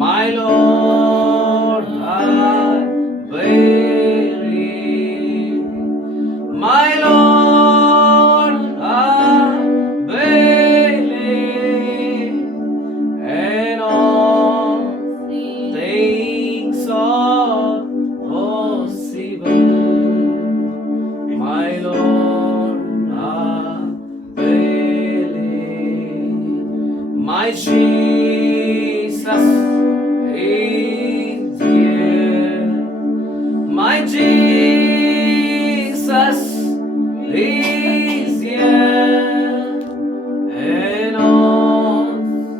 My Lord, I believe. My Lord, I believe. And all things are possible. My Lord, I believe. My Jesus is here. My Jesus is here. And all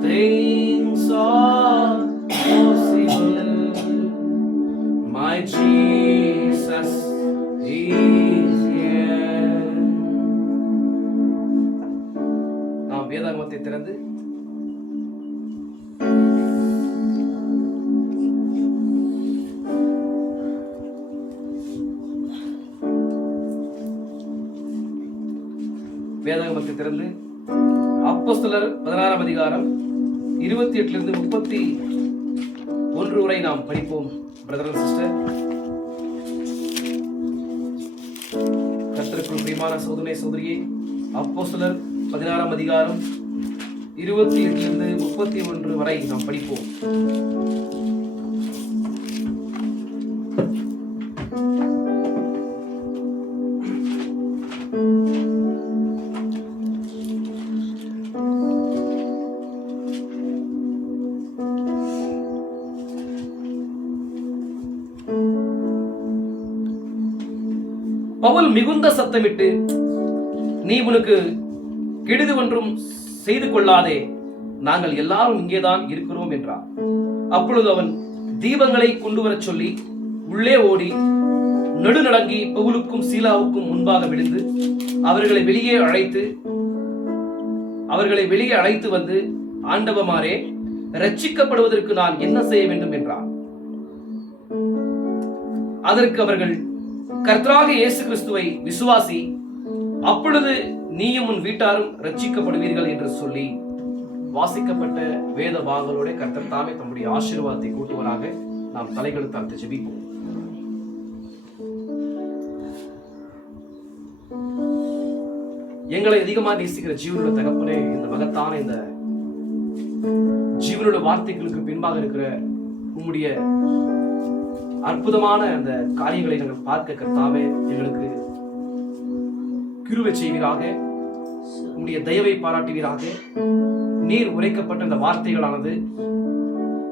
things are possible. My Jesus is here. நாம் வேதாகமத்தை திறந்து அப்போஸ்தலர் 16ஆம் அதிகாரம் 28 31 வரை நாம் படிப்போம். Brother and sister, கர்த்தருக்குள் பிரியமான சகோதரனே சகோதரியே, அப்போஸ்தலர் 16ஆம் அதிகாரம் 28 31 வரை நாம் படிப்போம். பவுல் மிகுந்த சத்தமிட்டு, நீ உனக்கு கெடுதி ஒன்றும் செய்து கொள்ளாதே, நாங்கள் எல்லாரும் இங்கேதான் இருக்கிறோம் என்றார். அப்பொழுது அவன் தீபங்களை கொண்டு வரச் சொல்லி உள்ளே ஓடி நடுநடங்கி பவுலுக்கும் சீலாவுக்கும் முன்பாக விழுந்து அவர்களை வெளியே அழைத்து வந்து, ஆண்டவமாரே, ரட்சிக்கப்படுவதற்கு நான் என்ன செய்ய வேண்டும் என்றார். அதற்கு அவர்கள், கர்த்தராகிய இயேசு கிறிஸ்துவை விசுவாசி, அப்பொழுது நீயும் உன் வீட்டாரும் ரட்சிக்கப்படுவீர்கள் என்று சொல்லி, வாசிக்கப்பட்ட வேத பாகங்களோட கர்த்தர் தாமே தம்முடைய ஆசீர்வாதத்தை கூட்டுவராக. நாம் தலைகளை தாழ்த்தி ஜெபிப்போம். எங்களை அதிகமாக நேசிக்கிற ஜீவனுள்ள தகப்பனே, இந்த மகத்தான இந்த ஜீவனுள்ள வார்த்தைகளுக்கு பின்பாக இருக்கிற உம்முடைய அற்புதமான அந்த காரியங்களை நாங்கள் பார்க்க கர்த்தாவே எங்களுக்கு கிருபை செய்வீராக. உம்முடைய தயவை பாராட்டுவீராக. நீர் உரைக்கப்பட்ட அந்த வார்த்தைகளானது,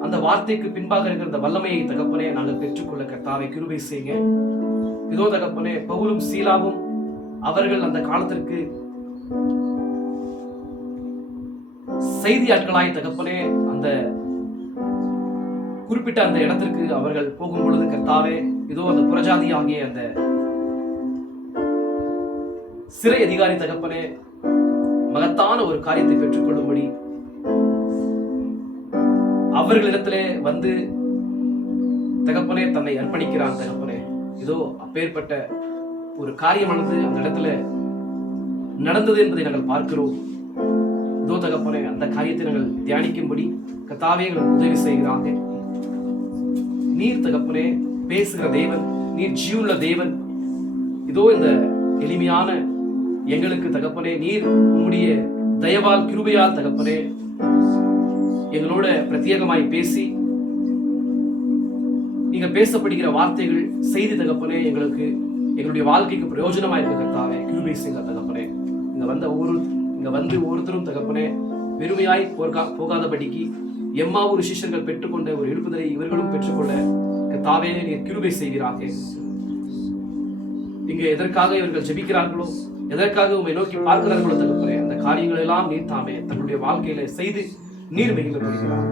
அந்த வார்த்தைக்கு பின்பாக இருக்கிற அந்த வல்லமையை தகப்பனே நாங்கள் பெற்றுக்கொள்ள கர்த்தாவை கிருபை செய்யுங்க. இதோ தகப்பனே, பவுலும் சீலாவும் அவர்கள் அந்த காலத்திற்கு செய்தியாட்களாய் தகப்பனே அந்த குறிப்பிட்ட அந்த இடத்திற்கு அவர்கள் போகும் பொழுது கர்த்தாவே, இதோ அந்த புறஜாதி ஆகிய அந்த சிறை அதிகாரி தகப்பனே மகத்தான ஒரு காரியத்தை பெற்றுக்கொள்ளும்படி அவர்களிடத்திலே வந்து தகப்பனே தன்னை அர்ப்பணிக்கிறான். தகப்பனே, இதோ அப்பேற்பட்ட ஒரு காரியமானது அந்த இடத்துல நடந்தது என்பதை நாங்கள் பார்க்கிறோம். இதோ தகப்பனே, அந்த காரியத்தை நாங்கள் தியானிக்கும்படி கர்த்தாவே எங்களுக்கு உதவி செய்கிறாங்க. நீர் தகப்பனே பேசுகிற தேவன், நீர் ஜீவனுள்ள தேவன். இதோ இந்த எளிமையான எங்களுக்கு தகப்பனே, நீர் உம்முடைய தயவால் கிருபையால் தகப்பனே எங்களோட பிரத்யேகமாய் பேசி நீங்க பேசப்படுகிற வார்த்தைகள் செய்தி தகப்பனே எங்களுக்கு எங்களுடைய வாழ்க்கைக்கு பிரயோஜனமா இருக்க கர்த்தாவே கிருபை செய்யுங்க தகப்பனே. இங்க வந்து ஒருத்தரும் தகப்பனே வெறுமையாய் போகாதபடிக்கு எம்மாவூர் சிஷ்யர்கள் பெற்றுக்கொண்ட ஒரு எழுப்புதலை இவர்களும் பெற்றுக்கொள்ள கர்த்தாவே நீர் கிருபை செய்கிறாங்க. இங்க எதற்காக இவர்கள் ஜெபிக்கிறார்களோ, எதற்காக உம்மை நோக்கி பார்க்கிறார்களோ தகப்பனே, அந்த காரியங்கள் எல்லாம் நீர் தாமே தன்னுடைய வாழ்க்கையில செய்து நீர் மகிமைப்படுகிறார்.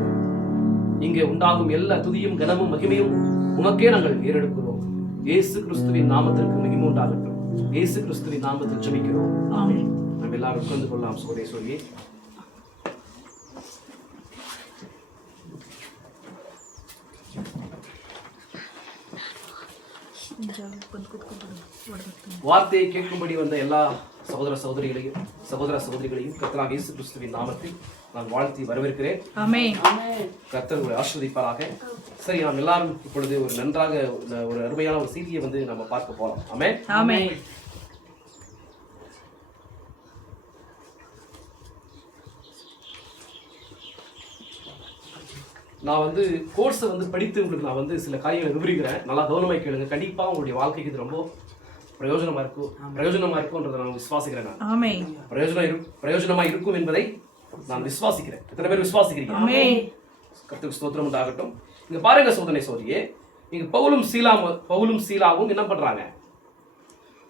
இங்கே உண்டாகும் எல்லா துதியும் கனமும் மகிமையும் உமக்கே நாங்கள் ஏறெடுக்கிறோம். இயேசு கிறிஸ்துவின் நாமத்திற்கு மகிமை உண்டாகட்டும். இயேசு கிறிஸ்துவின் நாமத்தில் ஜெபிக்கிறோம். ஆமென். நம்ம எல்லாரும் உட்கார்ந்து கொள்ளலாம். சகோதரி வார்த்தையை கேட்கும்படி வந்த எல்லா சகோதர சகோதரிகளையும் கர்த்தராகிய இயேசு கிறிஸ்துவின் நாமத்தில் நான் வாழ்த்தி வரவேற்கிறேன். ஆமென். கர்த்தர் உங்களை ஆசீர்வதிப்பாராக. சரி, நாம் எல்லாரும் இப்பொழுது ஒரு நன்றாக ஒரு அருமையான ஒரு செய்தியை வந்து நம்ம பார்க்க போறோம். ஆமென். ஆமென். நான் வந்து கோர்ஸை வந்து படித்து உங்களுக்கு நான் வந்து சில காரியங்களை விவரிக்கிறேன். நல்லா கவனமாக கேளுங்க. கண்டிப்பாக உங்களுடைய வாழ்க்கைக்கு இது ரொம்ப பிரயோஜனமா இருக்கும்ன்றதை நான் விசுவாசிக்கிறேன். ஆமென். பிரயோஜனமா இருக்கும் என்பதை நான் விசுவாசிக்கிறேன். எத்தனை பேர் விசுவாசிக்கிறீங்க? ஆமென். கர்த்தருக்கு ஸ்தோத்திரம் உண்டாகட்டும். இங்க பாருங்க சோதரியே, இங்க பவுலும் சீலாவும் என்ன பண்றாங்க?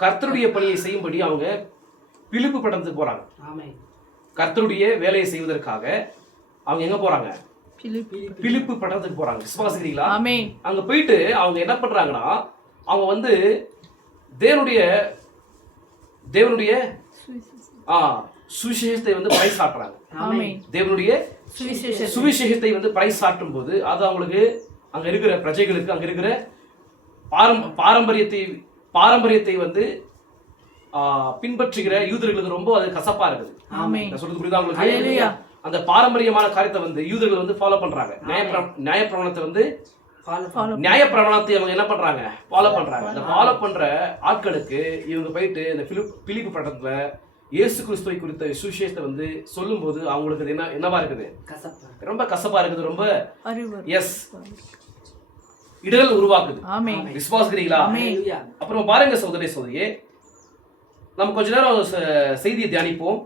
கர்த்தருடைய பணியை செய்யும்படி அவங்க பிலிப்பு பட்டணத்துக்கு போறாங்க. கர்த்தருடைய வேலையை செய்வதற்காக அவங்க எங்க போறாங்க? பிலிப்பு பட்டணத்துக்கு போறாங்க. விசுவாசிக்கிறீங்களா? ஆமென். அங்க போயிட்டு அவங்க என்ன பண்றாங்கன்னா, அவங்க வந்து தேவனுடைய சுவிசேஷத்தை வந்து பறைசாற்றுறாங்க. தேவனுடைய சுவிசேஷத்தை வந்து பறைசாற்றும் போது அது அவங்களுக்கு அங்க இருக்கிற பிரஜைகளுக்கு, அங்க இருக்கிற பாரம்பரியத்தை வந்து பின்பற்றுகிற யூதர்களுக்கு ரொம்ப அது கசப்பா இருக்குது. நான் சொல்றது புரியுதா உங்களுக்கு? அந்த பாரம்பரியமான காரியத்தை வந்து யூதர்கள் வந்து ஃபாலோ பண்றாங்க. நியாயப்பிரமாணத்தை வந்து நியாயப்பிரமாணத்தை அவங்க என்ன பண்றாங்க? ஃபாலோ பண்றாங்க. அந்த ஃபாலோ பண்ற ஆட்களுக்கு இவங்க போயிட்டு இந்த பிலிப்பு பட்டணத்துல இயேசு கிறிஸ்துவை குறித்த சுவிசேஷத்தை வந்து சொல்லும் போது அவங்களுக்கு அது என்னவா இருக்குது? ரொம்ப கசப்பா இருக்குது. ரொம்ப இடர்கள் உருவாக்குது. விசுவாசிக்கிறீங்களா? அப்புறம் பாருங்க சகோதரியே, நம்ம கொஞ்ச நேரம் செய்தியை தியானிப்போம்.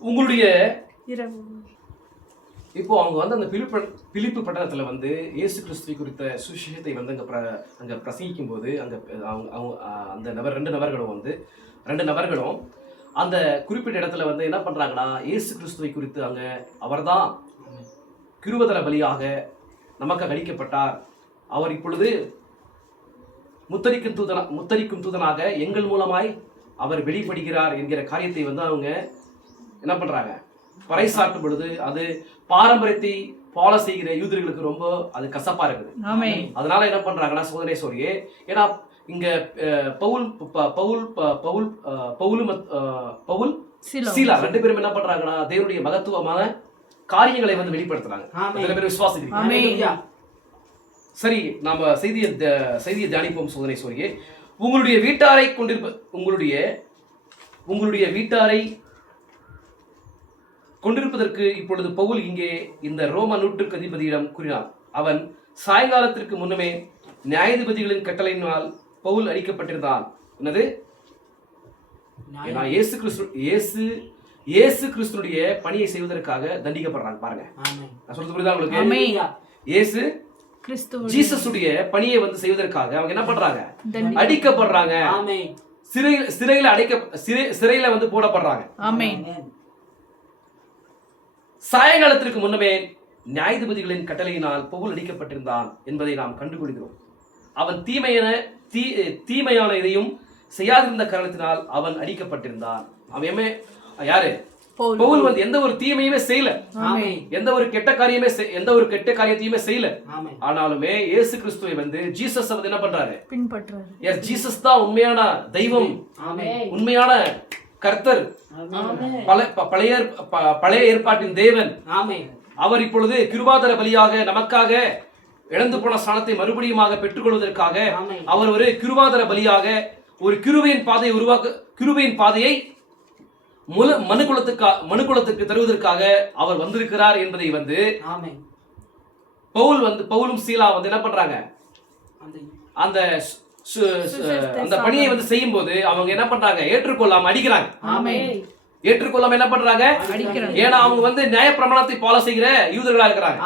உங்களுடைய இப்போ அவங்க வந்து அந்த பிலிப்பு பட்டணத்துல வந்து இயேசு கிறிஸ்துவை குறித்த சுவிசேஷத்தை வந்து அங்க பிரசங்கிக்கும் போது அந்த ரெண்டு நபர்களும் அந்த குறிப்பிட்ட இடத்துல வந்து என்ன பண்றாங்கன்னா, இயேசு கிறிஸ்துவை குறித்து அங்க அவர்தான் கிருபதர பலியாக நமக்கு அளிக்கப்பட்டார், அவர் இப்பொழுது முத்தரிக்கும் தூதனாக எங்கள் மூலமாய் அவர் வெளிப்படுகிறார் என்கிற காரியத்தை வந்து அவங்க என்ன பண்றாங்க? பறைசாற்றும் பொழுது அது பாரம்பரியத்தை ஃபாலோ செய்கிற யூதர்களுக்கு ரொம்ப அது கசப்பா இருக்குது. அதனால என்ன பண்றாங்கன்னா சோதரியே, ஏன்னா இங்க பவுல் சீலா ரெண்டு பேரும் என்ன பண்றாங்கன்னா தேவனுடைய மகத்துவமான காரியங்களை வந்து வெளிப்படுத்துறாங்க. சில பேர் விசுவாசிக்கிறீங்க. சரி, நாம செய்தியை தியானிப்போம். சோதரியே, உங்களுடைய வீட்டாரை கொண்டிருப்பதற்கு இப்பொழுது பவுல் இங்கே இந்த ரோம நூற்றுக்கு அதிபதியிடம் கூறினார். அவன் சாயங்காலத்திற்கு முன்னமே நியாயாதிபதிகளின் கட்டளையினால் பவுல் அடிக்கப்பட்டிருந்தான். என்னது? இயேசு கிறிஸ்துடைய பணியை செய்வதற்காக தண்டிக்கப்படுறாங்க. பாருங்க, நான் சொல்றது புரியுதா உங்களுக்கு? ஜீசஸுடைய பணியை வந்து செய்வதற்காக அவங்க என்ன பண்றாங்க? அடிக்கப்படுறாங்க. சிறையில வந்து போடப்படுறாங்க. சாயங்காலத்திற்கு முன்னமே நியாயாதிபதிகளின் கட்டளையினால் பவுல் அடிக்கப்பட்டிருந்தான் என்பதை நாம் கண்டுபிடிக்கிறோம். அவன் தீமையான எதையும் செய்யாதிருந்த காரணத்தினால் அவன் அடிக்கப்பட்டிருந்தான். அவன் யாரு? பவுல் வந்து எந்த ஒரு தீமையுமே செய்யல, எந்த ஒரு கெட்ட காரியத்தையுமே செய்யல. ஆனாலுமே இயேசு கிறிஸ்துவை வந்து ஜீசஸ் வந்து என்ன பண்றாரு? ஜீசஸ் தான் உண்மையான தெய்வம், உண்மையான கர்த்தர், பழைய ஏற்பாட்டின் தேவன். அவர் இப்பொழுது கிருபாதர பலியாக நமக்காக இழந்து போன ஸ்தானத்தை மறுபடியும் பெற்றுக்கொள்வதற்காக அவர் ஒரு கிருபாதர பலியாக ஒரு கிருபையின் பாதையை மனுக்குலத்துக்கு தருவதற்காக அவர் வந்திருக்கிறார் என்பதை வந்து பவுலும் சீலா வந்து என்ன பண்றாங்க? அந்த பணியை வந்து செய்யும் போது அவங்க என்ன பண்றாங்க? ஏற்றுக்கொள்ளாம அடிக்கிறாங்க. ஏற்றுக்கொள்ளாம என்ன பண்றாங்க? ஏன்னா அவங்க வந்து நியாய பிரமாணத்தை ஃபாலோ செய்கிற யூதர்களா இருக்கிறாங்க.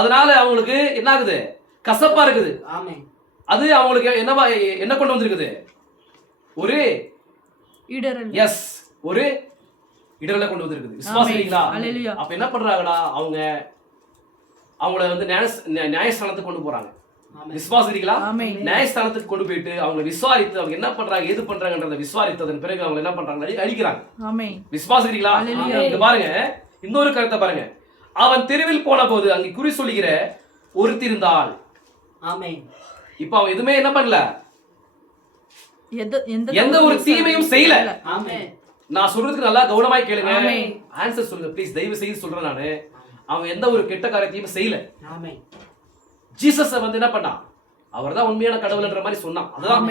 அதனால அவங்களுக்கு என்ன ஆகுது? கசப்பா இருக்குது. அது அவங்களுக்கு என்ன கொண்டு வந்திருக்குது? ஒரு இடரலை கொண்டு வந்திருக்குது. விசுவாசிக்கிறீங்களா? அப்ப என்ன பண்றாங்கடா? அவங்கள வந்து நியாயஸ்தானத்துக்கு கொண்டு போறாங்க. விசுவாசிக்கிறீங்களா? நியாயஸ்தானத்துக்கு கொண்டு போயிட்டு அவங்க விசாரித்து அவங்க என்ன பண்றாங்க, எது பண்றாங்கன்றத விசாரித்ததன் பிறகு அவங்க என்ன பண்றாங்க? அடிக்கிறாங்க. விசுவாசிக்கிறீங்களா? இங்க பாருங்க, இன்னொரு கருத்தை பாருங்க. அவன் தெருவில் போன போது அங்கே குறி சொல்லுகிற ஒருத்தி இருந்தாள். இப்ப அவன் எதுவுமே என்ன பண்ணல, எந்த ஒரு தீமையும் செய்யல. நான் சொல்றதுக்கு நல்லா கவனமாய் கேளுங்க. ஆன்சர் சொல்லுங்க ப்ளீஸ், தயவு செய்து சொல்றேன் நானு. அவன் எந்த ஒரு கெட்ட காரியத்தையும் செய்யல. ஜீசஸ் வந்து என்ன பண்ணான்? அவர் தான் உண்மையான கடவுள்ன்ற மாதிரி சொன்னான். அதுதான்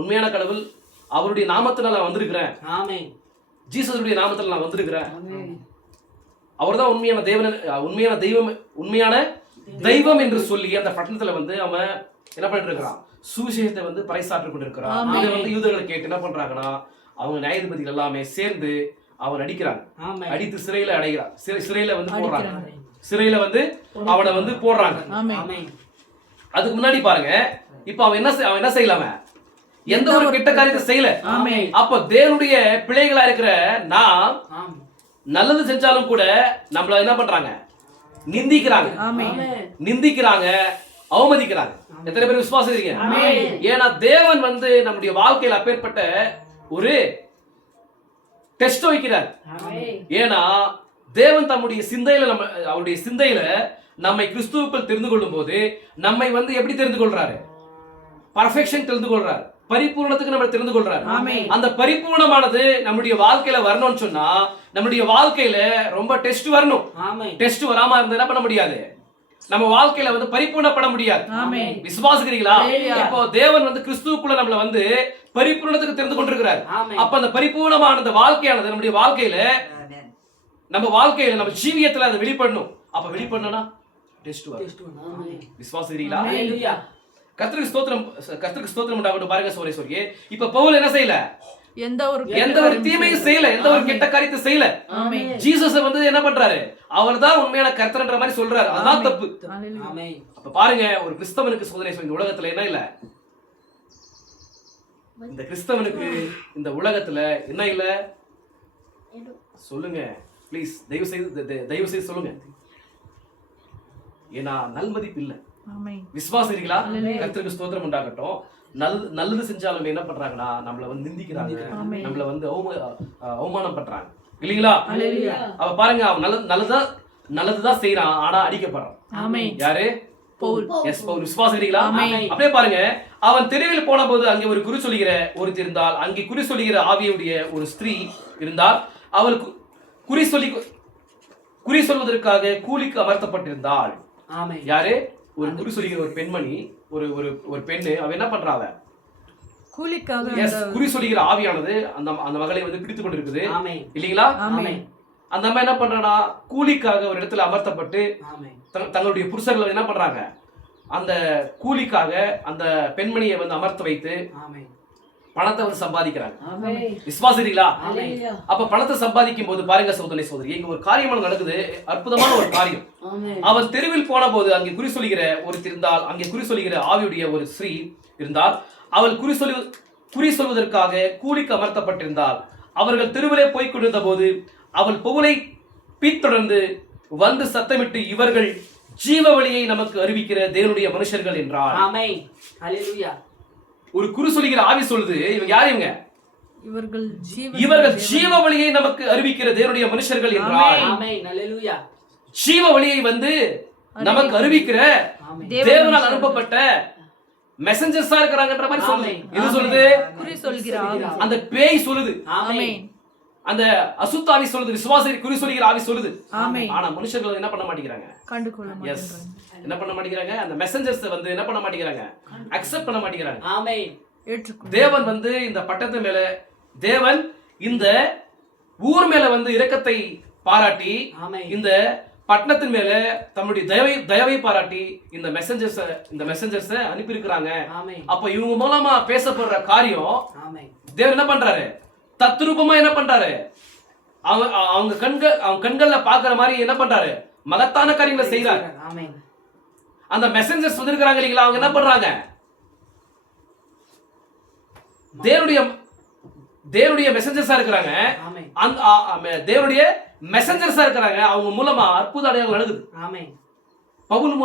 உண்மையான கடவுள். அவருடைய நாமத்துல நான் வந்திருக்கிறேன். ஜீசஸுடைய நாமத்துல நான் வந்திருக்கிறேன். அவர் தான் உண்மையான தேவன், உண்மையான தெய்வம், உண்மையான தெய்வம் என்று சொல்லி அந்த பட்டணத்துல வந்து அவன் என்ன பண்ணிட்டு இருக்கிறான்? சுவிசேஷத்தை வந்து பறைசாற்றிக் கொண்டிருக்கிறான். இதை வந்து யூதர்களை கேட்டு என்ன பண்றாங்கன்னா, அவங்க நியாயாதிபதிகள் எல்லாமே சேர்ந்து அவன் அடிக்கிறாங்க. அடித்து சிறையில அடைகிறான். சிறையில வந்து போடுறாங்க. சிறையில வந்து அவனை வந்து போடுறாங்க. அதுக்கு முன்னாடி பாருங்க, இப்ப அவன் என்ன செய்யல? அவன் எந்த ஒரு கெட்ட காரியத்தை செய்யல. அப்ப தேவனுடைய பிள்ளைகளா இருக்கிற நாம் நல்லது செஞ்சாலும் கூட நம்மள என்ன பண்றாங்க? நிந்திக்கிறாங்க, அவமதிக்கிறாங்க. எத்தனை பேர் விசுவாசிக்கிறீங்க? ஏன்னா தேவன் வந்து நம்முடைய வாழ்க்கையில அப்பேற்பட்ட ஒரு டெஸ்ட் வைக்கிறார். ஏன்னா தேவன் தம்முடைய சிந்தையில அவருடைய சிந்தையில நம்மை கிறிஸ்துவுக்குள் தெரிந்து கொள்ளும் போது நம்மை வந்து எப்படி தெரிந்து கொள்றாரு? பர்ஃபெக்ஷன் தெரிந்து கொள்றாரு. பரிபூர்ணத்துக்கு நம்ம தெரிந்து கொள்றாரு. அந்த பரிபூர்ணமானது நம்முடைய வாழ்க்கையில வரணும்னு சொன்னா நம்முடைய வாழ்க்கையில ரொம்ப டெஸ்ட் வரணும். டெஸ்ட் வராம இருந்தா என்ன பண்ண முடியாது? நம்ம வாழ்க்கையில வந்து பரிபூர்ணப்பட முடியாது. விசுவாசிக்கிறீங்களா? இப்போ தேவன் வந்து கிறிஸ்துவுக்குள்ள நம்மள வந்து பரிபூர்ணத்துக்கு தெரிந்து கொண்டிருக்கிறார். அப்ப அந்த பரிபூர்ணமான அந்த வாழ்க்கையானது நம்முடைய வாழ்க்கையில நம்ம ஜீவியத்துல அதை வெளிப்படணும். அப்ப வெளிப்படணும்னா டெஸ்ட் வரும். விசுவாசிக்கிறீங்களா? கர்த்தருக்கு ஸ்தோத்திரம் உண்டாகட்டும். பாருங்க சகோதரரே, இப்ப பவுல் என்ன செய்யல? எந்த ஒரு தீமையும் செய்யல, எந்த ஒரு கெட்ட காரியத்தை செய்யல. ஜீசஸ் வந்து என்ன பண்றாரு? அவர்தான் உண்மையான கர்த்தர்ன்ற மாதிரி சொல்றாரு. அதான் தப்பு. அப்ப பாருங்க, ஒரு கிறிஸ்தவனுக்கு சகோதரரே, இந்த உலகத்துல என்ன இல்ல? இந்த கிறிஸ்தவனுக்கு இந்த உலகத்துல என்ன இல்ல? சொல்லுங்க ப்ளீஸ், தயவு செய்து சொல்லுங்க. ஏன்னா நல்மதிப்பு இல்ல. விசுவாசிக்கிறீங்களா? கர்த்தருக்கு ஸ்தோத்திரம் உண்டாகட்டும். நல்லது செஞ்சாலும் என்ன பண்றாங்கன்னா நம்மள வந்து நிந்திக்கிறாங்க, நம்மள வந்து அவமானம் பண்றாங்க இல்லீங்களா? அவ பாருங்க, அவன் நல்லதுதான் செய்யறான், ஆனா அடிக்கப்படுறான். யாரு? பவுல். விசுவாசிக்கிறீங்களா? அப்படியே பாருங்க, அவன் தெருவில் போன போது அங்கே ஒரு குறி சொல்லுகிற ஒருத்தி இருந்தால், அங்கே குறி சொல்லுகிற ஆவியுடைய ஒரு ஸ்திரீ இருந்தால், அவள் குறி சொல்வதற்காக கூலிக்கு அமர்த்தப்பட்டிருந்தாள். யாரு? ஒரு குறி சொல்லுகிற ஒரு பெண்மணி, ஒரு பெண்ணு. அவ என்ன பண்றாவ? குறி சொல்லுகிற ஆவியானது அந்த மகளை வந்து பிடித்துக் கொண்டிருக்குது இல்லீங்களா? அந்த அம்மா என்ன பண்றா? கூலிக்காக ஒரு இடத்துல அமர்த்தப்பட்டு தங்களுடைய புருஷர்களை என்ன பண்றாங்க? அந்த கூலிக்காக அந்த பெண்மணியை வந்து அமர்த்த வைத்து பணத்தை வந்து சம்பாதிக்கிறாங்க. விசுவாசிக்கிறீங்களா? அப்ப பணத்தை சம்பாதிக்கும் போது பாருங்க சகோதரி, இங்க ஒரு காரியம் நடக்குது, அற்புதமான ஒரு காரியம். அவன் தெருவில் போன போது அங்கே குறி சொல்லுகிற ஒருத்தர் இருந்தால், அங்கே குறி சொல்லுகிற ஆவியுடைய ஒரு ஸ்ரீ இருந்தால், அவள் குறி சொல்வதற்காக கூலிக்கு அமர்த்தப்பட்டிருந்தால், அவர்கள் தெருவிலே போய் கொண்டிருந்த போது அவள் பவுலை பின்தொடர்ந்து வந்து சத்தமிட்டு, இவர்கள் ஜீவ வழியை நமக்கு அறிவிக்கிற தேவனுடைய மனுஷர்கள் என்றார். ஒரு குறி சொல்லுகிற ஆவி சொல்லுது, இவங்க யாரு? இவர்கள் ஜீவ வழியை நமக்கு அறிவிக்கிற தேவனுடைய மனுஷர்கள் என்றார். ஜீவ வழியை வந்து நமக்கு அறிவிக்கிற தேவனால் அனுப்பப்பட்ட மெசஞ்சர்ஸா இருக்கிறாங்கன்ற மாதிரி சொல்லுது. இது சொல்லுது, அந்த பேய் சொல்லுது, அந்த அசுத்தாவி சொல்லுது, விசுவாசி குறி சொல்லுகிற ஆவி சொல்லுது. ஆனா மனுஷர்கள் என்ன பண்ண மாட்டேங்கிறாங்க? என்ன பண்ண மாட்டேங்கிறாங்க? அந்த மெசஞ்சர்ஸ் வந்து என்ன பண்ண மாட்டேங்கிறாங்க? அக்செப்ட் பண்ண மாட்டேங்கிறாங்க. தேவன் வந்து இந்த பட்டத்து மேல, தேவன் இந்த ஊர் மேல வந்து இரக்கத்தை பாராட்டி, இந்த பட்டணத்தின் மேல தம்முடைய தயவை பாராட்டி இந்த மெசஞ்சர்ஸ் அனுப்பி இருக்கிறாங்க. அப்ப இவங்க மூலமா பேசப்படுற காரியம் தேவன் என்ன பண்றாரு? தத்ரூபமா என்ன பண்றாரு? அவங்க கண்கள்ல பாக்குற மாதிரி என்ன பண்றாரு? மகத்தான காரியங்களை செய்யறாரு. அந்த மெசஞ்சர்ஸ் வந்திருக்கிறாங்க இல்லைங்களா? அவங்க என்ன பண்றாங்க? தேவனுடைய மெசஞ்சர்ஸா இருக்கிறாங்க. தேவனுடைய மெசஞ்சர்ஸா இருக்கிறாங்க. அவங்க மூலமா அற்புத அடையாளங்கள் நடக்குது. பவுல்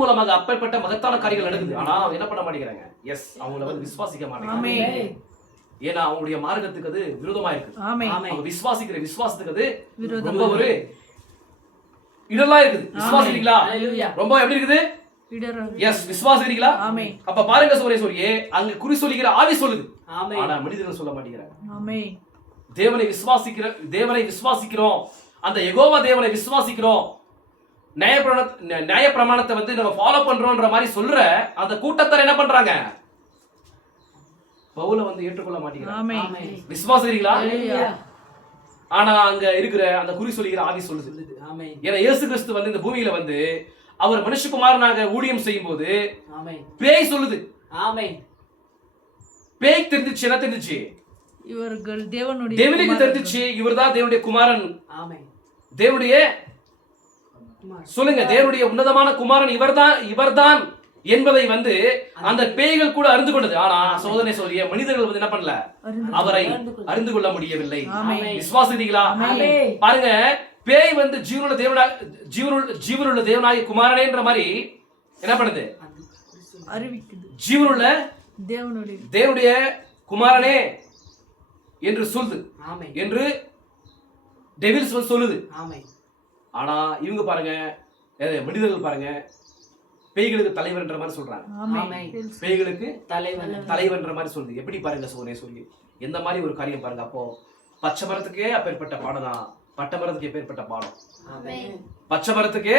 மூலமாக அப்பேற்பட்ட மகத்தான காரியங்கள் நடக்குது. ஆனா அவங்க என்ன பண்ண மாட்டேங்கிறாங்க? அவங்கள வந்து விசுவாசிக்க மாட்டேங்கிறாங்க. ஏன்னா அவங்களுடைய மார்க்கத்துக்கு அது விரோதமா இருக்கு. அவங்க விசுவாசிக்கிற விசுவாசத்துக்கு அது ரொம்ப ஒரு இடலா இருக்குது. விசுவாசிக்கிறீங்களா? ரொம்ப எப்படி இருக்குது? விசுவாசிக்கிறீங்களா? அப்ப பாருங்க சகோதரியே, அங்க குறி சொல்லுகிற ஆவி சொல்லுது, ஆனா மனிதர்கள் சொல்ல மாட்டேங்கிறாங்க. தேவனை விசுவாசிக்கிறோம், அந்த யெகோவா தேவனை விசுவாசிக்கிறோம், நியாய பிரமாணத்தை வந்து நம்ம ஃபாலோ பண்றோம்ன்ற மாதிரி சொல்ற அந்த கூட்டத்தார் என்ன பண்றாங்க? பவுலை வந்து ஏற்றுக்கொள்ள மாட்டேங்கிறாங்க. விசுவாசிக்கிறீங்களா? ஆனா அங்க இருக்கிற அந்த குறி சொல்லுகிற ஆவி சொல்லுது. ஏன்னா இயேசு கிறிஸ்து வந்து இந்த பூமியில வந்து அவர் மனுஷகுமாரனாக ஊழியம் செய்யும் போது பேய் சொல்லுது. பேய் தெரிஞ்சிச்சு. என்ன தெரிஞ்சிச்சு? இவர்கள் தேவனுடைய தேவனுக்கு தெரிஞ்சிச்சு இவர்தான் தேவனுடைய குமாரன். தேவனுடைய சொல்லுங்க, தேவனுடைய உன்னதமான குமாரன் இவர்தான் என்பதை வந்து அந்த பேய்கள் கூட அறிந்து கொண்டது. ஆனா சோதனை சொல்லிய மனிதர்கள் வந்து என்ன பண்ணல? அவரை அறிந்து கொள்ள முடியவில்லை. விசுவாசிக்கிறீங்களா? பாருங்க, பேய் வந்து ஜீவனுள்ள தேவனாகிய குமாரனேன்ற மாதிரி என்ன பண்ணுது? அறிவிக்குது. ஜீவனுள்ள தேவனுடைய குமாரனே என்று சொல்லுது, என்று டெவில்ஸ் சொல்லுது. ஆனா இவங்க பாருங்க, மனிதர்கள் பாருங்க, பேய்களுக்கு தலைவர்ன்ற மாதிரி சொல்றாங்க. பேய்களுக்கு தலைவர்ன்ற மாதிரி சொல்லுது. எப்படி பாருங்க சோனே சொல்லி எந்த மாதிரி ஒரு காரியம் பாருங்க. அப்போ பச்சை மரத்துக்கே அப்பேற்பட்ட பாடம் தான், பட்டை மரத்துக்கு எப்பேற்பட்ட பாடம். பச்சை மரத்துக்கே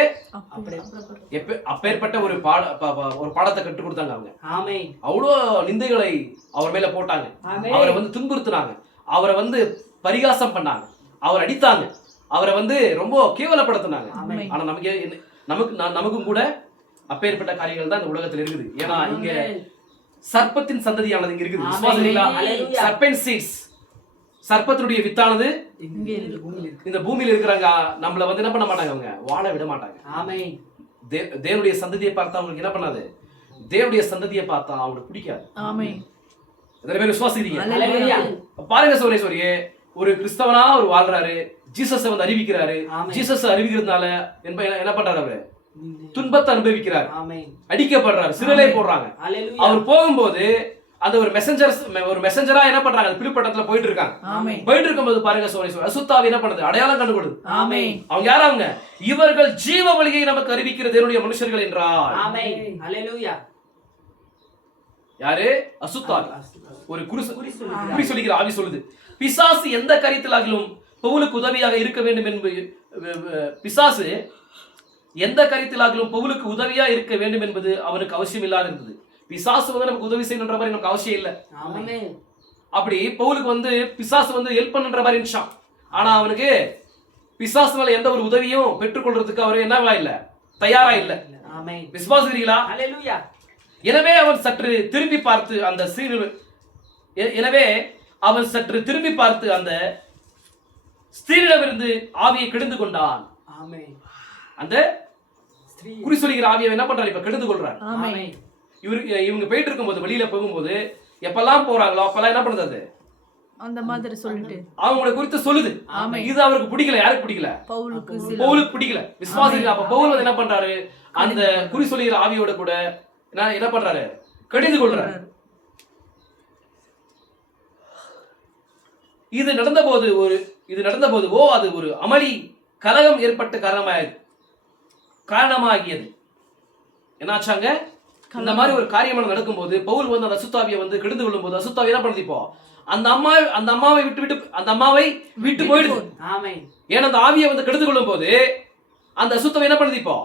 அப்பேற்பட்ட ஒரு பாடத்தை கற்றுக் கொடுத்தாங்க அவங்க. அவ்வளோ நிந்தைகளை அவர் மேல போட்டாங்க, அவரை வந்து துன்புறுத்தினாங்க, அவரை வந்து பரிகாசம் பண்ணாங்க, அவர் அடித்தாங்க, அவரை வந்து ரொம்ப கேவலப்படுத்தினாங்க. ஆனா நமக்கும் கூட அப்பேற்பட்ட காரியங்கள் தான் இந்த உலகத்தில் இருக்குது. ஏன்னா இங்க சர்ப்பத்தின் சந்ததியானது இங்க இருக்குது. சர்பென்ட் சீட்ஸ், சர்ப்பத்தினுடைய வித்தானது இந்த பூமியில இருக்கிறாங்க. நம்மள வந்து என்ன பண்ண மாட்டாங்க, அவங்க வாழ விட மாட்டாங்க. தேவனுடைய சந்ததியை பார்த்தா அவங்களுக்கு என்ன பண்ணாது? தேவனுடைய சந்ததியை பார்த்தா அவங்களுக்கு பிடிக்காது. எத்தனை பேர் விசுவாசிக்கிறீங்க? பாருங்க சோரே, ஒரு கிறிஸ்தவனா அவர் வாழ்றாரு, ஜீசஸ் வந்து அறிவிக்கிறாரு. ஜீசஸ் அறிவிக்கிறதுனால என்ன பண்றாரு? அவரு துன்பத்தை அனுபவிக்கிறார், அடிக்கப்படுறாரு, சிறையிலே போடுறாங்க. அவர் போகும்போது அந்த ஒரு மெசஞ்சரா என்ன பண்றாங்க? பிலிப்பட்டத்துல போயிட்டு இருக்காங்க. போயிட்டு இருக்கும்போது பாருங்க சோனே, அசுத்தாவி என்ன பண்ணுது? அடையாளம் கண்டு கொடுது. அவங்க யாரு? அவங்க இவர்கள் ஜீவ வழியை நமக்கு அறிவிக்கிற தேவனுடைய மனுஷர்கள் என்றார். யாரு? அசுத்தாவி. ஒரு குறி சொல்லுகிற ஆவி சொல்லுது. பிசாசு எந்த காரியத்திலாகிலும் பவுலுக்கு உதவியாக இருக்க வேண்டும் என்பது, பிசாசு எந்த காரியத்திலாகிலும் பவுலுக்கு உதவியா இருக்க வேண்டும் என்பது அவனுக்கு அவசியம் இல்லாத இருந்தது. பிசாசு வந்து நமக்கு உதவி செய்யணுன்ற மாதிரி நமக்கு அவசியம் இல்லை. அப்படி பவுலுக்கு வந்து பிசாசு வந்து ஹெல்ப் பண்ணுன்ற மாதிரி இருந்துச்சான். ஆனா அவனுக்கு பிசாசுனால எந்த ஒரு உதவியும் பெற்றுக்கொள்றதுக்கு அவரு என்னவா இல்ல, தயாரா இல்ல. விசுவாசிக்கிறீங்களா? எனவே அவன் சற்று திரும்பி பார்த்து அந்த ஸ்திரீயிடமிருந்து ஆவியை கெடுந்து கொண்டான். அந்த குறி சொல்லுகிற ஆவியை என்ன பண்றாரு? இப்ப கெடுத்து கொள்றாரு. இவங்க போயிட்டு இருக்கும்போது, வெளியில போகும்போது எப்பெல்லாம் போறாங்களோ அப்பெல்லாம் என்ன பண்ணுது? அந்த மாதிரி சொல்லிட்டு அவங்களை குறித்து சொல்லுது. இது அவருக்கு பிடிக்கல. யாருக்கு பிடிக்கல? பவுலுக்கு பிடிக்கல. விசுவாசிகள். அப்ப பவுல் என்ன பண்றாரு? அந்த குறி சொல்லுகிற ஆவியோட கூட என்ன பண்றாரு? கடிந்து கொள்றாரு. இது நடந்தபோது அது ஒரு அமளி கலகம் ஏற்பட்ட காரணமாகியது. என்னாச்சாங்க? இந்த மாதிரி ஒரு காரியம் நடக்கும்போது பவுல் வந்து அந்த அசுத்தாவியை வந்து கெடுந்து கொள்ளும் போது, அசுத்தாவி என்ன பண்ணுது? இப்போ அந்த அம்மாவை விட்டு போயிடுது. ஏன்னா அந்த ஆவியை வந்து கெடுத்து கொள்ளும் போது அந்த அசுத்தாவி என்ன பண்ணுது? இப்போ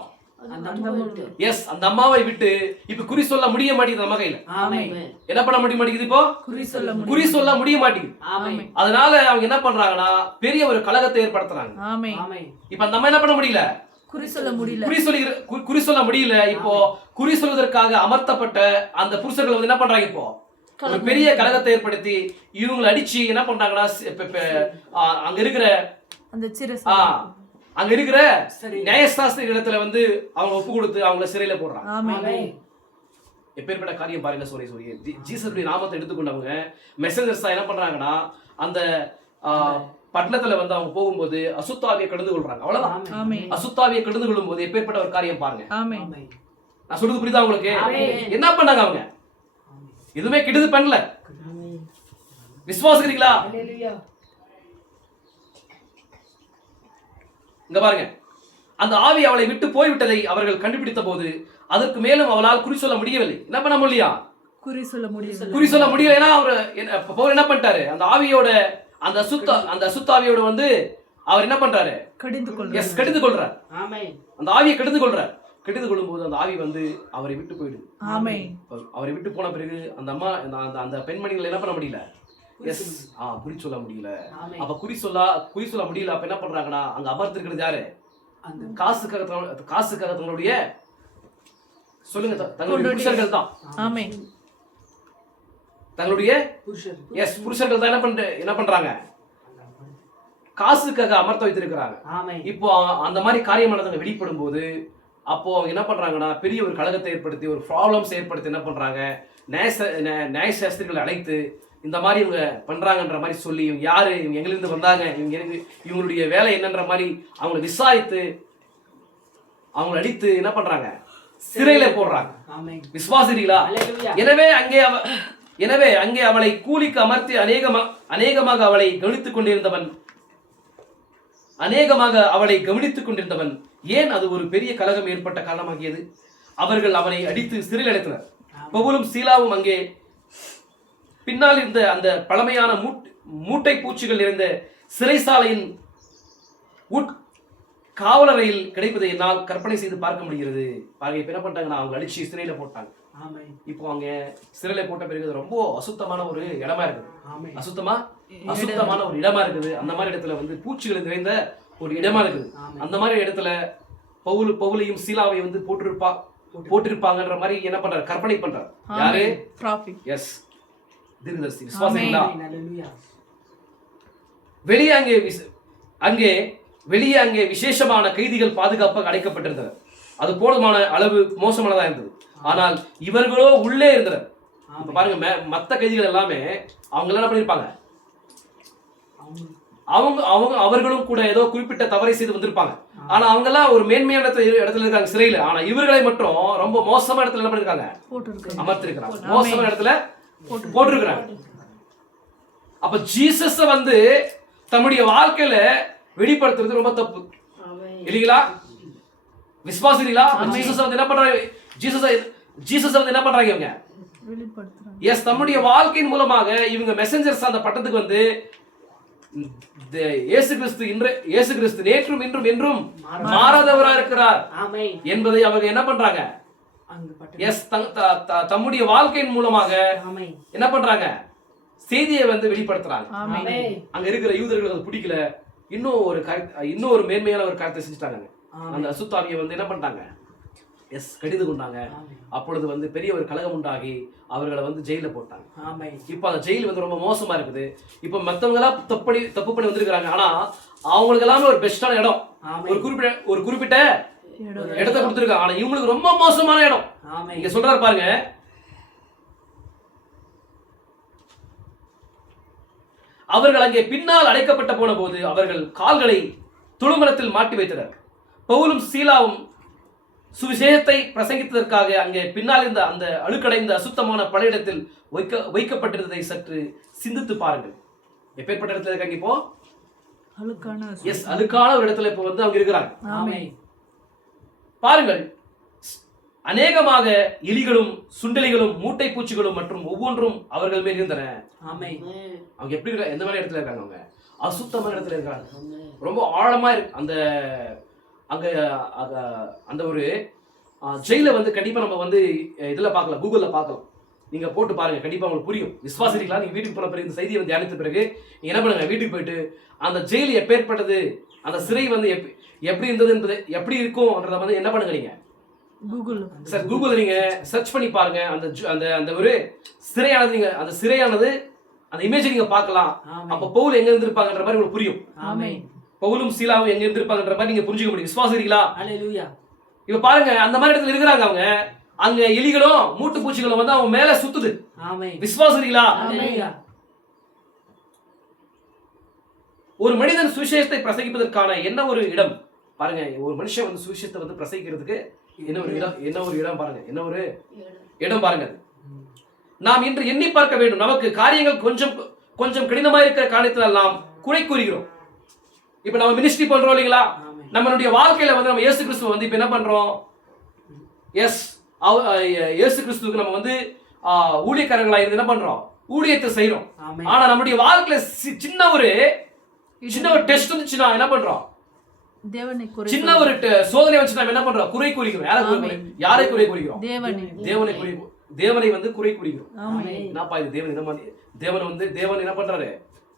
அந்த அம்மாவை விட்டு இப்ப குறி சொல்ல முடிய மாட்டேங்குது. நம்ம கையில என்ன பண்ண முடிய மாட்டேங்குது? இப்போ குறி சொல்ல முடிய மாட்டேங்குது. அதனால அவங்க என்ன பண்றாங்கன்னா பெரிய ஒரு கலகத்தை ஏற்படுத்துறாங்க. இப்ப அந்த அம்மா என்ன பண்ண முடியல? குறி சொல்ல முடியல. இப்போ குறி சொல்வதற்காக அமர்த்தப்பட்ட அந்த புருஷர்கள் வந்து என்ன பண்றாங்க? இப்போ ஒரு பெரிய கலகத்தை ஏற்படுத்தி இவங்களை அடிச்சு என்ன பண்றாங்கன்னா, அங்க இருக்கிற நியாயசாஸ்திரி இடத்துல வந்து அவங்க ஒப்பு கொடுத்து அவங்கள சிறையில போடுறாங்க. எப்பேற்பட்ட காரியம் பாருங்க. சோரிய ஜீசஸுடைய நாமத்தை எடுத்துக்கொண்டவங்க மெசஞ்சர்ஸா என்ன பண்றாங்கன்னா, அந்த பட்டணத்துல வந்து அவங்க போகும்போது அசுத்தாவியை கடந்து கொள்றாங்க. அவ்வளவுதான். அசுத்தாவியை கடந்து கொள்ளும் போது எப்பேற்பட்ட ஒரு காரியம் பாருங்க. நான் சொல்றது புரியுதா உங்களுக்கு? என்ன பண்ணாங்க? அவங்க எதுவுமே கெடுது பண்ணல. விசுவாசிக்கிறீங்களா? இங்க பாருங்க, அந்த ஆவி அவளை விட்டு போய்விட்டதை அவர்கள் கண்டுபிடித்த போது அதற்கு மேலும் அவளால் குறி சொல்ல முடியவில்லை. என்ன பண்ண முடியல? குறி சொல்ல முடியல. ஏன்னா அவர் என்ன பண்ணிட்டாரு? அந்த ஆவியோட அந்த அசுத்தாவியோட வந்து அவர் என்ன பண்றாரு? கடிந்து கொள்றார். கடிந்து கொள்றார். ஆமென். அந்த ஆவியை கடிந்து கொள்றார். கடிந்து கொள்ளும்போது அந்த ஆவி வந்து அவரை விட்டு போயிடுது. ஆமென். அவரை விட்டு போன பிறகு அந்த அம்மா அந்த பெண்மணிகளை என்ன பண்ண முடியல? குறி சொல்ல முடியல. அப்ப குறி சொல்ல முடியல. அப்ப என்ன பண்றாங்கன்னா, அங்க அமர்ந்திருக்கிறது யாரு? காசுக்காக தங்களுடைய சொல்லுங்க தங்களுடைய புருஷர்கள் தான். ஆமென். தங்களுடைய புருஷர்கள் தான் என்ன பண்றாங்க? காசுக்காக அமர்த்த வைத்திருக்கிறாங்க. இப்போ அந்த மாதிரி காரியமானது வெளிப்படும் போது அப்போ அவங்க என்ன பண்றாங்கன்னா, பெரிய ஒரு கலகத்தை ஏற்படுத்தி ஒரு ப்ராப்ளம்ஸ் ஏற்படுத்தி என்ன பண்றாங்க, நியாயசாஸ்திரிகளை அழைத்து இந்த மாதிரி இவங்க பண்றாங்கன்ற மாதிரி சொல்லி, இவங்க யாரு, இவங்க எங்கிருந்து வந்தாங்க, இவங்களுடைய வேலை என்னன்ற மாதிரி அவங்களை விசாரித்து அவங்களை அடித்து என்ன பண்றாங்க, சிறையில போடுறாங்க. விசுவாசிகளா? எனவே அங்கே அவளை கூலிக்கு அமர்த்தி அநேகமாக அவளை கவனித்துக் கொண்டிருந்தவன் ஏன் அது ஒரு பெரிய கலகம் ஏற்பட்ட காரணமாகியது. அவர்கள் அவனை அடித்து சிறையில் அடைத்தனர். பவுலும் சீலாவும் அங்கே பின்னால் இருந்த அந்த பழமையான மூட்டை பூச்சிகள் நிறைந்த சிறைசாலையின் காவலறையில் கிடைப்பதை என்னால் கற்பனை செய்து பார்க்க முடிகிறது. பாருங்க, இப்ப என்ன பண்ணிட்டாங்கன்னா, அவங்க அடிச்சு சிறையில போட்டாங்க. இப்போ அவங்க சிறையில போட்ட பிறகு ரொம்ப அசுத்தமான ஒரு இடமா இருக்குது. அசுத்தமான ஒரு இடமா இருக்குது. அந்த மாதிரி இடத்துல வந்து பூச்சிகள் நிறைந்த ஒரு இடமா இருக்குது. அந்த மாதிரி இடத்துல பவுலையும் சீலாவையும் வந்து போட்டிருப்பாங்கன்ற மாதிரி என்ன பண்றாரு, கற்பனை பண்றாரு. யாரு? எஸ், தீர்க்கதரிசி. விசுவாசிகளா? வெளியே அங்கே விசேஷமான கைதிகள் பாதுகாப்பாக அடைக்கப்பட்டிருந்தனர். அது போதுமான அளவு மோசமானதா இருந்தது. ஆனால் இவர்களோ உள்ளே இருந்தனர். இப்ப பாருங்க, மத்த கைதிகள் எல்லாமே அவங்க என்ன பண்ணிருப்பாங்க, அவர்களும் கூட ஏதோ குறிப்பிட்ட தவறை செய்து வந்திருப்பாங்க. ஆனா அவங்க எல்லாம் ஒரு மேன்மையான இடத்துல இருக்காங்க சிறையில. ஆனா இவர்களை மட்டும் ரொம்ப மோசமான இடத்துல என்ன பண்ணிருக்காங்க, அமர்த்திருக்கிறாங்க. மோசமான இடத்துல போட்டிருக்கிறாங்க. அப்ப ஜீசஸ வந்து தம்முடைய வாழ்க்கையில வெளிப்படுத்துறது ரொம்ப தப்பு இல்லீங்களா? விசுவாசிகளா? ஜீசஸ் வந்து என்ன பண்றாங்க, ஜீசஸ் வந்து என்ன பண்றாங்க இவங்க எஸ் தம்முடைய வாழ்க்கையின் மூலமாக இவங்க மெசஞ்சர்ஸ் அந்த பட்டத்துக்கு வந்து இயேசு கிறிஸ்து நேற்றும் இன்றும் என்றும் மாறாதவராக இருக்கிறார் என்பதை அவங்க என்ன பண்றாங்க, எஸ் தம்முடைய வாழ்க்கையின் மூலமாக என்ன பண்றாங்க, செய்தியை வந்து வெளிப்படுத்துறாங்க. அங்க இருக்கிற யூதர்களுக்கு அது பிடிக்கல. இன்னும் ஒரு மேன்மையான ஒரு காரியத்தை செஞ்சுட்டாங்க. அந்த அசுத்தாவியை வந்து என்ன பண்ணாங்க, எஸ் கடிந்து கொண்டாங்க. அப்பொழுது வந்து பெரிய ஒரு கலகம் உண்டாகி அவர்களை வந்து ஜெயில போட்டாங்க. இப்ப அந்த ஜெயில் வந்து ரொம்ப மோசமா இருக்குது. இப்ப மத்தவங்க எல்லாம் தப்பு பண்ணி வந்திருக்காங்க. ஆனா அவங்களுக்கு எல்லாமே ஒரு பெஸ்டான இடம், ஒரு குறிப்பிட்ட இடத்தை கொடுத்திருக்காங்க. ஆனா இவங்களுக்கு ரொம்ப மோசமான இடம். இங்க சொல்றாரு பாருங்க, அவர்கள் அங்கே பின்னால் அடைக்கப்பட்ட போன போது அவர்கள் கால்களை துளுமரத்தில் மாட்டி வைத்தனர். பவுலும் சீலாவும் சுவிசேஷத்தை பிரசங்கித்ததற்காக அங்கே பின்னால் இருந்த அந்த அழுக்கடைந்த அசுத்தமான பழையிடத்தில் வைக்கப்பட்டிருந்ததை சற்று சிந்தித்து பாருங்கள். எப்பேற்பட்ட இடத்துல இருக்காங்க இப்போ? அழுக்கான ஒரு இடத்துல இப்போ வந்து அவங்க இருக்கிறாங்க. பாருங்கள், அநேகமாக எலிகளும் சுண்டலிகளும் மூட்டை பூச்சிகளும் மற்றும் ஒவ்வொன்றும் அவர்கள் மேல் இருந்தன. அவங்க எப்படி இருக்காங்க, எந்த மாதிரி இடத்துல இருக்காங்க? அவங்க அசுத்தமான இடத்துல இருக்காங்க. ரொம்ப ஆழமா இருக்கு அந்த அங்க அந்த ஒரு ஜெயில வந்து கண்டிப்பா நம்ம வந்து இதுல பார்க்கலாம், கூகுள்ல பார்க்கலாம். நீங்க போட்டு பாருங்க, கண்டிப்பா உங்களுக்கு புரியும். விசுவாசிகளா? நீங்க வீட்டுக்கு போன பிறகு இந்த செய்தியை வந்து தியானித்த பிறகு நீங்க என்ன பண்ணுங்க, வீட்டுக்கு போயிட்டு அந்த ஜெயில் எப்பேற்பட்டது, அந்த சிறை வந்து எப்படி இருந்தது என்பது எப்படி இருக்கும்ன்றத வந்து என்ன பண்ணுங்க, நீங்க கூகுள் நீங்க சர்ச் பண்ணி பாருங்க. அந்த ஒரு சிறையானது, நீங்க அந்த சிறையானது அந்த இமேஜ் நீங்க பார்க்கலாம். அப்ப பவுல் எங்க இருந்திருப்பாங்கன்ற மாதிரி உங்களுக்கு புரியும். பவுலும் சீலாவும் எங்க இருந்திருப்பாங்கன்ற மாதிரி நீங்க புரிஞ்சுக்க முடியும். விசுவாசிகளா? இப்ப பாருங்க, அந்த மாதிரி இடத்துல இருக்கிறாங்க அவங்க. அங்க எலிகளும் மூட்டு பூச்சிகளும் வந்து அவங்க மேல சுத்துது. விசுவாசிகளா? ஒரு மனிதன் சுவிசேஷத்தை பிரசங்கிப்பதற்கான என்ன ஒரு இடம் பாருங்க. ஒரு மனுஷன் வந்து சுவிசேஷத்தை வந்து பிரசங்கிக்கிறதுக்கு என்ன ஒரு இடம் பாருங்க, என்ன ஒரு இடம் பாருங்க. நாம் இன்று எண்ணி பார்க்க வேண்டும். நமக்கு காரியங்கள் கொஞ்சம் கடினமா இருக்கிற காரியத்தில் நாம் குறை கூறுகிறோம். இப்ப நம்ம மினிஸ்ட்ரி பண்றோம் இல்லைங்களா? நம்மளுடைய வாழ்க்கையில வந்து நம்ம இயேசு கிறிஸ்துவ வந்து இப்ப என்ன பண்றோம், எஸ் இயேசு கிறிஸ்துவுக்கு நம்ம வந்து ஊழியக்காரர்களா இருந்து என்ன பண்றோம், ஊழியத்தை செய்றோம். ஆமென். ஆனா நம்முடைய வாழ்க்கையில சின்ன ஒரு டெஸ்ட் வந்துச்சுன்னா என்ன பண்றோம்? தேவனை குறை சின்ன ஒரு சோதனை வந்துச்சு நம்ம என்ன பண்றோம்? குறை கூறுகிறோம். யாரை குறை கூறுகிறோம்? தேவனை வந்து குறை கூறுகிறோம். என்னப்பா இது தேவன் இந்த மாதிரி தேவன் என்ன பண்றாரு?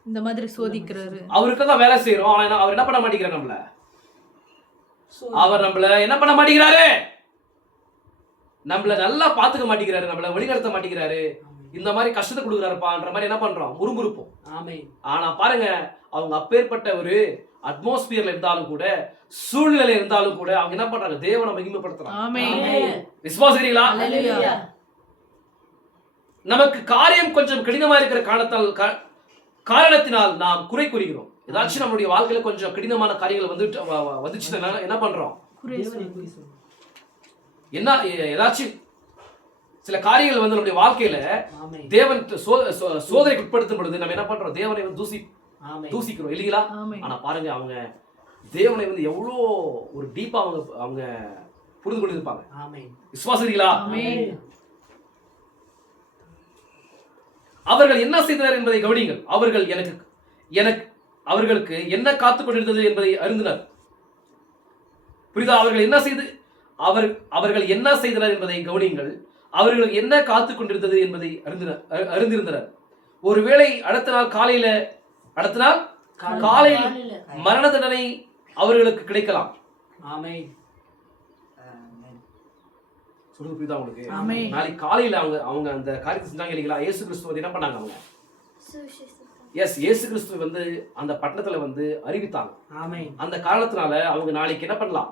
இந்த மாதிரி சோதிக்கிறாரு. அவருக்கு தான் வேலை செய்யறோம். ஆனா அவர் என்ன பண்ண மாட்டேங்கிறாரு? அவர் நம்மள என்ன பண்ண மாட்டேங்கிறாரு? நம்மள நல்லா பாத்துக்க மாட்டேங்கிறாரு. நம்மள வழிநடத்த மாட்டேங்கிறாரு. இந்த மாதிரி கஷ்டத்தை கொடுக்குறாருப்பான்ற மாதிரி என்ன பண்றோம்? முறுமுறுப்போம். ஆனா பாருங்க, அவங்க அப்பேற்பட்ட ஒரு அட்மாஸ்பியர்ல இருந்தாலும் கூட, சூழ்நிலை இருந்தாலும் கூட அவங்க என்ன பண்றாங்க? தேவனை மகிமைப்படுத்துறாங்க. விசுவாசிக்கிறீங்களா? நமக்கு காரியம் கொஞ்சம் கடினமா இருக்கிற காரணத்தினால் நாம் குறை கூறுகிறோம். ஏதாச்சும் நம்மளுடைய வாழ்க்கையில கொஞ்சம் கடினமான காரியங்கள் வந்துச்சுன்னா என்ன பண்றோம்? என்ன ஏதாச்சும் சில காரியங்கள் வந்து நம்முடைய வாழ்க்கையில தேவன் சோதனைக்கு உட்படுத்தும் பொழுது நம்ம என்ன பண்றோம்? தேவனை வந்து தூசிக்கிறோம் இல்லீங்களா? ஆனா பாருங்க, அவங்க தேவனை வந்து எவ்வளோ ஒரு டீப்பா அவங்க புரிந்து கொண்டு இருப்பாங்க. விசுவாசிக்கிறீங்களா? அவர்கள் என்ன செய்தனர் என்பதை கவனிங்கள். அவர்களுக்கு என்ன காத்துக் கொண்டிருந்தது என்பதை அறிந்தனர். புரியுதா? அவர்கள் என்ன செய்தனர் என்பதை கவனிங்கள். அவர்களுக்கு என்ன காத்துக் கொண்டிருந்தது என்பதை அறிந்திருந்தனர். ஒருவேளை அடுத்த நாள் காலையில் மரண தண்டனை அவர்களுக்கு கிடைக்கலாம். சொல்றது புரியுதா உங்களுக்கு? நாளைக்கு காலையில அவங்க அந்த காரியத்தை செஞ்சாங்க இல்லைங்களா? இயேசு கிறிஸ்து என்ன பண்ணாங்க? அவங்க இயேசு கிறிஸ்து வந்து அந்த பட்டணத்துல வந்து அறிவித்தாங்க. அந்த காரணத்தினால அவங்க நாளைக்கு என்ன பண்ணலாம்?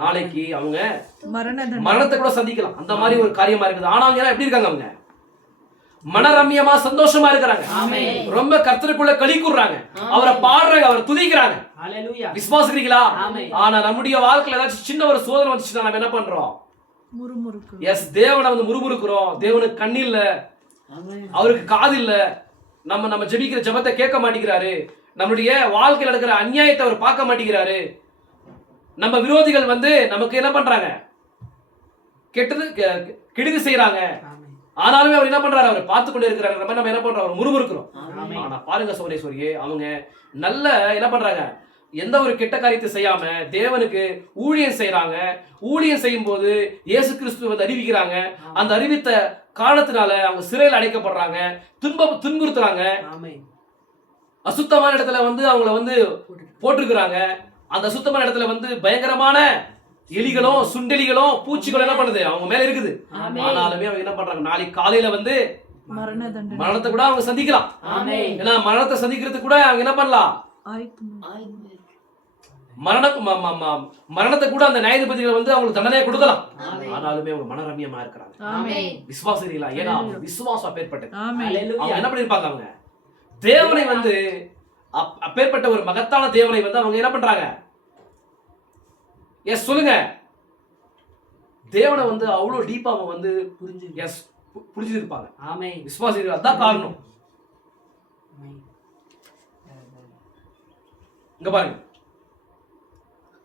நாளைக்கு அவங்க மரணத்தை கூட சந்திக்கலாம். அந்த மாதிரி ஒரு காரியமா இருக்குது. ஆனா அவங்க எப்படி இருக்காங்க? அவங்க மனரம்யமா சந்தோஷமா இருக்கிறாங்க. ரொம்ப கர்த்தருக்குள்ள களி கூறுறாங்க. அவரை பாடுறாங்க, அவரை துதிக்கிறாங்க. விசுவாசிக்கிறீங்களா? ஆனா நம்முடைய வாழ்க்கையில ஏதாச்சும் சின்ன ஒரு சோதனை வந்துச்சுன்னா நம்ம என்ன பண்றோம்? தேவனை வந்து முறுமுறுக்கிறோம். தேவனுக்கு கண் இல்ல, அவருக்கு காது இல்ல, நம்ம ஜெபிக்கிற ஜெபத்தை கேட்க மாட்டேங்கிறாரு. நம்மளுடைய வாழ்க்கையில் நடக்கிற அநியாயத்தை அவர் பார்க்க மாட்டேங்கிறாரு. நம்ம விரோதிகள் வந்து நமக்கு என்ன பண்றாங்க? கெடுதி செய்யறாங்க. ஆனாலுமே அவர் என்ன பண்றாரு? அவர் பார்த்து கொண்டே இருக்கிறாரு. நம்ம என்ன பண்றோம்? அவர் முறுமுறுக்கிறோம். ஆனா பாருங்க சோரேஸ்வரியே, அவங்க நல்ல என்ன பண்றாங்க? எந்த ஒரு கெட்ட காரியத்தை செய்யாம தேவனுக்கு ஊழியம் செய்யறாங்க. ஊழியம் செய்யும் போது இயேசு கிறிஸ்துவை வந்து அறிவிக்கிறாங்க. அந்த அறிவித்த காரணத்தினால அவங்க சிறையில் அடைக்கப்படுறாங்க, துன்புறுத்துறாங்க. அசுத்தமான இடத்துல வந்து அவங்கள வந்து போட்டிருக்கிறாங்க. அந்த அசுத்தமான இடத்துல வந்து பயங்கரமான எலிகளும் சுண்டெலிகளும் பூச்சிகளும் என்ன பண்ணுது? அவங்க மேல இருக்குது. ஆனாலுமே அவங்க என்ன பண்றாங்க? நாளைக்கு காலையில வந்து மரணத்தை கூட அவங்க சந்திக்கலாம். ஏன்னா மரணத்தை சந்திக்கிறதுக்கு கூட அவங்க என்ன பண்ணலாம்? மரணத்தை கூட அந்த நியாயாதிபதிகள் வந்து அவங்களுக்கு தண்டனையை கொடுக்கலாம். ஆனாலுமே அவங்க மனரம்யமா இருக்கிறாங்க. விசுவாசிகளா? ஏன்னா விசுவாசம் அப்பேற்பட்டது. அவங்க என்ன பண்ணிருப்பாங்க? அவங்க தேவனை வந்து அப்பேற்பட்ட ஒரு மகத்தான தேவனை வந்து அவங்க என்ன பண்றாங்க? சொல்லுங்க. தேவனை வந்து அவ்வளவு டீப்பா அவங்க வந்து புரிஞ்சிருப்பாங்க. விசுவாசிகள் அதான் காரணம். இங்க பாருங்க,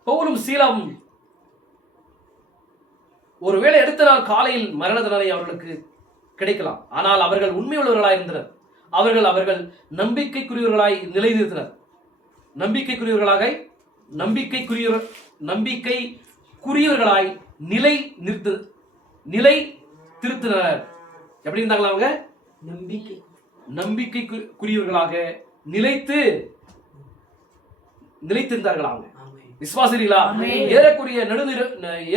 பவுலும் சீலாவும் ஒருவேளை அடுத்த நாள் காலையில் மரண தண்டனை அவர்களுக்கு கிடைக்கலாம். ஆனால் அவர்கள் உண்மையுள்ளவர்களாய் இருந்தனர். அவர்கள் நம்பிக்கைக்குரியவர்களாய் நிலைநிறுத்தினர். நம்பிக்கைக்குரியவர்களாய் நிலை திருத்தினர். எப்படி இருந்தாங்களா? அவங்க நம்பிக்கைக்குரியவர்களாக நிலைத்திருந்தார்களா? அவங்க விசுவாசிகளா?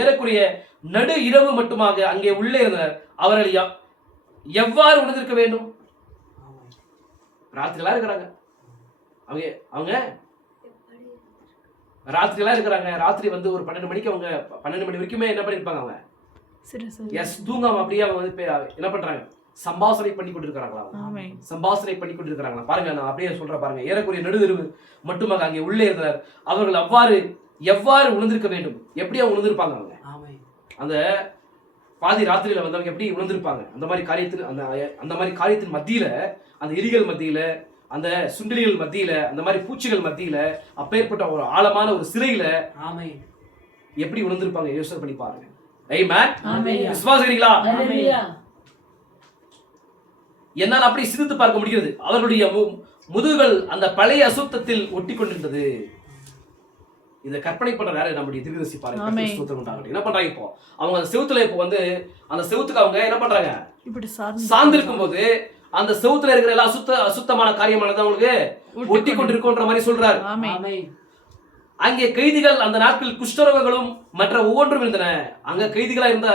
ஏறக்குறைய நடு இரவு மட்டுமாக அங்கே உள்ளே இருந்தனர். அவர்கள் எவ்வாறு உணர்ந்திருக்க வேண்டும்? ராத்திரிலாம் இருக்கிறாங்க. அவங்க ராத்திரிலாம் இருக்கிறாங்க. ராத்திரி வந்து ஒரு 12 மணிக்கு அவங்க 12 மணி வரைக்குமே என்ன பண்ணிருப்பாங்க? அவங்க தூங்காம அப்படியே அவங்க வந்து என்ன பண்றாங்க? சம்பாஷணை பண்ணி கொண்டிருக்கிறாங்களா? சம்பாஷணை பண்ணி கொண்டிருக்கிறாங்களா? பாருங்க, நான் அப்படியே சொல்றேன் பாருங்க. ஏறக்குறைய நடுநிறுவு மட்டுமாக அங்கே உள்ளே இருந்தனர். அவர்கள் எவ்வாறு உணர்ந்திருக்க வேண்டும்? எப்படி அவங்க உணர்ந்திருப்பாங்க? அவங்க அந்த பாதி ராத்திரியில வந்தவங்க எப்படி உணர்ந்திருப்பாங்க? அந்த மாதிரி காரியத்தின் மத்தியில, அந்த எலிகள் மத்தியில, அந்த சுண்டலிகள் மத்தியில, அந்த மாதிரி பூச்சிகள் மத்தியில, அப்பேற்பட்ட ஒரு ஆழமான ஒரு சிறையில எப்படி உணர்ந்திருப்பாங்க? யோசனை பண்ணி பாருங்க. ஆமென். விசுவாசிக்கிறீங்களா? என்னால் அப்படி சிந்தித்து பார்க்க முடிகிறது. அவர்களுடைய முதுகுகள் அந்த பழைய அசுத்தத்தில் ஒட்டி கொண்டிருந்தது. இதை கற்பனை பண்ற வேற நம்முடைய தீர்க்கதரிசி பாருங்க. என்ன பண்றாங்க இப்போ அவங்க அந்த செவுத்துல இப்போ வந்து அந்த செவுத்துக்கு அவங்க என்ன பண்றாங்க இப்படி சார்ந்திருக்கும் போது அந்த செவுத்துல இருக்கிற எல்லா அசுத்தமான காரியமானது அவங்களுக்கு ஒட்டி கொண்டிருக்கும்ன்ற மாதிரி சொல்றாரு. அங்கே கைதிகள் அந்த நாட்களில் குஷ்டரோகங்களும் மற்ற ஒவ்வொன்றும் இருந்தன. அங்க கைதிகளா இருந்த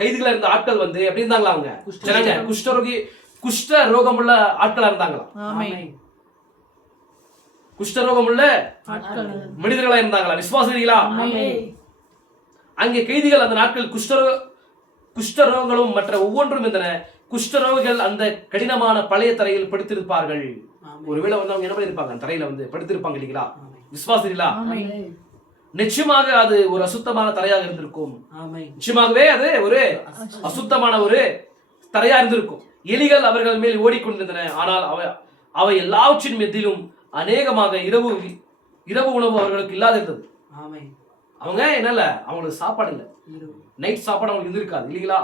கைதிகளா இருந்த ஆட்கள் வந்து எப்படி இருந்தாங்களா அவங்க ஜனங்க குஷ்ட ரோகம் உள்ள ஆட்களா இருந்தாங்களா, குஷ்டரோகம் உள்ள மனிதர்களா இருந்தாங்களா, விசுவாசிகளா? அங்கே கைதிகள் அந்த நாட்கள் குஷ்டரோகங்களும் மற்ற ஒவ்வொன்றும் இருந்தன. குஷ்டரோகிகள் அந்த கடினமான பழைய தரையில் படுத்திருப்பார்கள். ஒருவேளை வந்து அவங்க என்ன பண்ணிருப்பாங்க, தரையில வந்து படுத்திருப்பாங்க இல்லைங்களா, விசுவாசிகளா? நிச்சயமாக அது ஒரு அசுத்தமான தரையாக இருந்திருக்கும். நிச்சயமாகவே அது ஒரு அசுத்தமான ஒரு தரையா இருந்திருக்கும். எலிகள் அவர்கள் மேல் ஓடிக்கொண்டிருந்தன. ஆனால் அவை எல்லாவற்றின் மத்தியிலும் அநேகமாக இரவு உணவு அவர்களுக்கு இல்லாத இருந்தது. அவங்க என்னல்ல, அவங்களுக்கு சாப்பாடு இல்ல, நைட் சாப்பாடு அவங்களுக்கு இருந்திருக்காது இல்லைங்களா?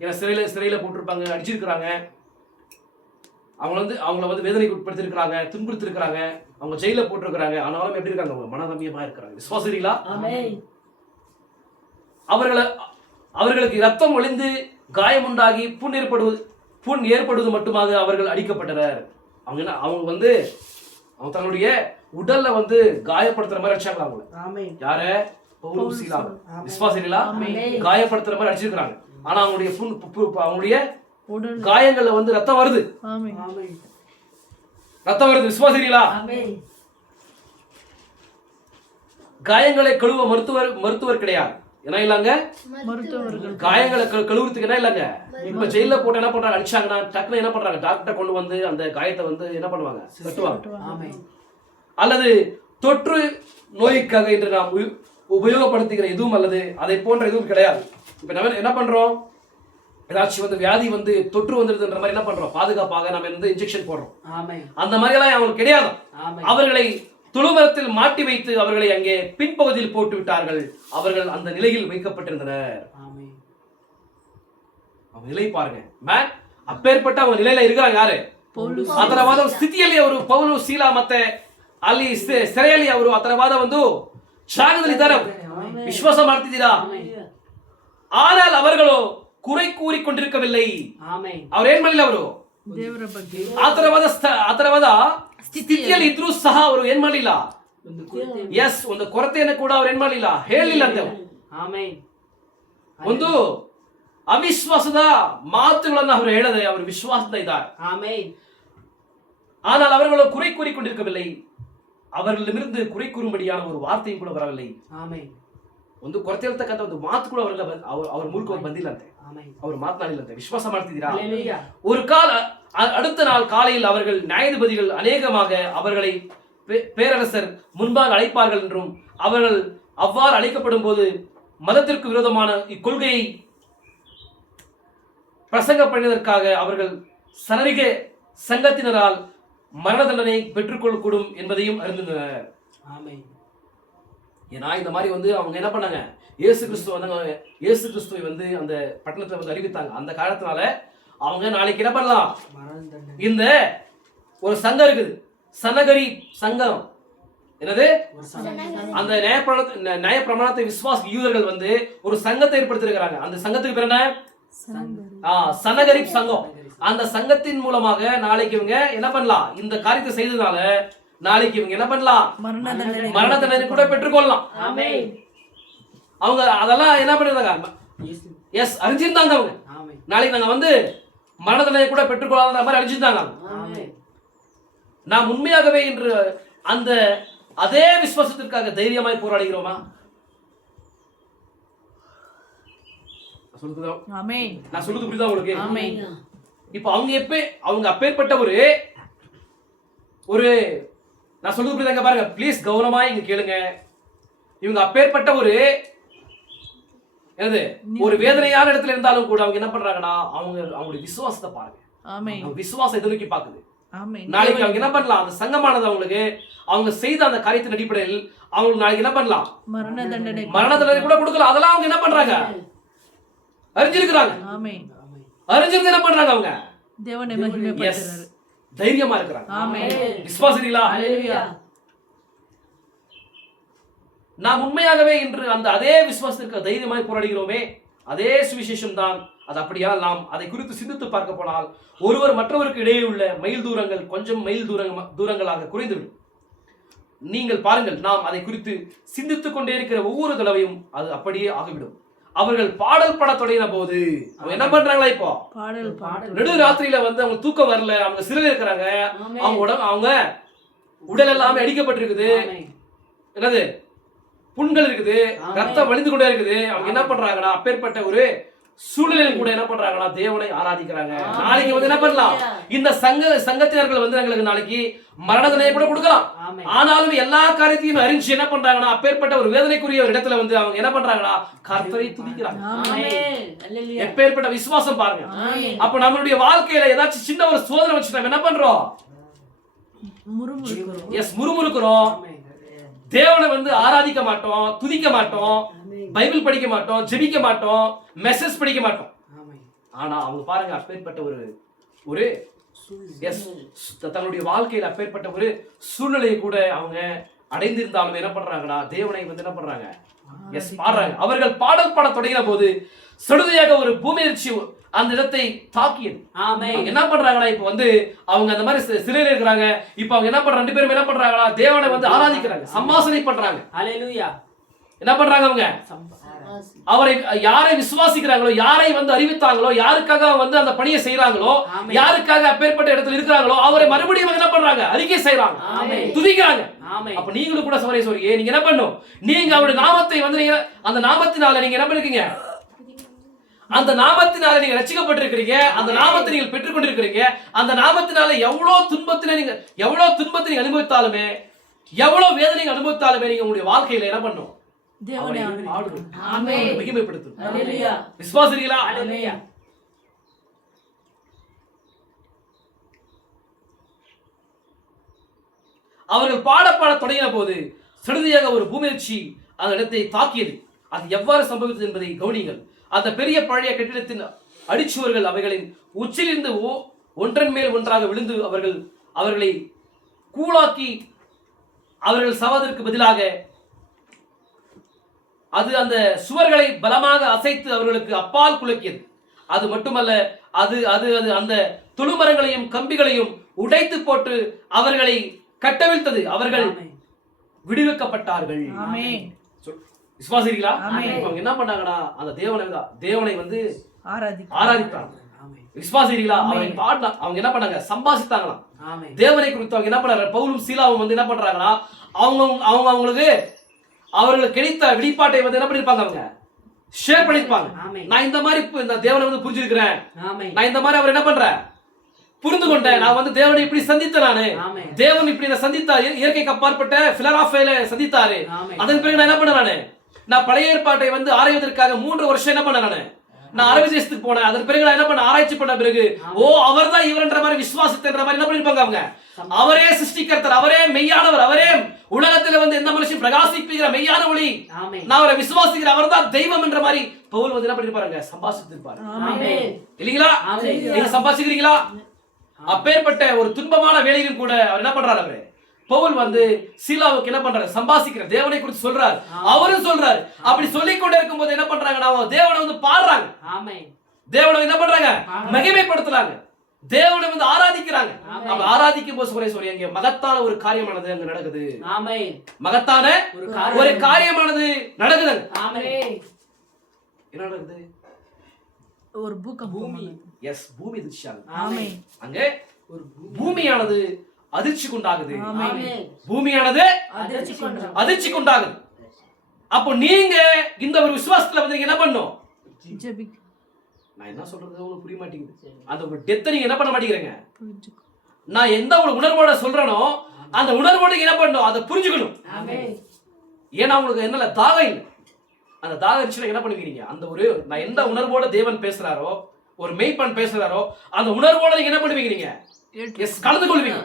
ஏன்னா சிறையில போட்டிருப்பாங்க, அடிச்சிருக்கிறாங்க, அவங்கள வந்து வேதனைக்கு உட்படுத்திருக்கிறாங்க, துன்புறுத்திருக்கிறாங்க, அவங்க ஜெயில போட்டிருக்கிறாங்க. ஆனாலும் எப்படி இருக்காங்க, அவங்க மனதம்பியமா இருக்கிறாங்க. விசுவாசிகளா? அவர்களுக்கு ரத்தம் ஒளிந்து காயம் உண்டாகி புண் ஏற்படுவது மட்டுமாக அவர்கள் அடிக்கப்பட்டனர். அவங்க வந்து அவங்க தன்னுடைய உடல்ல வந்து காயப்படுத்துற மாதிரி அடிச்சாங்களா அவங்கள. யார? பவுலும் சீலாவும். விசுவாசிகளா? காயப்படுத்துற மாதிரி அடிச்சிருக்கிறாங்க. ஆனா அவங்களுடைய காயங்கள்ல வந்து ரத்தம் வருது, ரத்தம் வருது. விசுவாசிகளா? காயங்களை கழுவ மருத்துவர் கிடையாது. என்ன இல்லங்க, காயங்களை கழுவுறதுக்கு என்ன இல்லங்க. இப்ப ஜெயில போட்டு என்ன பண்றாங்க, அடிச்சாங்கன்னா டக்குனு என்ன பண்றாங்க, டாக்டர் கொண்டு வந்து அந்த காயத்தை வந்து என்ன பண்ணுவாங்க, கட்டுவாங்க. அல்லது தொற்று நோய்க்காக என்று நாம் உபயோகப்படுத்துகிற எதுவும் அல்லது அதை போன்ற எதுவும் கிடையாது. இப்ப நம்ம என்ன பண்றோம், ஏதாச்சும் வந்து வியாதி வந்து தொற்று வந்துருதுன்ற மாதிரி என்ன பண்றோம், பாதுகாப்பாக நம்ம வந்து இன்ஜெக்ஷன் போடுறோம். அந்த மாதிரி எல்லாம் அவங்களுக்கு கிடையாது. அவர்களை தொழுமரத்தில் மாட்டி வைத்து அவர்களை அங்கே பின்பகுதியில் போட்டு விட்டார்கள். அவர்கள் அந்த நிலையில் வைக்கப்பட்டிருந்தனர். அவங்க நிலை பாருங்க, அப்பேற்பட்ட அவங்க நிலையில இருக்கிறாங்க. ಯಾರು? ಆ ತರವಾದ ಸ್ಥಿತಿಯಲ್ಲಿ ಅವರು ಪೌಲು ಸೀಲಾ ಮತ್ತೆ ಅಲ್ಲಿ ಸೆರೆಯಲ್ಲಿ ಅವರು ಆ ತರವಾದ ಒಂದು ಜಾಗದಲ್ಲಿ ಇದ್ದಾರೆ. ವಿಶ್ವಾಸ ಮಾಡ್ತಿದ್ದೀರಾ? ஆனால் அவர்களோ குறை கூறிக்கொண்டிருக்கவில்லை. ಅವ್ರು ಏನ್ ಮಾಡಲಿಲ್ಲ, ಅವರು ಆ ತರವಾದ ಸ್ಥಿತಿಯಲ್ಲಿ ಇದ್ರೂ ಸಹ ಅವರು ಏನ್ ಮಾಡಲಿಲ್ಲ, ಒಂದು ಕೊರತೆಯನ್ನು ಕೂಡ ಅವ್ರು ಏನ್ ಮಾಡಲಿಲ್ಲ, ಹೇಳಲಿಲ್ಲ ಅಂತ. ಒಂದು ಅವಿಶ್ವಾಸದ ಮಾತುಗಳನ್ನು ಅವರು ಹೇಳದೆ ಅವರು ವಿಶ್ವಾಸದ ಇದ್ದಾರೆ. ஆனால் அவர்களோ குறை கூறிக்கொண்டிருக்கவில்லை. அவர்களிடமிருந்து குறை கூறும்படியான ஒரு வார்த்தையும் கூட வரவில்லை. ಒಂದು ಕೊರತೆ ಇರತಕ್ಕಂತ ಒಂದು ಮಾತು ಕೂಡ ಅವ್ರ ಮೂಲಕ ಬಂದಿಲ್ಲ ಅಂತೆ. ಅವರು ಮಾತನಾಡಿಲ್ಲಂತೆ. ವಿಶ್ವಾಸ ಮಾಡ್ತಿದ್ದೀರಾ? ஒரு கால அடுத்த நாள் காலையில் அவர்கள் நியாயாதிபதிகள் அநேகமாக அவர்களை பேரரசர் முன்பாக அழைப்பார்கள் என்றும் அவர்கள் அவ்வாறு அழைக்கப்படும் போது மதத்திற்கு விரோதமான இக்கொள்கையை பிரசங்க பண்ணியதற்காக அவர்கள் சனரிக சங்கத்தினரால் மரண தண்டனை பெற்றுக்கொள்ளக்கூடும் என்பதையும் அறிந்தனர். ஏன்னா இந்த மாதிரி வந்து அவங்க என்ன பண்ணாங்க, இயேசு கிறிஸ்துவை வந்து அந்த பட்டணத்துல வந்து அறிவித்தாங்க. அந்த காலத்தினால அவங்க நாளைக்கு என்ன பண்ணலாம், இந்த ஒரு சங்கம் இருக்குது, சனகரி சங்கம். என்னது? அந்த நியாய பிரமாணத்தை விசுவாச யூதர்கள் வந்து ஒரு சங்கத்தை ஏற்படுத்திருக்கிறாங்க. அந்த சங்கத்துக்கு பேர் என்ன? சனகரி சங்கம். அந்த சங்கத்தின் மூலமாக நாளைக்கு இவங்க என்ன பண்ணலாம், இந்த காரியத்தை செய்ததுனால நாளைக்கு இவங்க என்ன பண்ணலாம், மரண தண்டனை கூட பெற்றுக்கொள்ளலாம். அவங்க அதெல்லாம் என்ன பண்ணிருந்தாங்க, எஸ் அறிஞ்சிருந்தாங்க. அவங்க நாளைக்கு நாங்க வந்து மரண தண்டனை கூட பெற்றுக்கொள்ளாத மாதிரி அறிஞ்சிருந்தாங்க. நாம் உண்மையாகவே இன்று அந்த அதே விசுவாசத்திற்காக தைரியமாய் போராடுகிறோமா? நான் சொல்றது புரியுதா உங்களுக்கு? இப்ப அவங்க அப்பேற்பட்ட ஒரு நான் சொல்றது புரியுதாங்க? பாருங்க ப்ளீஸ், கவனமா இங்க கேளுங்க. இவங்க அப்பேற்பட்ட என்னது ஒரு வேதனையான இடத்துல இருந்தாலும் கூட அவங்க என்ன பண்றாங்கன்னா அவங்களுடைய விசுவாசத்தை பாருங்க. அவங்க விசுவாசம் எதை நோக்கி பாக்குது. நாளைக்கு அவங்க என்ன பண்ணலாம், அந்த சங்கமானது அவங்களுக்கு அவங்க செய்த அந்த காரியத்தின் அடிப்படையில் அவங்களுக்கு நாளைக்கு என்ன பண்ணலாம், மரண தண்டனை கூட கொடுக்கலாம். அதெல்லாம் அவங்க என்ன பண்றாங்க, அறிஞ்சிருக்கிறாங்க. அறிஞ்சிருந்து என்ன பண்றாங்க அவங்க? தேவனை எஸ், மகிமைப்படுத்துறாரு. தைரியமா இருக்கிறாங்க. ஆமென். விசுவாசிக்கிறீங்களா? ஹalleluya. நாம் உண்மையாகவே இன்று அந்த அதே விசுவாசத்திற்கு தைரியமாய் போராடுகிறோமே, அதே சுவிசேஷம் தான். அது அப்படியால் நாம் அதை குறித்து சிந்தித்து பார்க்க போனால் ஒருவர் மற்றவருக்கு இடையே உள்ள மைல் தூரங்கள் கொஞ்சம் மைல் தூரங்களாக குறைந்துவிடும். நீங்கள் பாருங்கள், நாம் அதை குறித்து சிந்தித்துக் கொண்டே இருக்கிற ஒவ்வொரு தடவையும் அது அப்படியே ஆகிவிடும். அவர்கள் பாடல் பாட தொடங்கின போது அவங்க என்ன பண்றாங்களா? இப்போ நடு ராத்திரியில வந்து அவங்க தூக்கம் வரல, அவங்க சிறையில் இருக்கிறாங்க, அவங்க உடல் எல்லாமே அடிக்கப்பட்டிருக்குது, என்னது புண்கள் இருக்குது, ரத்தம் வழிந்து கொண்டே இருக்குது. அவங்க என்ன பண்றாங்கன்னா அப்பேற்பட்ட ஒரு சூழ்நிலையில் கூட என்ன பண்றாங்கன்னா தேவனை ஆராதிக்கிறாங்க. நாளைக்கு வந்து என்ன பண்ணலாம், இந்த சங்கத்தினர்கள் வந்து எங்களுக்கு நாளைக்கு மரண தண்டனை கூட கொடுக்கலாம். ஆனாலும் எல்லா காரியத்தையும் அறிஞ்சு என்ன பண்றாங்கன்னா அப்பேற்பட்ட ஒரு வேதனைக்குரிய ஒரு இடத்துல வந்து அவங்க என்ன பண்றாங்கன்னா கர்த்தரை துதிக்கிறாங்க. எப்பேற்பட்ட விசுவாசம் பாருங்க. அப்ப நம்மளுடைய வாழ்க்கையில ஏதாச்சும் சின்ன ஒரு சோதனை வச்சு நம்ம என்ன பண்றோம்? முறுமுறுக்கிறோம். தேவனை வந்து ஆராதிக்க மாட்டோம், துதிக்க மாட்டோம், பைபிள் படிக்க மாட்டோம், ஜெபிக்க மாட்டோம், மெசேஜ் படிக்க மாட்டோம். ஆனா அவங்க பாருங்க அப்பேற்பட்ட ஒரு தன்னுடைய வாழ்க்கையில அப்பேற்பட்ட ஒரு சூழ்நிலையை கூட அவங்க அடைந்திருந்தாலும் என்ன பண்றாங்கன்னா தேவனை வந்து என்ன பண்றாங்க? பாடுறாங்க. அவர்கள் பாடல் பாட தொடங்கின போது சடுதியாக ஒரு பூமியர்ச்சி அந்த இடத்தை தாக்கியது. என்ன பண்றாங்கன்னா இப்ப வந்து அவங்க அந்த மாதிரி சிறையில் இருக்கிறாங்க. இப்ப அவங்க என்ன பண்றாங்க? ரெண்டு பேரும் என்ன பண்றாங்களா? தேவனை வந்து ஆராதிக்கிறாங்க, சம்பாஷணை பண்றாங்க. ஹல்லேலூயா. என்ன பண்றாங்க? அவங்க அவரை யாரை விசுவாசிக்கிறாங்களோ, யாரை வந்து அறிவித்தாங்களோ, யாருக்காக வந்து அந்த பணியை செய்யறாங்களோ, யாருக்காக அப்பேற்பட்ட இடத்துல இருக்கிறாங்களோ அவரை மறுபடியும் என்ன பண்றாங்க? அறிக்கை செய்யறாங்க, துதிக்கிறாங்க. அப்ப நீங்களும் கூட சகோதரரே நீங்க என்ன பண்ணும்? நீங்க அவருடைய நாமத்தை வந்து நீங்க அந்த நாமத்தினால நீங்க என்ன பண்ணிருக்கீங்க? அந்த நாமத்தினால நீங்க ரட்சிக்கப்பட்டிருக்கிறீங்க, அந்த நாமத்தை நீங்கள் பெற்றுக் கொண்டிருக்கிறீங்க. அந்த நாமத்தினால எவ்வளவு துன்பத்தை நீங்க அனுபவித்தாலுமே, எவ்வளவு வேதனை அனுபவித்தாலுமே நீங்க உங்களுடைய வாழ்க்கையில என்ன பண்ணும்? மகிமைப்படுத்தும். விசுவாசிக்கிறீங்களா? அவர்கள் பாட தொடங்கின போது சடுதியாக ஒரு பூமியர்ச்சி அந்த இடத்தை தாக்கியது. அது எவ்வாறு சம்பவித்தது என்பதை கவனியுங்கள். அந்த பெரிய பழைய கட்டிடத்தின் அடிச்சுவர்கள் அவைகளின் உச்சிலிருந்து ஒன்றன் மேல் ஒன்றாக விழுந்து அவர்களை கூழாக்கி அவர்கள் சாவதற்கு பதிலாக அது அந்த சுவர்களை பலமாக அசைத்து அவர்களுக்கு அப்பால் குலுக்கியது. அது மட்டுமல்ல, அது அது அது அந்த தொழுமரங்களையும் கம்பிகளையும் உடைத்து போட்டு அவர்களை கட்டவிழ்த்தது. அவர்கள் விடுவிக்கப்பட்டார்கள். விசுவாசிக்கிறீங்களா? அவங்க என்ன பண்ணாங்கன்னா அந்த தேவனை வந்து ஆராதித்தாங்க. விசுவாசிக்கிறீங்களா? அவங்க என்ன பண்ணாங்க? சம்பாசித்தாங்களாம். தேவனை குறித்து அவங்க என்ன பண்றாங்க? பவுலும் சீலாவும் வந்து என்ன பண்றாங்கன்னா அவங்களுக்கு அவர்களுக்கு கிடைத்த வெளிப்பாட்டை வந்து என்ன பண்ணிருப்பாங்க? அவங்க ஷேர் பண்ணிருப்பாங்க. நான் இந்த மாதிரி இந்த தேவனை வந்து புரிஞ்சிருக்கிறேன், நான் இந்த மாதிரி அவர் என்ன பண்றேன் புரிந்து கொண்டேன், நான் வந்து தேவனை இப்படி சந்தித்தேன், நானு தேவன் இப்படி சந்தித்தார், இயற்கைக்கு அப்பாற்பட்ட பிலராஃபேல சந்தித்தாரு. அதன் பிறகு நான் என்ன பண்ணேன்? நான் பழைய ஏற்பாட்டை வந்து ஆராய்வதற்காக 3 வருஷம் என்ன பண்ணேன்? நான் அரபி தேசத்துக்கு போனேன். அதன் பிறகு நான் என்ன பண்ண? ஆராய்ச்சி பண்ண பிறகு அவர் தான் இவர்ன்ற மாதிரி விசுவாசத்தின்ற மாதிரி என்ன பண்ணிருப்பாங்க? அவங்க அவரே சிருஷ்டிகர்த்தர், அவரே மெய்யானவர், அவரே உலகத்துல வந்து எந்த மனுஷன் பிரகாசிப்பிக்கிற மெய்யான ஒளி, நான் அவரை விசுவாசிக்கிற அவர் தான் தெய்வம் என்ற மாதிரி பவுல் வந்து என்ன பண்ணிருப்பாருங்க? சம்பாஷித்திருப்பாரு. இல்லீங்களா? நீங்க சம்பாஷிக்கிறீங்களா? அப்பேற்பட்ட ஒரு துன்பமான வேலையிலும் கூட அவர் என்ன பண்றாரு? அவரு பவுல் வந்து சீலாவுக்கு என்ன பண்றாரு? சம்பாஷிக்கிற தேவனை குறித்து சொல்றாரு, அவரும் சொல்றாரு. அப்படி சொல்லிக் கொண்டே இருக்கும் போது என்ன பண்றாங்கன்னா தேவனை வந்து பாடுறாங்க, தேவனை என்ன பண்றாங்க? மகிமைப்படுத்துறாங்க, தேவனை வந்து ஆராதிக்கிறாங்க. அவங்க ஆராதிக்கும் போது அங்க மகத்தான ஒரு காரியமானது அங்க நடக்குது. மகத்தான ஒரு காரியமானது நடக்குது. என்ன நடக்குது? ஒரு பூமி அதிர்ச்சியாகுது. அங்க ஒரு பூமியானது அதிர்ச்சி கொண்டாகுது. பூமியானது அதிர்ச்சி கொண்டாகுது. அப்போ நீங்க இந்த ஒரு விசுவாசத்துல வந்து என்ன பண்ணும்? நான் என்ன சொல்றது உங்களுக்கு புரிய மாட்டேங்குது. அந்த ஒரு டெத்தை நீங்க என்ன பண்ண மாட்டேங்கிறீங்க? நான் எந்த ஒரு உணர்வோட சொல்றேனோ அந்த உணர்வோட என்ன பண்ணணும்? அதை புரிஞ்சுக்கணும். ஏன்னா உங்களுக்கு என்ன தாகம் இல்லை. அந்த தாகம் இருந்துச்சுன்னா என்ன பண்ணுவீங்க? அந்த ஒரு நான் எந்த உணர்வோட தேவன் பேசுறாரோ, ஒரு மெய்ப்பன் பேசுறாரோ, அந்த உணர்வோட நீங்க என்ன பண்ணுவீங்க? கலந்து கொள்வீங்க.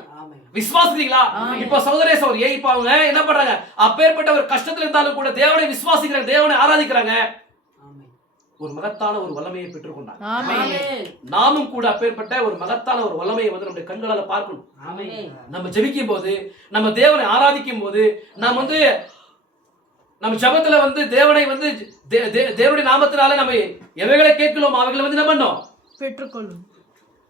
விசுவாசிக்கிறீங்களா? இப்ப சகோதரே இப்ப அவங்க என்ன பண்றாங்க? அப்பேற்பட்ட ஒரு கஷ்டத்துல இருந்தாலும் கூட தேவனை விசுவாசிக்கிறாங்க, தேவனை ஆராதிக்கிறாங்க. ஒரு மகத்தான ஒரு வல்லமையை பெற்றுக்கொண்டாங்க. ஆமென். நாமும் கூட அப்பேற்பட்ட ஒரு மகத்தான ஒரு வல்லமையை வந்து நம்முடைய கண்களால பார்க்கணும். நம்ம ஜெபிக்கும் போது, நம்ம தேவனை ஆராதிக்கும் போது, நாம் வந்து நம்ம ஜெபத்துல வந்து தேவனை வந்து தேவனுடைய நாமத்தினால நம்ம எவைகளை கேட்கிறோமோ அவைகளை வந்து என்ன பண்ணோம்? பெற்றுக்கொள்ளும்.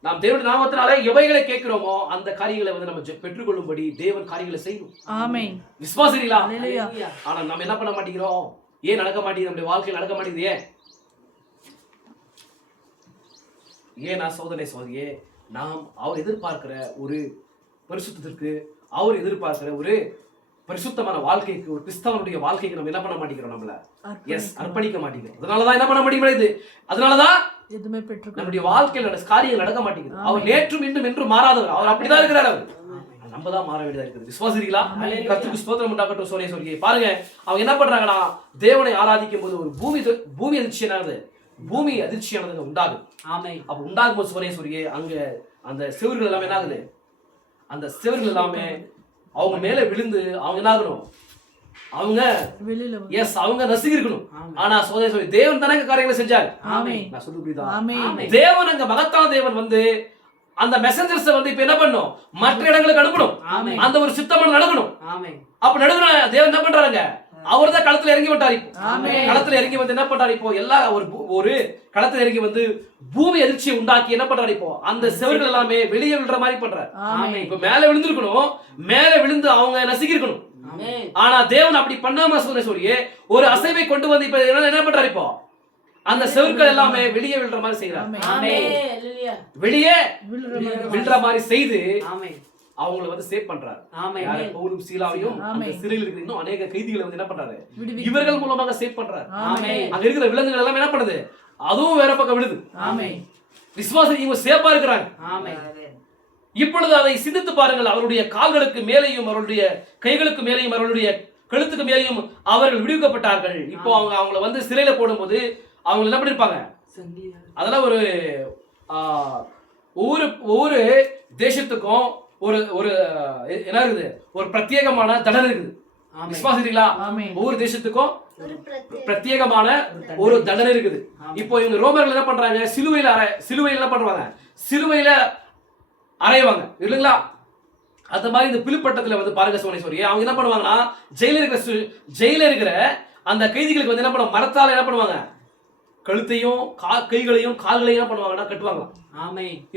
நாம் தேவனுடைய நாமத்தினால எவைகளை கேட்கிறோமோ அந்த காரியங்களை வந்து நம்ம பெற்றுக்கொள்ளும்படி தேவன் காரியங்களை செய்யும். ஆமென். விசுவாசிகளா? அல்லேலூயா. ஆனா நம்ம என்ன பண்ண மாட்டேங்கிறோம்? ஏன் நடக்க மாட்டேங்குது? நம்முடைய வாழ்க்கையில் நடக்க மாட்டேங்குது. ஏன் நான் சோதனையே நாம் அவர் எதிர்பார்க்கிற ஒரு பரிசுத்தத்திற்கு, அவர் எதிர்பார்க்கிற ஒரு பரிசுத்தமான வாழ்க்கைக்கு, ஒரு கிறிஸ்தவனுடைய வாழ்க்கைக்கு நம்ம என்ன பண்ண மாட்டேங்கிறோம்? நம்மள அர்ப்பணிக்க மாட்டேங்கிறோம். அதனாலதான் என்ன பண்ண மாட்டேங்குது? அதனாலதான் எதுவுமே பெற்றுக்கொள்ள நம்முடைய வாழ்க்கையில காரியங்கள் நடக்க மாட்டேங்குது. அவர் நேற்றும் இன்றும் என்றும் மாறாதவர். அவர் அப்படிதான் இருக்கிறார். அவர் நம்ம தான் மாற வேண்டியதா இருக்குது. விசுவாசிகளா? கர்த்தருக்கு ஸ்தோத்திரம் உண்டாகட்டும். சொல்லி பாருங்க, அவங்க என்ன பண்றாங்கன்னா தேவனை ஆராதிக்கும் போது ஒரு பூமி அதிர்ச்சியானது, பூமி அதிர்ச்சியானது உண்டாகுது. அப்ப உண்டாகும் போது சொல்லியே அங்க அந்த செவர்கள் எல்லாமே என்ன ஆகுது? அந்த செவர்கள் எல்லாமே அவங்க மேல விழுந்து அவங்க என்ன ஆகணும்? அவங்க அவங்க நசுங்கி இருக்கணும். ஆனா சொல்லி தேவன் தானே காரியங்களை செஞ்சாரு. நான் சொல்லி புரியுதா? தேவன் அங்க மகத்தான தேவன் வந்து அந்த மெசஞ்சர்ஸ் வந்து இப்ப என்ன பண்ணும்? மற்ற இடங்களுக்கு அனுப்பணும். அந்த ஒரு சித்தமான நடக்கணும். அப்ப நடுவுல தேவன் என்ன பண்றாங்க? அவர் தான் களத்துல இறங்கி விட்டார். களத்துல இறங்கி வந்து என்ன பண்றாரு? இப்போ எல்லா ஒரு களத்துல இறங்கி வந்து பூமி அதிர்ச்சியை உண்டாக்கி என்ன பண்றாரு? இப்போ அந்த செவர்கள் எல்லாமே வெளியே விழுற மாதிரி பண்றாரு. இப்ப மேல விழுந்திருக்கணும், மேல விழுந்து அவங்க நசுக்கி இருக்கணும். ஆனா தேவன் அப்படி பண்ணாம சொல்லியே ஒரு அசைவை கொண்டு வந்து இப்ப என்ன பண்றாரு? இப்போ அந்த செவர்கள் எல்லாமே வெளியே விழுற மாதிரி செய்யறாரு. வெளியே விழுற மாதிரி செய்து அவங்கள வந்து சேவ் பண்றாரு. பவுலும் சீலாவையும் அந்த சிறையில் இருக்கிற இன்னும் அநேக கைதிகளை வந்து என்ன பண்றாரு? இவர்கள் மூலமாக சேவ் பண்றாரு. அங்க இருக்கிற விலங்குகள் எல்லாம் என்ன பண்ணுது? அதுவும் வேற பக்கம் விழுது. விசுவாசம் இவங்க சேஃபா இருக்கிறாங்க. இப்பொழுது அதை சிந்தித்து பாருங்கள். அவருடைய கால்களுக்கு மேலேயும் அவருடைய கைகளுக்கு மேலேயும் அவருடைய கழுத்துக்கு மேலேயும் அவர்கள் விடுவிக்கப்பட்டார்கள். இப்போ அவங்கள வந்து சிறையில போடும்போது அவங்க என்ன பண்ணிருப்பாங்க? அதெல்லாம் ஒரு ஒவ்வொரு தேசத்துக்கும் ஒரு ஒரு என்ன இருக்குது? ஒரு பிரத்யேகமான தண்டனை இருக்குது. விசுவாசிங்களா? ஒவ்வொரு தேசத்துக்கும் பிரத்யேகமான ஒரு தண்டனை இருக்குது. இப்போ இவங்க ரோமர்கள் என்ன பண்றாங்க? சிலுவையில என்ன பண்றாங்க? சிலுவையில அறைவாங்க இல்லைங்களா? அந்த மாதிரி இந்த பிலிப்பட்டத்துல வந்து பாருங்க சொல்லி அவங்க என்ன பண்ணுவாங்கன்னா ஜெயில இருக்கிற அந்த கைதிகளுக்கு வந்து என்ன பண்ணுவாங்க? மரத்தால என்ன பண்ணுவாங்க? கழுத்தையும் கைகளையும் கால்களையும் என்ன பண்ணுவாங்கன்னா கட்டுவாங்க.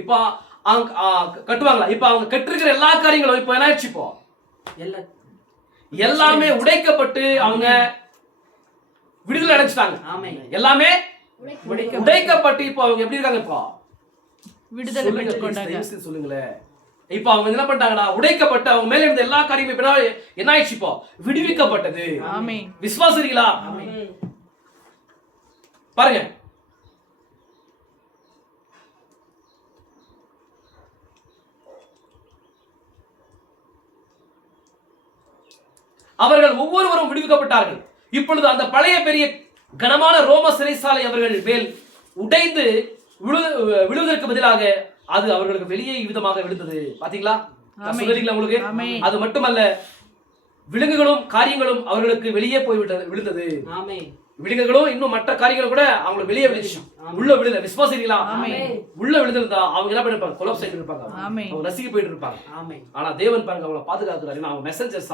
இப்ப கட்டுவாங்களா? இப்ப அவங்க கட்டிருக்கிற எல்லா காரியங்களும் இப்ப என்ன ஆயிடுச்சு? இப்போ எல்லாமே உடைக்கப்பட்டு அவங்க விடுதலை அடைஞ்சிட்டாங்க. எல்லாமே உடைக்கப்பட்டு இப்போ அவங்க எப்படி இருக்காங்க? இப்போ விடுதலை பெற்றுக்கொண்டாங்க. சொல்லுங்களேன். இப்ப அவங்க என்ன பண்ணிட்டாங்கன்னா உடைக்கப்பட்டு அவங்க மேல இருந்த எல்லா காரியமும் என்ன ஆயிடுச்சு? இப்போ விடுவிக்கப்பட்டது. விசுவாசிகளா? பாருங்க, அவர்கள் ஒவ்வொருவரும் விடுவிக்கப்பட்டார்கள். இப்பொழுது அந்த பழைய பெரிய கனமான ரோம சிறைசாலை அவர்கள் மேல் உடைந்து விழுவதற்கு பதிலாக அது அவர்களுக்கு வெளியே விதமாக விழுந்தது. பாத்தீங்களா? உங்களுக்கு அது மட்டுமல்ல, விலங்குகளும் காரியங்களும் அவர்களுக்கு வெளியே போய் விழுந்தது. விலங்குகளும் இன்னும் மற்ற காரியங்களும் கூட அவங்க வெளியே விழுந்துச்சு. உள்ள விழுத விசுவாசிகளா? உள்ள விழுந்திருந்தா அவங்க என்ன பண்ணிருப்பாங்க? கொலாப்ஸ் ஆயிட்டு இருப்பாங்க. அவங்க நசுங்கி போயிட்டு இருப்பாங்க. ஆனா தேவன் பாருங்க அவங்களை பாதுகாக்கிறாரு. அவங்க மெசஞ்சர்ஸ்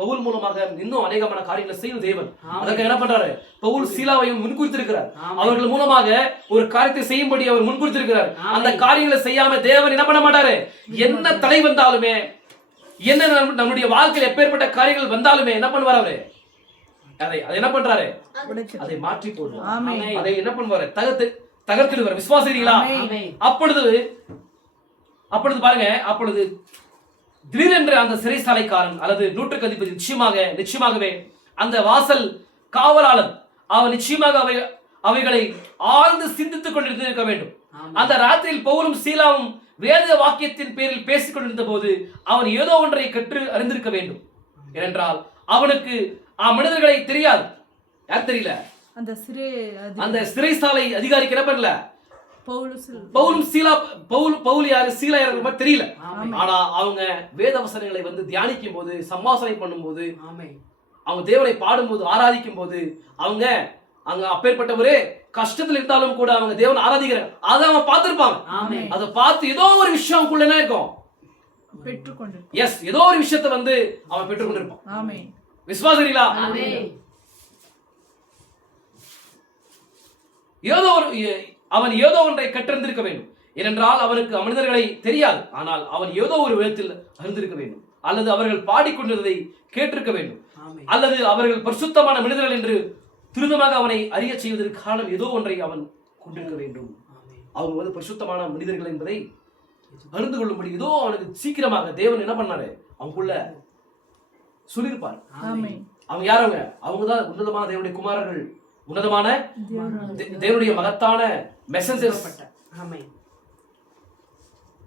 பவுல் மூலமாக இன்னும் அநேகமான காரியங்களை செய்யும் தேவன். அதற்கு என்ன பண்றாரு? பவுல் சீலாவையும் முன்குறித்திருக்கிறார். அவர்கள் மூலமாக ஒரு காரியத்தை செய்யும்படி அவர் முன்குறித்திருக்கிறார். அந்த காரியங்களை செய்யாம தேவன் என்ன பண்ண மாட்டாரு? என்ன தடை வந்தாலுமே, என்ன நம்முடைய வாழ்க்கையில் எப்பேற்பட்ட காரியங்கள் வந்தாலுமே என்ன பண்ணுவார்? அவரு அதை என்ன பண்றாரு? அதை மாற்றி போடுவார். அதை என்ன பண்ணுவாரு? தகர்த்திடுவார். விசுவாசிகளா? அப்பொழுது பாருங்க, அப்பொழுது திடீரென்று அந்த சிறைசாலைக்காரன் அல்லது நூற்றுக்கு அதிபதி நிச்சயமாகவே அந்த வாசல் காவலாளன் அவன் நிச்சயமாக அவைகளை ஆழ்ந்து சிந்தித்துக் கொண்டிருக்க வேண்டும். அந்த ராத்திரியில் பவுலும் சீலாவும் வேத வாக்கியத்தின் பேரில் பேசிக் கொண்டிருந்த போது அவன் ஏதோ ஒன்றை கற்று அறிந்திருக்க வேண்டும். ஏனென்றால் அவனுக்கு மனிதர்களை தெரியாது. யார் தெரியல? அந்த சிறைசாலை அதிகாரிக்கு என்ன பண்ணல? பவுல் யாரு, சீலா யாரு தெரியல. ஆனா அவங்க வேத வசனங்களை வந்து தியானிக்கும் போது, சம்பாஷணை பண்ணும் போது, அவங்க தேவனை பாடும் போது, ஆராதிக்கும் போது அவங்க அங்க அப்பேற்பட்ட ஒரு கஷ்டத்துல இருந்தாலும் கூட அவங்க தேவன் ஆராதிக்கிறாங்க. அதை அவன் பார்த்திருப்பாங்க. ஆமென். அதை பார்த்து ஏதோ ஒரு விஷயம் அவங்களுக்குள்ள என்ன இருக்கும், பெற்றுக்கொண்டு. எஸ், ஏதோ ஒரு விஷயத்தை வந்து அவன் பெற்றுக்கொண்டிருப்பான். ஆமென். விசுவாசீங்களா? ஆமென். ஏதோ ஒரு அவன் ஏதோ ஒன்றை கற்றிருந்திருக்க வேண்டும். ஏனென்றால் அவனுக்கு மனிதர்களை தெரியாது. ஆனால் அவன் ஏதோ ஒரு விதத்தில் அறிந்திருக்க வேண்டும், அல்லது அவர்கள் பாடிக்கொண்டிருந்ததை கேட்டிருக்க வேண்டும், ஆமென். அல்லது அவர்கள் பரிசுத்தமான மனிதர்கள் என்று துரிதமாக அவனை அறிய செய்வதற்கு காரணம் ஏதோ ஒன்றை அவன் கொண்டிருக்க வேண்டும். ஆமென். அவங்க வந்து பரிசுத்தமான மனிதர்கள் என்பதை அறிந்து கொள்ளும்படி ஏதோ அவனுக்கு சீக்கிரமாக தேவன் என்ன பண்ணாரு, அவங்களுக்குள்ள சொல்லியிருப்பார். ஆமென். அவங்க யாரவங்க? அவங்கதான் உன்னதமான தேவனுடைய குமாரர்கள், உன்னதமான தேவனுடைய மகத்தான மெசஞ்சர்ஸ். ஆமென்.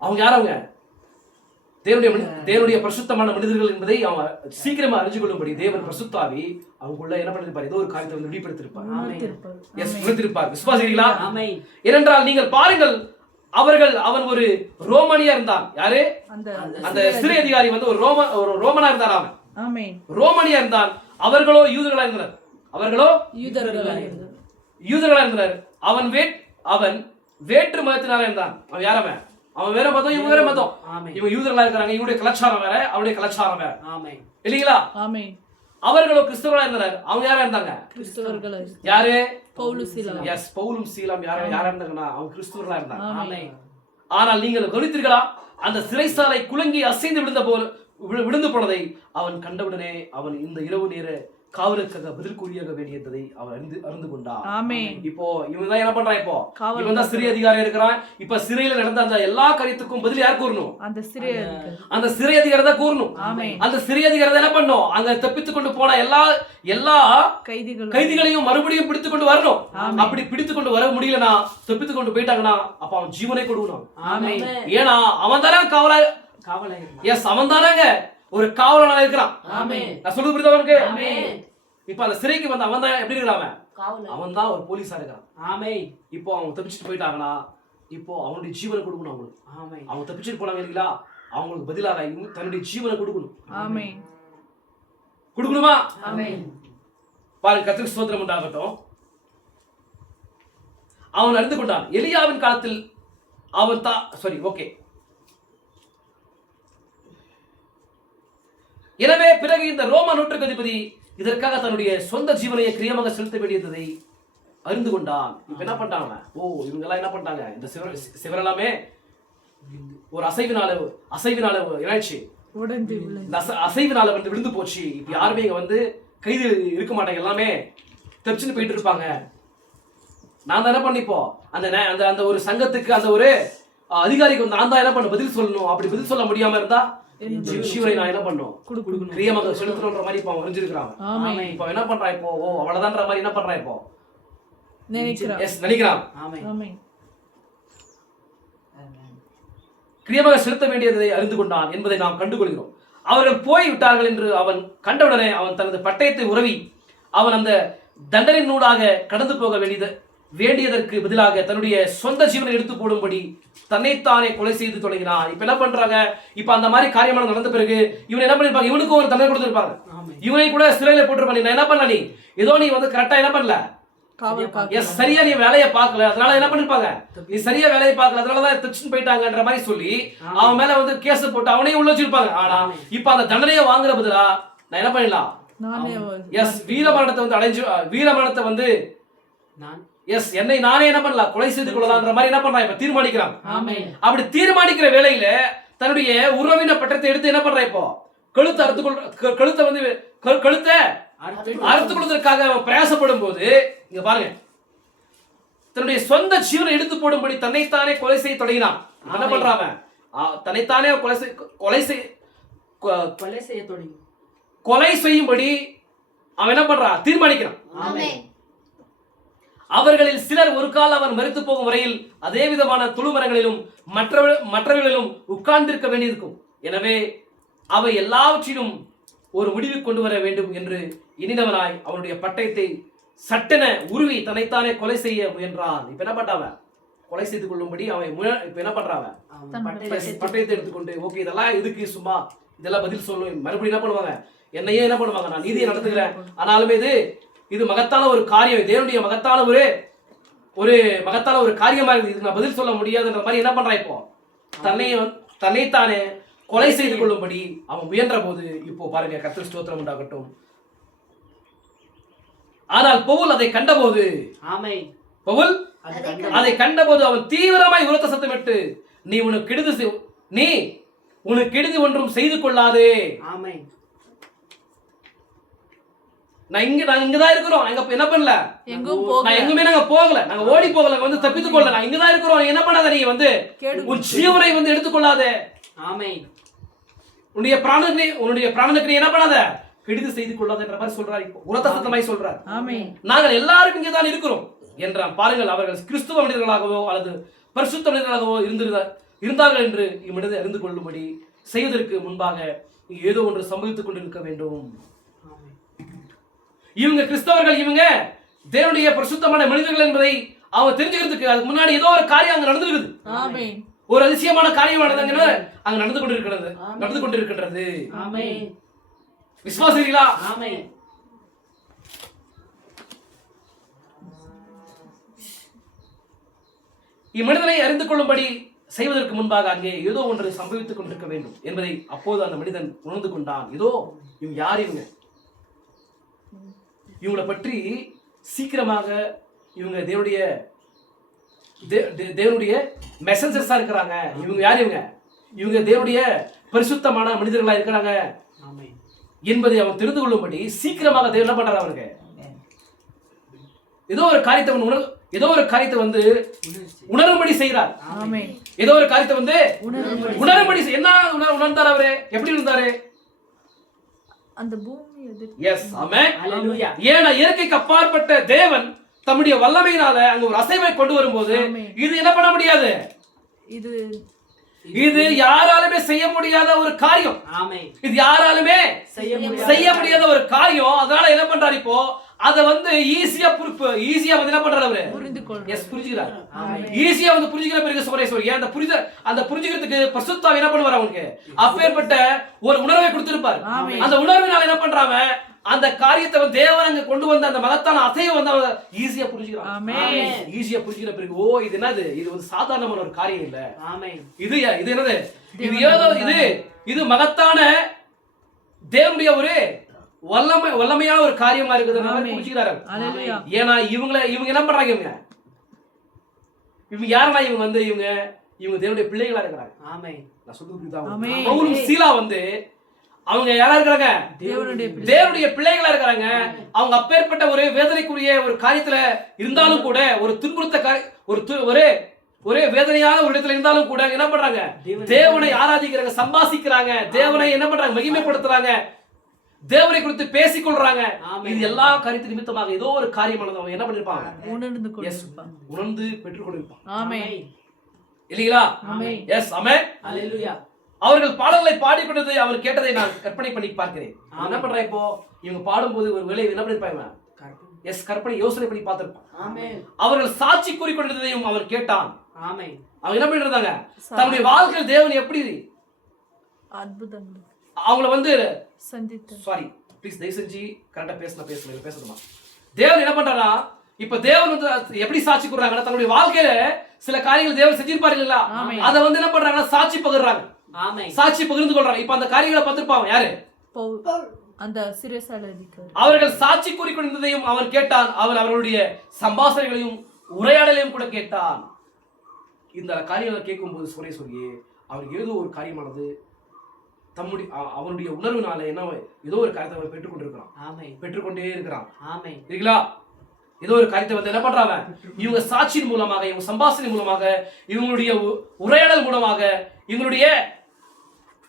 அவங்க யாரவங்க? தேவனுடைய பரிசுத்தமான மனிதர்கள் என்பதை அவன் சீக்கிரமா அறிஞ்சு கொள்ளும்படி தேவன் பரிசுத்தாவி அவங்களுக்குள்ள என்ன பண்ணிருப்பார், ஏதோ ஒரு காரியத்தை வந்து வெளிப்படுத்திருப்பார். உணர்த்திருப்பார். எஸ், உணர்த்திருப்பார். விசுவாசிகளா? ஆமென். ஏனென்றால் நீங்கள் பாருங்கள், அவன் ஒரு ரோமானியா இருந்தான். யாரு? அந்த சிறை அதிகாரி வந்து ஒரு ரோமனா இருந்தார். அவன் ஆமென். ரோமானியா இருந்தான். அவர்களோ யூதர்களா இருந்தனர். யூதர்களா இருந்தனர். அவன் வேற்று மதத்தினால இருந்தான். அவன் யாரவன்? அவன் வேற மதம், இவங்க வேற மதம். இவங்க யூதர்களா இருக்கிறாங்க. இவனுடைய கலாச்சாரம் வேற, அவனுடைய கலாச்சாரம் வேற. ஆமென். இல்லீங்களா? ஆமென். அவர்களோ கிறிஸ்தவர்களா இருந்தனர். அவங்க யாரா இருந்தாங்க? கிறிஸ்தவர்களா. யாரு? பவுலும் சீலாம். எஸ், பவுலும் சீலாம் யாரா இருந்தாங்கன்னா அவங்க கிறிஸ்தவர்களா இருந்தாங்க. ஆமென். ஆனால் நீங்கள் கவனித்தீர்களா, அந்த சிறைசாலை குலுங்கி அசைந்து விழுந்து போனதை அவன் கண்டவுடனே அவன் இந்த இரவு நேர காவலுக்காக பதில் கூறியாக வேண்டியதை அவன் அறிந்து கொண்டான். ஆமென். இப்போ இவன் தான் என்ன பண்றான்? இப்போ இவன் தான் சிறை அதிகாரி இருக்கிறான். இப்ப சிறையில நடந்த அந்த எல்லா காரியத்துக்கும் பதில் யார் கூறணும்? அந்த சிறை அதிகாரி. அந்த சிறை அதிகாரி தான் கூறணும். ஆமென். அந்த சிறை அதிகாரி தான் என்ன பண்ணும்? அங்க தப்பித்துக் கொண்டு போன எல்லா கைதிகளையும் மறுபடியும் பிடித்துக் கொண்டு வரணும். அப்படி பிடித்துக் கொண்டு வர முடியலனா, தப்பித்துக் கொண்டு போயிட்டாங்கன்னா அப்ப அவன் ஜீவனை கொடுக்கணும். ஆமென். ஏன்னா அவன் தானே காவலாளர். எஸ், அவன் தானங்க ஒரு காவலாளனா இருக்கிறான். ஆமென். நான் சொல்றது புரியுதா உனக்கு? ஆமென். இப்ப அந்த சிறைக்கு வந்து அவன் தான் எப்படி இருக்கிறான்? காவலாளர். அவன் தான் ஒரு போலீஸா இருக்கிறான். ஆமென். இப்போ அவங்க தப்பிச்சுட்டு போயிட்டாங்கன்னா இப்போ அவனுடைய ஜீவனை கொடுக்கணும். அவங்களுக்கு ஆமென். அவங்க தப்பிச்சுட்டு போனாங்க இல்லைங்களா, அவங்களுக்கு பதிலாக தன்னுடைய ஜீவனை கொடுக்கணும். ஆமென். கொடுக்கணுமா? ஆமென். பாருங்க, கர்த்தருக்கு ஸ்தோத்திரம் உண்டாகட்டும். அவன் அறிந்து கொண்டான். எலியாவின் காலத்தில் அவன் ஓகே. எனவே பிறகு இந்த ரோம நூற்றுக்கு அதிபதி இதற்காக தன்னுடைய சொந்த ஜீவனையை கிரியமாக செலுத்த வேண்டியதை அறிந்து கொண்டான். இப்ப என்ன பண்ணிட்டாங்க? இவங்க எல்லாம் என்ன பண்ணிட்டாங்க? இந்த சிவரெல்லாமே ஒரு அசைவினால என்னாச்சு? இந்த அசைவினால வந்து விழுந்து போச்சு. இப்ப யாருமே இங்க வந்து கைது இருக்க மாட்டாங்க. எல்லாமே தப்பிச்சுன்னு போயிட்டு இருப்பாங்க. நான் தான் என்ன பண்ணிப்போ அந்த ஒரு சங்கத்துக்கு அந்த ஒரு அதிகாரிக்கு வந்து நான் தான் என்ன பண்ண பதில் சொல்லணும். அப்படி பதில் சொல்ல முடியாம இருந்தா ஜீவனை நான் என்ன பண்ணும்? கிரியமாக செலுத்தணும்ன்ற மாதிரி இப்ப அவன் அறிஞ்சிருக்கிறான். இப்ப என்ன பண்றான்? இப்போ அவ்வளவுதான்ற மாதிரி என்ன பண்றான்? இப்போ நினைக்கிறான். கிரியமாக செலுத்த வேண்டியதை அறிந்து கொண்டான் என்பதை நாம் கண்டுகொள்கிறோம். அவர்கள் போய் விட்டார்கள் என்று அவன் கண்டவுடனே அவன் தனது பட்டயத்தை உறவி அவன் அந்த தண்டனையினூடாக கடந்து போக வேண்டியதற்கு பதிலாக தன்னுடைய சொந்த ஜீவனை எடுத்து போடும்படி தன்னைத்தானே கொலை செய்து தொடங்கினான். இப்ப என்ன பண்றாங்க? இப்ப அந்த மாதிரி காரியமான நடந்த பிறகு இவன் என்ன பண்ணிருப்பாங்க? இவனுக்கும் ஒரு தண்டனை கொடுத்திருப்பாங்க. இவனை கூட சிறையில போட்டிருப்பாங்க. நான் என்ன பண்ணல, நீ ஏதோ நீ வந்து கரெக்டா என்ன பண்ணல, சரியா நீ வேலையை பார்க்கல, அதனால என்ன பண்ணிருப்பாங்க? நீ சரியா வேலையை பார்க்கல, அதனாலதான் தச்சுன்னு போயிட்டாங்கன்ற மாதிரி சொல்லி அவன் மேல வந்து கேஸ் போட்டு அவனையும் உள்ள வச்சிருப்பாங்க. ஆனா இப்ப அந்த தண்டனையை வாங்குற பதிலா நான் என்ன பண்ணிடலாம்? எஸ், வீரமரணத்தை வந்து வீரமரணத்தை வந்து எஸ் என்னை நானே என்ன பண்ணலாம்? கொலை செய்து கொள்ளலாம்ன்ற மாதிரி என்ன பண்றான்? இப்ப தீர்மானிக்கிறான். அப்படி தீர்மானிக்கிற வேலையில தன்னுடைய உறவின பட்டத்தை எடுத்து என்ன பண்றான்? இப்போ கழுத்தை அறுத்துக் கொள்வதற்காக அவன் பிரயாசப்படும் போது இங்க பாருங்க, தன்னுடைய சொந்த ஜீவனை எடுத்து போடும்படி தன்னைத்தானே கொலை செய்ய தொடங்கினான். என்ன பண்றான்? தன்னைத்தானே கொலை செய்யும்படி அவன் என்ன பண்றான்? தீர்மானிக்கிறான். அவர்களில் சிலர் ஒரு கால் அவன் மரித்து போகும் வரையில் அதே விதமான துளுமரங்களிலும் மற்றவர்களிலும் உட்கார்ந்திருக்க வேண்டியிருக்கும். எனவே அவை எல்லாவற்றிலும் ஒரு முடிவு கொண்டு வர வேண்டும் என்று எண்ணினவனாய் அவனுடைய பட்டயத்தை சட்டென உருவி தன்னைத்தானே கொலை செய்ய முயன்றான். இப்ப என்ன பண்றாவ? கொலை செய்து கொள்ளும்படி அவன் இப்ப என்ன பண்றாவ? பட்டயத்தை எடுத்துக்கொண்டு ஓகே இதெல்லாம் எதுக்கு, சும்மா இதெல்லாம் பதில் சொல்லும். மறுபடியும் என்ன பண்ணுவாங்க? என்னையே என்ன பண்ணுவாங்க? நான் நீதியை நடத்துகிறேன், ஆனாலுமே இது மகத்தான ஒரு காரியம், தேவனுடைய மகத்தான ஒரு ஒரு மகத்தான ஒரு காரியமா இருக்குது, இதுக்கு நான் பதில் சொல்ல முடியாதுன்ற மாதிரி என்ன பண்றான் இப்போ தன்னைத்தானே கொலை செய்து கொள்ளும்படி அவன் முயன்ற போது இப்போ பாருங்க, கர்த்தர் ஸ்தோத்திரம் உண்டாகட்டும். ஆனால் பவுல் அதை கண்டபோது அவன் தீவிரமாய் உரத்த சத்தமிட்டு, நீ உனக்கு கெடுதி ஒன்றும் செய்து கொள்ளாதே. நான் இங்கதான் இருக்கிறோம், என்ன பண்ணல, நான் எங்குமே நாங்க போகல, நாங்க ஓடி போகல, வந்து தப்பித்துக் கொள்ளல, நான் இங்கதான் இருக்கிறோம், என்ன பண்ணாத, நீ வந்து உன் ஜீவனை வந்து எடுத்துக்கொள்ளாதே. உன்னுடைய பிராணனுக்கு நீ என்ன பண்ணாத, கெடுதி செய்து கொள்ளாதன்ற மாதிரி சொல்றாரு. இப்போ உரத்த சத்தமாய் சொல்றாரு. நாங்கள் எல்லாரும் இங்கதான் இருக்கிறோம் என்றான். பாருங்கள், அவர்கள் கிறிஸ்துவ மனிதர்களாகவோ அல்லது பரிசுத்த மனிதர்களாகவோ இருந்தார்கள் என்று இம்மனிதர் அறிந்து கொள்ளும்படி செய்வதற்கு முன்பாக ஏதோ ஒன்று சம்பவித்துக் கொண்டிருக்க வேண்டும். இவங்க கிறிஸ்தவர்கள், இவங்க தேவனுடைய பரிசுத்தமான மனிதர்கள் என்பதை அவங்க தெரிஞ்சுக்கிறதுக்கு அதுக்கு முன்னாடி ஏதோ ஒரு காரியம் அங்க நடந்திருக்குது. ஒரு அதிசயமான காரியம் அங்க நடந்து கொண்டிருக்கின்றது. விசுவாசிகளா? இம்மனிதனை அறிந்து கொள்ளும்படி செய்வதற்கு முன்பாக அங்கே ஏதோ ஒன்று சம்பவித்துக் கொண்டிருக்க வேண்டும் என்பதை அப்போது அந்த மனிதன் உணர்ந்து கொண்டான். ஏதோ இவங்க யார், இவங்களை பற்றி சீக்கிரமாக இவங்க தேவனுடைய மெசஞ்சர்ஸா இருக்கிறாங்க. இவங்க யார், இவங்க தேவனுடைய பரிசுத்தமான மனிதர்களா இருக்கிறாங்க என்பதை அவன் தெரிந்து கொள்ளும்படி சீக்கிரமாக தேவன் என்ன பண்றாரு, அவனுக்கு ஏதோ ஒரு காரியத்தை வந்து உணரும்படி செய்கிறார். ஏதோ ஒரு காரியத்தை வந்து உணரும்படி என்ன உணர்ந்தார் அவரு, எப்படி இருந்தாரு, அந்த பூமி ஏன்னா இயற்கைக்கு அப்பாற்பட்ட தேவன் தம்முடைய வல்லமையினால அங்க ஒரு அசைவை கொண்டு வரும்போது இது என்ன பண்ண முடியாது, இது யாராலுமே செய்ய முடியாத ஒரு காரியம். இது யாராலுமே செய்ய முடியாத ஒரு காரியம். அதனால என்ன பண்றாரு, இப்போ அத வந்து ஈஸியா வந்து என்ன பண்றாரு அவரு, புரிஞ்சுக்கிறார். ஈஸியா வந்து புரிஞ்சுக்கிற பிறகு சுவரேஸ்வரி அந்த புரிஞ்சுக்கிறதுக்கு பரிசுத்தாவி என்ன பண்ணுவார், அவனுக்கு அப்பேற்பட்ட ஒரு உணர்வை கொடுத்திருப்பார். அந்த உணர்வினால என்ன பண்றாங்க, அந்த காரியத்தை வந்து தேவன் அங்க கொண்டு வந்த அந்த மகத்தான அசைவை வந்து அவன் ஈஸியா புரிஞ்சுக்கிறான். ஈஸியா புரிஞ்சுக்கிற பிறகு இது என்னது, இது வந்து சாதாரணமான ஒரு காரியம் இல்ல, இது என்னது, இது ஏதோ இது மகத்தான தேவனுடைய ஒரு வல்லமையான ஒரு காரியமா இருக்குதுன்னு புரிஞ்சுக்கிறாரு. ஏன்னா இவங்க என்ன பண்றாங்க, இவங்க யாருன்னா, இவங்க வந்து இவங்க தேவனுடைய பிள்ளைகளா இருக்கிறாங்க. நான் சொல்றது பவுலும் சீலா வந்து அவங்க யாரா இருக்கிறாங்க, தேவனுடைய பிள்ளைகளா இருக்கிறாங்க. அவங்க அப்பேற்பட்ட ஒரு வேதனைக்குரிய ஒரு காரியத்துல இருந்தாலும் கூட, ஒரு துன்புறுத்த ஒரே வேதனையான ஒரு இடத்துல இருந்தாலும் கூட என்ன பண்றாங்க, தேவனை ஆராதிக்கிறாங்க, சம்பாசிக்கிறாங்க, தேவனை என்ன பண்றாங்க, மகிமைப்படுத்துறாங்க, தேவனை குறித்து பேசிக் கொள்றாங்க. இது எல்லா காரியத்து நிமித்தமாக ஏதோ ஒரு காரியமானது அவங்க என்ன பண்ணிருப்பாங்க, உணர்ந்து பெற்றுக் கொண்டிருப்பாங்க. இல்லைங்களா? எஸ், ஆமென், அல்லேலூயா. அவர்கள் பாடல்களை பாடிக்கொண்டதை அவர் கேட்டதை நான் கற்பனை பண்ணி பார்க்கிறேன். என்ன பண்றேன், இப்போ இவங்க பாடும்போது ஒரு வேலை என்ன பண்ணிருப்பாங்க, கற்பனை யோசனை பண்ணி பார்த்திருப்பான். அவர்கள் சாட்சி கூறிக்கொண்டதையும் அவர் கேட்டான். அவங்க என்ன பண்ணிட்டு இருந்தாங்க, தன்னுடைய வாழ்க்கையில் தேவன் எப்படி அற்புதங்கள் அவங்கள வந்து சந்தித்தார். ப்ளீஸ் தயவு செஞ்சு கரெக்டா பேசணுமா. தேவன் என்ன பண்றாரா, இப்ப தேவன் வந்து எப்படி சாட்சி கூறுறாங்கன்னா, தன்னுடைய வாழ்க்கையில சில காரியங்கள் தேவன் செஞ்சிருப்பாரு இல்லையா, அதை வந்து என்ன பண்றாங்கன்னா சாட்சி பகிர்றாங்க, சாட்சி பகிர்ந்து கொள்றாங்க. இப்ப அந்த காரியங்களை பார்த்திருப்பாங்க யாரு, அந்த சிறைசாலை அதிகாரி. அவர்கள் சாட்சி கூறிக்கொண்டிருந்ததையும் அவன் கேட்டான். அவர்களுடைய சம்பாஷணைகளையும் உரையாடலையும் கூட கேட்டான். இந்த காரியங்களை கேட்கும் போது சுரேஸ்வரியே அவருக்கு ஏதோ ஒரு காரியமானது அவனுடைய உணர்வுனால என்ன ஏதோ ஒரு காரியத்தை அவர் பெற்றுக்கொண்டே இருக்கிறான். சரிங்களா? ஏதோ ஒரு காரியத்தை வந்து என்ன பண்றாங்க, இவங்க சாட்சியின் மூலமாக, இவங்க சம்பாஷணை மூலமாக, இவங்களுடைய உரையாடல் மூலமாக, இவங்களுடைய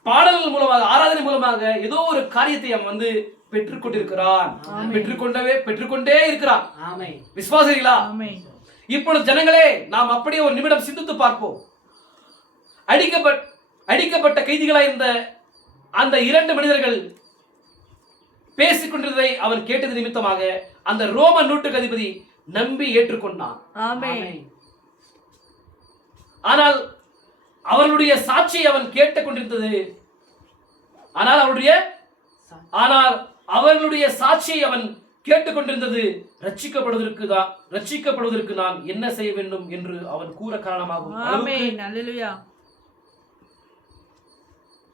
பாடல்கள் மூலமாக, ஆராதனை மூலமாக ஏதோ ஒரு காரியத்தை அவன் வந்து பெற்றுக்கொண்டிருக்கிறான், பெற்றுக்கொண்டே இருக்கிறான். விசுவாசிகளா? இப்பொழுது ஜனங்களே, நாம் அப்படியே ஒரு நிமிடம் சிந்தித்து பார்ப்போம். அடிக்கப்பட்ட கைதிகளாய் இருந்த அந்த 2 மனிதர்கள் பேசிக் கொண்டிருந்ததை அவன் கேட்டது நிமித்தமாக அந்த ரோம நூற்றுக்கு அதிபதி நம்பி ஏற்றுக்கொண்டான். ஆனால் அவர்களுடைய சாட்சியை அவன் கேட்டுக் கொண்டிருந்தது. ஆனால் அவர்களுடைய சாட்சியை அவன் கேட்டுக்கொண்டிருந்தது ரட்சிக்கப்படுவதற்கு நான் என்ன செய்ய வேண்டும் என்று அவன் கூற காரணமாகும் ஆமென் அல்லேலூயா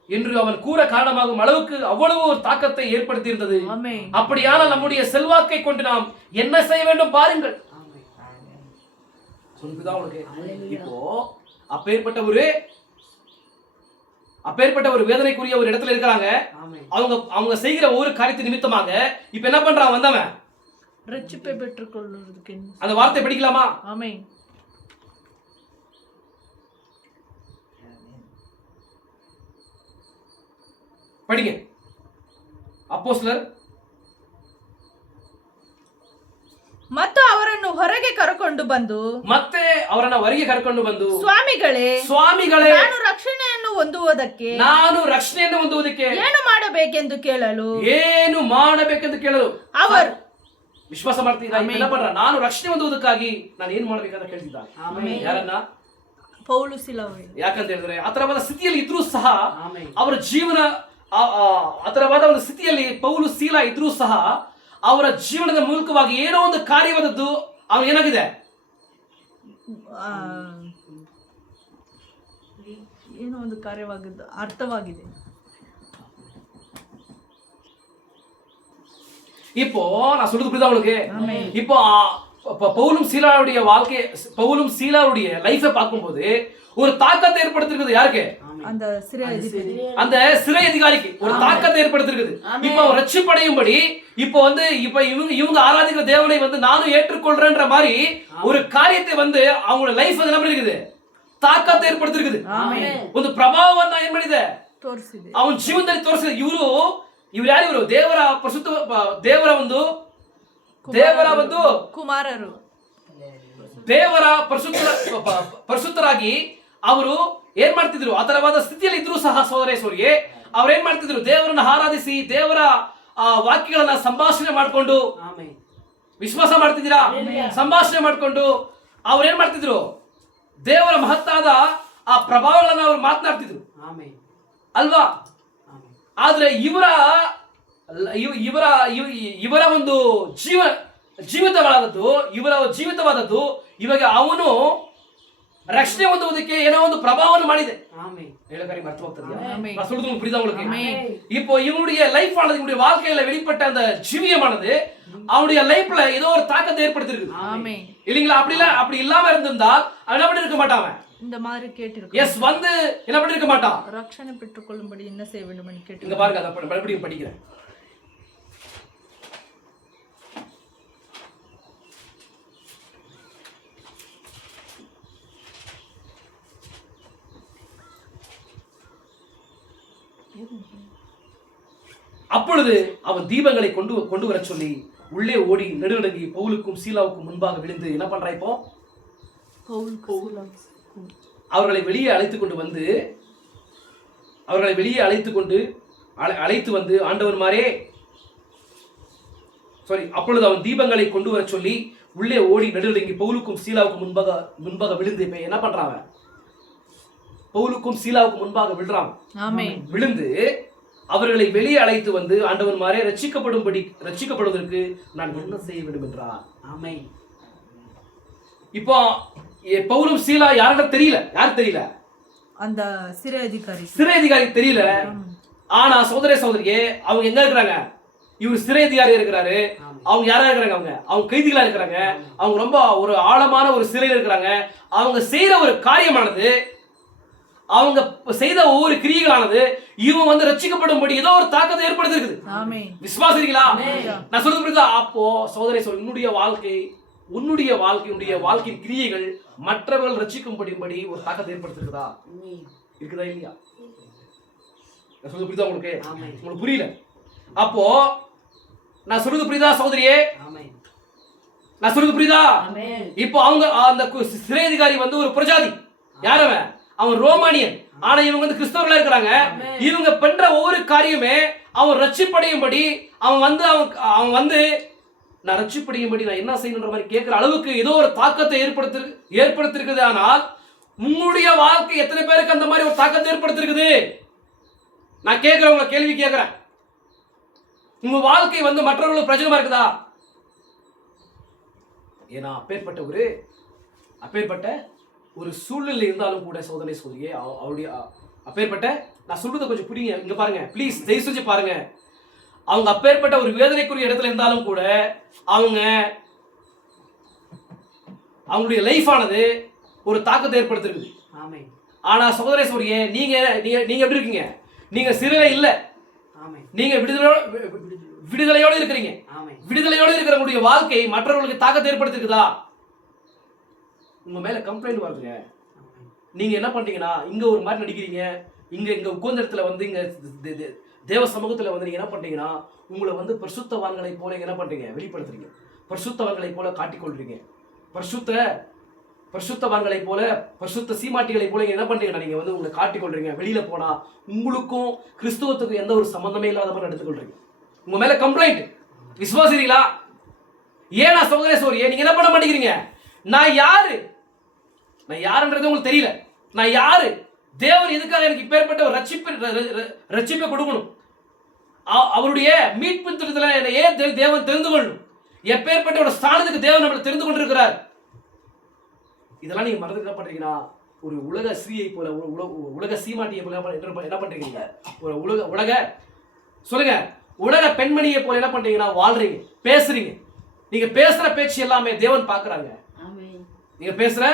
என்று அவன் கூற காரணமாகும் அளவுக்கு அவ்வளவு ஒரு தாக்கத்தை ஏற்படுத்தி இருந்தது. ஆமென் அப்படியானால் நம்முடைய செல்வாக்கை கொண்டு நாம் என்ன செய்ய வேண்டும் பாருங்கள். சொல்லுதா உங்களுக்கு? இப்போ அப்பேற்பட்ட ஒரு வேதனைக்குரிய ஒரு இடத்துல இருக்கிறாங்க. அவங்க செய்கிற ஒரு காரியத்தை நிமித்தமாக இப்ப என்ன பண்றான் வந்தவன்? ரட்சிப்பை பெற்றுக்கொள்வதற்கு. அந்த வார்த்தை படிக்கலாமா? ஆமென். படிங்க. ಅಪೊಸ್ತಲರ್ ಮತ್ತು ಅವರನ್ನು ಹೊರಗೆ ಕರೆಕೊಂಡು ಬಂದು ಸ್ವಾಮಿಗಳೇ ನಾನು ರಕ್ಷಣೆಯನ್ನು ಹೊಂದುವುದಕ್ಕೆ ಏನು ಮಾಡಬೇಕೆಂದು ಕೇಳಲು ಅವರು ವಿಶ್ವಾಸ ಮಾಡ್ತಿದ್ದ. ನಾನು ರಕ್ಷಣೆ ಹೊಂದುವುದಕ್ಕಾಗಿ ನಾನು ಏನು ಮಾಡಬೇಕಂತ ಕೇಳ್ತಿದ್ದ. ಯಾರನ್ನ? ಪೌಲು ಸಿಲ. ಯಾಕಂತ ಹೇಳಿದ್ರೆ ಆ ತರವಾದ ಸ್ಥಿತಿಯಲ್ಲಿ ಇದ್ರೂ ಸಹ ಅವರ ಜೀವನ ಆ ತರವಾದ ಒಂದು ಸ್ಥಿತಿಯಲ್ಲಿ ಪೌಲು ಸೀಲ ಇದ್ರೂ ಸಹ ಅವರ ಜೀವನದ ಮೂಲಕವಾಗಿ ಏನೋ ಒಂದು ಕಾರ್ಯವಾದದ್ದು ಅವನು ಏನಾಗಿದೆ, ಏನೋ ಒಂದು ಕಾರ್ಯವಾಗಿದ್ದು ಅರ್ಥವಾಗಿದೆ. இப்போ நான் சொல்றது புரியுதா உங்களுக்கு? இப்போ பவுலும் சீலாவுடைய லைஃபை பார்க்கும்போது ஒரு தாக்கத்தை ஏற்படுத்திருக்குது. யாருக்கு? அந்த சிறை அதிகாரிக்கு ஒரு தாக்கத்தை ஏற்படுத்திருக்குது. இப்போ ரட்சிப்படையும்படி இப்போ இவங்க ஆராதிக்கிற தேவனை நானும் ஏற்றுக்கொள்றேன்ற மாதிரி ஒரு காரியத்தை அவங்களோட லைஃப் என்ன பண்ணிருக்குது, ತಾಕತ್ ಏರ್ಪಡ್ತಿರುತ್ತದೆ. ಒಂದು ಪ್ರಭಾವವನ್ನ ಏನ್ ಮಾಡಿದೆ, ಅವನ ಜೀವನದಲ್ಲಿ ತೋರಿಸಿದೆ. ಇವರು ಯಾರು? ಇವರು ದೇವರ ಒಂದು ಕುಮಾರರು, ದೇವರ ಪರಿಶುದ್ಧರಾಗಿ ಅವರು ಏನ್ ಮಾಡ್ತಿದ್ರು, ಆ ತರವಾದ ಸ್ಥಿತಿಯಲ್ಲಿ ಇದ್ರು ಸಹ ಸೋದರೇಶ್ವರಿಗೆ ಅವ್ರು ಏನ್ ಮಾಡ್ತಿದ್ರು, ದೇವರನ್ನ ಆರಾಧಿಸಿ ದೇವರ ವಾಕ್ಯಗಳನ್ನ ಸಂಭಾಷಣೆ ಮಾಡ್ಕೊಂಡು, ವಿಶ್ವಾಸ ಮಾಡ್ತಿದ್ದೀರಾ? ಸಂಭಾಷಣೆ ಮಾಡ್ಕೊಂಡು ಅವ್ರು ಏನ್ ಮಾಡ್ತಿದ್ರು, ದೇವರ ಮಹತ್ತಾದ ಆ ಪ್ರಭಾವಗಳನ್ನ ಅವ್ರು ಮಾತನಾಡ್ತಿದ್ರು ಅಲ್ವಾ? ಆದ್ರೆ ಇವರ ಒಂದು ಜೀವಿತವಾದದ್ದು ಇವಾಗ ಅವನು ರಕ್ಷಣೆ ಹೊಂದುವುದಕ್ಕೆ ಏನೋ ಒಂದು ಪ್ರಭಾವವನ್ನು ಮಾಡಿದೆ. இப்போ இவனுடைய லைஃப் ஆனது, இவனுடைய வாழ்க்கையில வெளிப்பட்ட அந்த ஜீவியமானது அவனுடைய லைஃப்ல ஏதோ ஒரு தாக்கத்தை ஏற்படுத்திருக்கு இல்லீங்களா? அப்படி இல்லாம இருந்திருந்தால் அவன் என்ன பண்ணிருக்க மாட்டான், இந்த மாதிரி கேட்டிருக்க. எஸ் என்ன பண்ணிருக்க மாட்டான், ரட்சணை பெற்றுக்கொள்ளும்படி என்ன செய்ய வேண்டும் என்று கேட்டு. இங்க பாருங்க, அத மறுபடியும் படிக்கிறேன். அப்பொழுது அவன் தீபங்களை கொண்டு வர சொல்லி உள்ளே ஓடி நடுநடுங்கி பவுலுக்கும் சீலாவுக்கும் முன்பாக விழுந்து என்ன பண்றா, இப்போ அவர்களை வெளியே அழைத்து வந்து ஆண்டவர்மாரே அப்பொழுது அவன் தீபங்களை கொண்டு வர சொல்லி உள்ளே ஓடி நடுநடுங்கி பவுலுக்கும் சீலாவுக்கும் முன்பாக விழுந்து இப்ப என்ன பண்றான், பவுலுக்கும் சீலாவுக்கும் முன்பாக விழுந்து அவர்களை வெளியே அழைத்து வந்து ஆண்டவர்மாரே ரட்சிக்கப்படுவதற்கு நான் என்ன செய்ய வேண்டும் என்றார். இப்போ பவுலும் சீலா யாரும் தெரியல, அந்த சிறை அதிகாரி தெரியல. ஆனா சகோதரியே அவங்க எங்க இருக்கிறாங்க, இவர் சிறை அதிகாரி இருக்கிறாரு, அவங்க யாரா இருக்கிறாங்க, அவங்க கைதிகளா இருக்கிறாங்க, அவங்க ரொம்ப ஒரு ஆழமான ஒரு சிறையில் இருக்கிறாங்க. அவங்க செய்யற ஒரு காரியமானது, அவங்க செய்த ஒவ்வொரு கிரியைகளானது இவன் ரட்சிக்கப்படும்படி ஏதோ ஒரு தாக்கத்தை ஏற்படுத்திருக்குது. விசுவாசிக்கிறீங்களா? நான் சொல்றது புரியுதா? அப்போ சகோதரி உன்னுடைய வாழ்க்கையின் கிரியைகள் மற்றவர்கள் ரட்சிக்கும்படி ஒரு தாக்கத்தை ஏற்படுத்திருக்குதா, இருக்குதா இல்லையா? நான் சொல்றது புரியுதா உங்களுக்கு புரியல? அப்போ நான் சொல்றது புரியுதா சகோதரியே? நான் சொல்றது புரியுதா? இப்போ அவங்க அந்த சிறை அதிகாரி ஒரு பிரஜாதி, யாரவன்? அவன் ரோமானியன். ஆனா இவங்க கிறிஸ்தவர்களா இருக்கிறாங்க. இவங்க பண்ற ஒவ்வொரு காரியமே அவன் ரட்சிப்படையும்படி அவன் நான் ரட்சிப்படையும்படி நான் என்ன செய்யணுன்ற மாதிரி கேட்கிற அளவுக்கு ஏதோ ஒரு தாக்கத்தை ஏற்படுத்திருக்குது. ஆனால் உங்களுடைய வாழ்க்கை எத்தனை பேருக்கு அந்த மாதிரி ஒரு தாக்கத்தை ஏற்படுத்திருக்குது? நான் கேட்கிறவங்களை கேள்வி கேட்கிறேன். உங்க வாழ்க்கை மற்றவர்களுக்கு பிரயோஜனமா இருக்குதா? ஏன்னா அப்பேற்பட்ட ஒரு சூழ்நிலை இருந்தாலும் கூட சோதனை சோதியே அவருடைய அப்பேற்பட்ட, நான் சொல்றதை கொஞ்சம் புரியுங்க, இங்க பாருங்க ப்ளீஸ், தயவு செஞ்சு பாருங்க. அவங்க அப்பேற்பட்ட ஒரு வேதனைக்குரிய இடத்துல இருந்தாலும் கூட அவங்களுடைய லைஃப் ஆனது ஒரு தாக்கத்தை ஏற்படுத்திருக்குது. ஆனா சகோதர சோரியே, நீங்க எப்படி இருக்கீங்க? நீங்க சிறையில இல்ல, நீங்க விடுதலையோடு இருக்கிறீங்க. விடுதலையோடு இருக்கிறவங்களுடைய வாழ்க்கை மற்றவர்களுக்கு தாக்கத்தை ஏற்படுத்திருக்குதா? உங்க மேல கம்ப்ளைண்ட் வருதுங்க. நீங்க என்ன பண்றீங்கன்னா, இங்க ஒரு மாதிரி நடிக்கிறீங்க, இங்க உட்கார்ந்த இடத்துல வந்து இங்க தேவ சமூகத்துல வந்து நீங்க என்ன பண்றீங்கன்னா, உங்களை வந்து பரிசுத்தவான்களை போல என்ன பண்றீங்க, வெளிப்படுத்துறீங்க. பரிசுத்தவான்களை போல காட்டிக்கொள்றீங்க. பரிசுத்தவான்களை போல, பரிசுத்த சீமாட்டிகளை போல என்ன பண்றீங்கன்னா, நீங்க வந்து உங்களை காட்டிக்கொள்றீங்க. வெளியில போனா உங்களுக்கும் கிறிஸ்துவத்துக்கும் எந்த ஒரு சம்பந்தமே இல்லாத மாதிரி எடுத்துக்கொள்றீங்க. உங்க மேல கம்ப்ளைண்ட். விசுவாசிக்கிறீங்களா? ஏன்னா சகோதர சோரியே, நீங்க என்ன பண்ண மாட்டேங்கிறீங்க? நான் யாருன்றது உங்களுக்கு தெரியல. நான் யாரு? தேவன் எதுக்காக எனக்கு இப்பேற்பட்ட ஒரு ரட்சிப்பை கொடுக்கணும்? அவருடைய மீட்பு திட்டத்தில் என்னை ஏன் தேவன் தெரிந்து கொள்ளணும்? எப்பேற்பட்ட ஒரு ஸ்தானத்துக்கு தேவன் நம்மளை தெரிந்து கொண்டிருக்கிறார். இதெல்லாம் நீங்க மறந்து என்ன பண்றீங்கன்னா, ஒரு உலக ஸ்ரீயை போல, உலக சீமாட்டியை போல என்ன பண்றீங்க? ஒரு உலக சொல்லுங்க, உலக பெண்மணியை போல என்ன பண்றீங்கன்னா வாழ்றீங்க, பேசுறீங்க. நீங்க பேசுற பேச்சு எல்லாமே தேவன் பார்க்கறாங்க. நீங்க பேசுற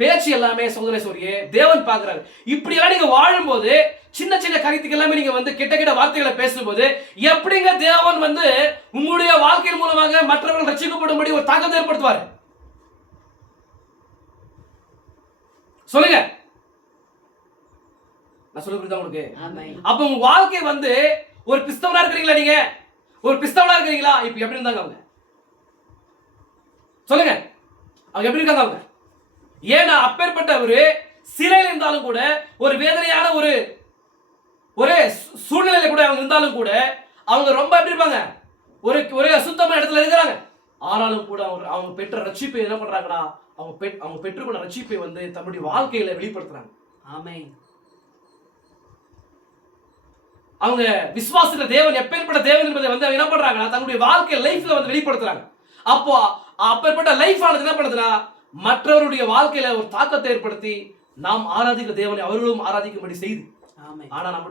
பேச்சு எல்லாமே சகோதர சோரியே தேவன் பார்க்கறாரு. இப்படி எல்லாம் நீங்க வாழும்போது, சின்ன சின்ன காரியத்துக்கு எல்லாமே நீங்க வந்து கெட்ட வார்த்தைகளை பேசும்போது, எப்படிங்க தேவன் வந்து உங்களுடைய வாழ்க்கையின் மூலமாக மற்றவர்கள் ரட்சிக்கப்படும்படி ஒரு தாக்கத்தை ஏற்படுத்துவார்? சொல்லுங்க, நான் சொல்ல புரியுதா உங்களுக்கு? அப்ப உங்க வாழ்க்கை வந்து ஒரு கிறிஸ்தவனா இருக்கிறீங்களா? நீங்க ஒரு கிறிஸ்தவனா இருக்கிறீங்களா? இப்ப எப்படி இருந்தாங்க அவங்க? சொல்லுங்க, அவங்க எப்படி இருக்காங்க அவங்க? ஏன்னா அப்பேற்பட்ட ஒரு சிறையில் இருந்தாலும் கூட, ஒரு வேதனையான ஒரு சூழ்நிலையில கூட அவங்க இருந்தாலும் கூட, அவங்க ரொம்ப எப்படி இருப்பாங்க? ஒரு அசுத்தமான இடத்துல இருக்கிறாங்க. ஆனாலும் கூட அவங்க பெற்ற ரட்சிப்பை என்ன பண்றாங்கன்னா, அவங்க பெற்றுக்கொண்ட ரட்சிப்பை வந்து தன்னுடைய வாழ்க்கையில வெளிப்படுத்துறாங்க. ஆமென். அவங்க விசுவாசிக்கிற தேவன் எப்பேற்பட்ட தேவன் என்பதை வந்து என்ன பண்றாங்கன்னா, தன்னுடைய வாழ்க்கை லைஃப்ல வந்து வெளிப்படுத்துறாங்க. அப்போ அப்பேற்பட்ட லைஃப் ஆனது என்ன பண்ணுதுன்னா, மற்றவருடைய வாழ்க்கையில ஒரு தாக்கத்தை ஏற்படுத்தி நாம் ஆராதிக்கிற தேவனை அவர்களும் ஆராதிக்கும்படி செய்து. ஆனா நம்ம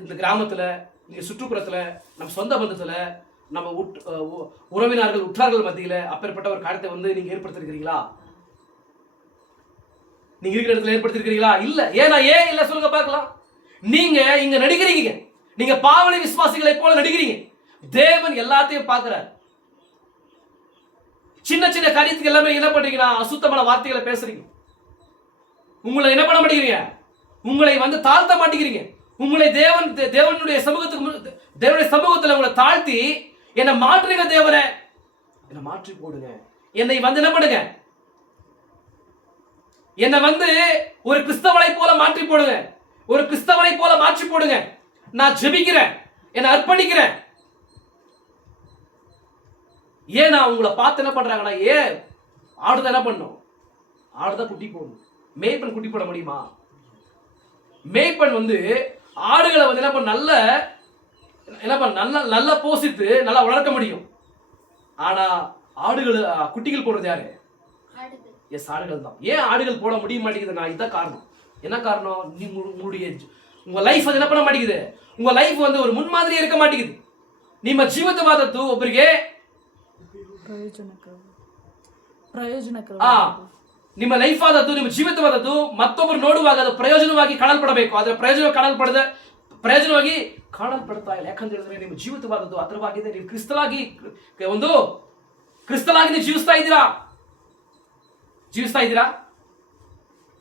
இந்த கிராமத்துல, இங்க சுற்றுப்புறத்துல, நம்ம சொந்த பந்தத்துல, நம்ம உறவினர்கள் உற்றார்கள் மத்தியில அப்பேற்பட்ட ஒரு காரியத்தை வந்து நீங்க ஏற்படுத்திருக்கிறீங்களா? நீங்க இருக்கிற இடத்துல ஏற்படுத்திருக்கிறீங்களா? இல்ல. ஏன் இல்ல சொல்லுங்க பார்க்கலாம். நீங்க இங்க நடிக்கிறீங்க, நீங்க பாவனை விசுவாசிகளை போல நடிக்கிறீங்க. தேவன் எல்லாத்தையும் பார்க்கிறார். சின்ன சின்ன காரியத்துக்கு எல்லாமே என்ன பண்றீங்கன்னா, அசுத்தமான வார்த்தைகளை பேசுறீங்க. உங்களை என்ன பண்ண மாட்டேங்கிறீங்க? உங்களை வந்து தாழ்த்த மாட்டேங்கிறீங்க. உங்களை தேவனுடைய சமூகத்துல உங்களை தாழ்த்தி, என்னை மாற்றுங்க தேவனே, என்னை மாற்றி போடுங்க, என்னை வந்து என்ன பண்ணுங்க, என்னை வந்து ஒரு கிறிஸ்தவனை போல மாற்றி போடுங்க, ஒரு கிறிஸ்தவனை போல மாற்றி போடுங்க. நான் ஜெபிக்கிறேன், என்னை அர்ப்பணிக்கிறேன். ஏன்னா உங்களை பார்த்து என்ன பண்றாங்கன்னா, ஆடுதான் என்ன பண்ணும்? ஆடுதான் குட்டி போடணும். மேய்ப்பன் குட்டி போட முடியுமா? மேய்ப்பன் வந்து ஆடுகளை வந்து என்ன பண்ண நல்லா போசித்து நல்லா வளர்க்க முடியும். ஆனா குட்டிகள் போடுறது யாரு? ஆடுகள் தான். ஏன் ஆடுகள் போட முடிய மாட்டேங்குது? இதுதான் காரணம். என்ன காரணம்? உங்க லைஃப் அது என்ன பண்ண மாட்டேங்குது? உங்க லைஃப் வந்து ஒரு முன்மாதிரி இருக்க மாட்டேங்குது. ನಿಮ್ಮ ಜೀವಿತವಾದದ್ದು ಒಬ್ಬರಿಗೆ ನಿಮ್ಮ ಲೈಫ್ ಆದದ್ದು, ನಿಮ್ಮ ಜೀವಿತವಾದದ್ದು ಮತ್ತೊಬ್ಬರು ನೋಡುವಾಗ ಅದು ಪ್ರಯೋಜನವಾಗಿ ಕಾಣಲ್ಪಡಬೇಕು. ಆದರೆ ಪ್ರಯೋಜನವಾಗಿ ಕಾಣಲ್ಪಡ್ತಾ ಇಲ್ಲ. ಯಾಕಂತ ಹೇಳಿದ್ರೆ ನಿಮ್ಮ ಜೀವಿತವಾದದ್ದು ಅದರವಾಗಿದೆ. ನೀವು ಕ್ರಿಸ್ತಲಾಗಿ ನೀವು ಜೀವಿಸ್ತಾ ಇದ್ದೀರಾ.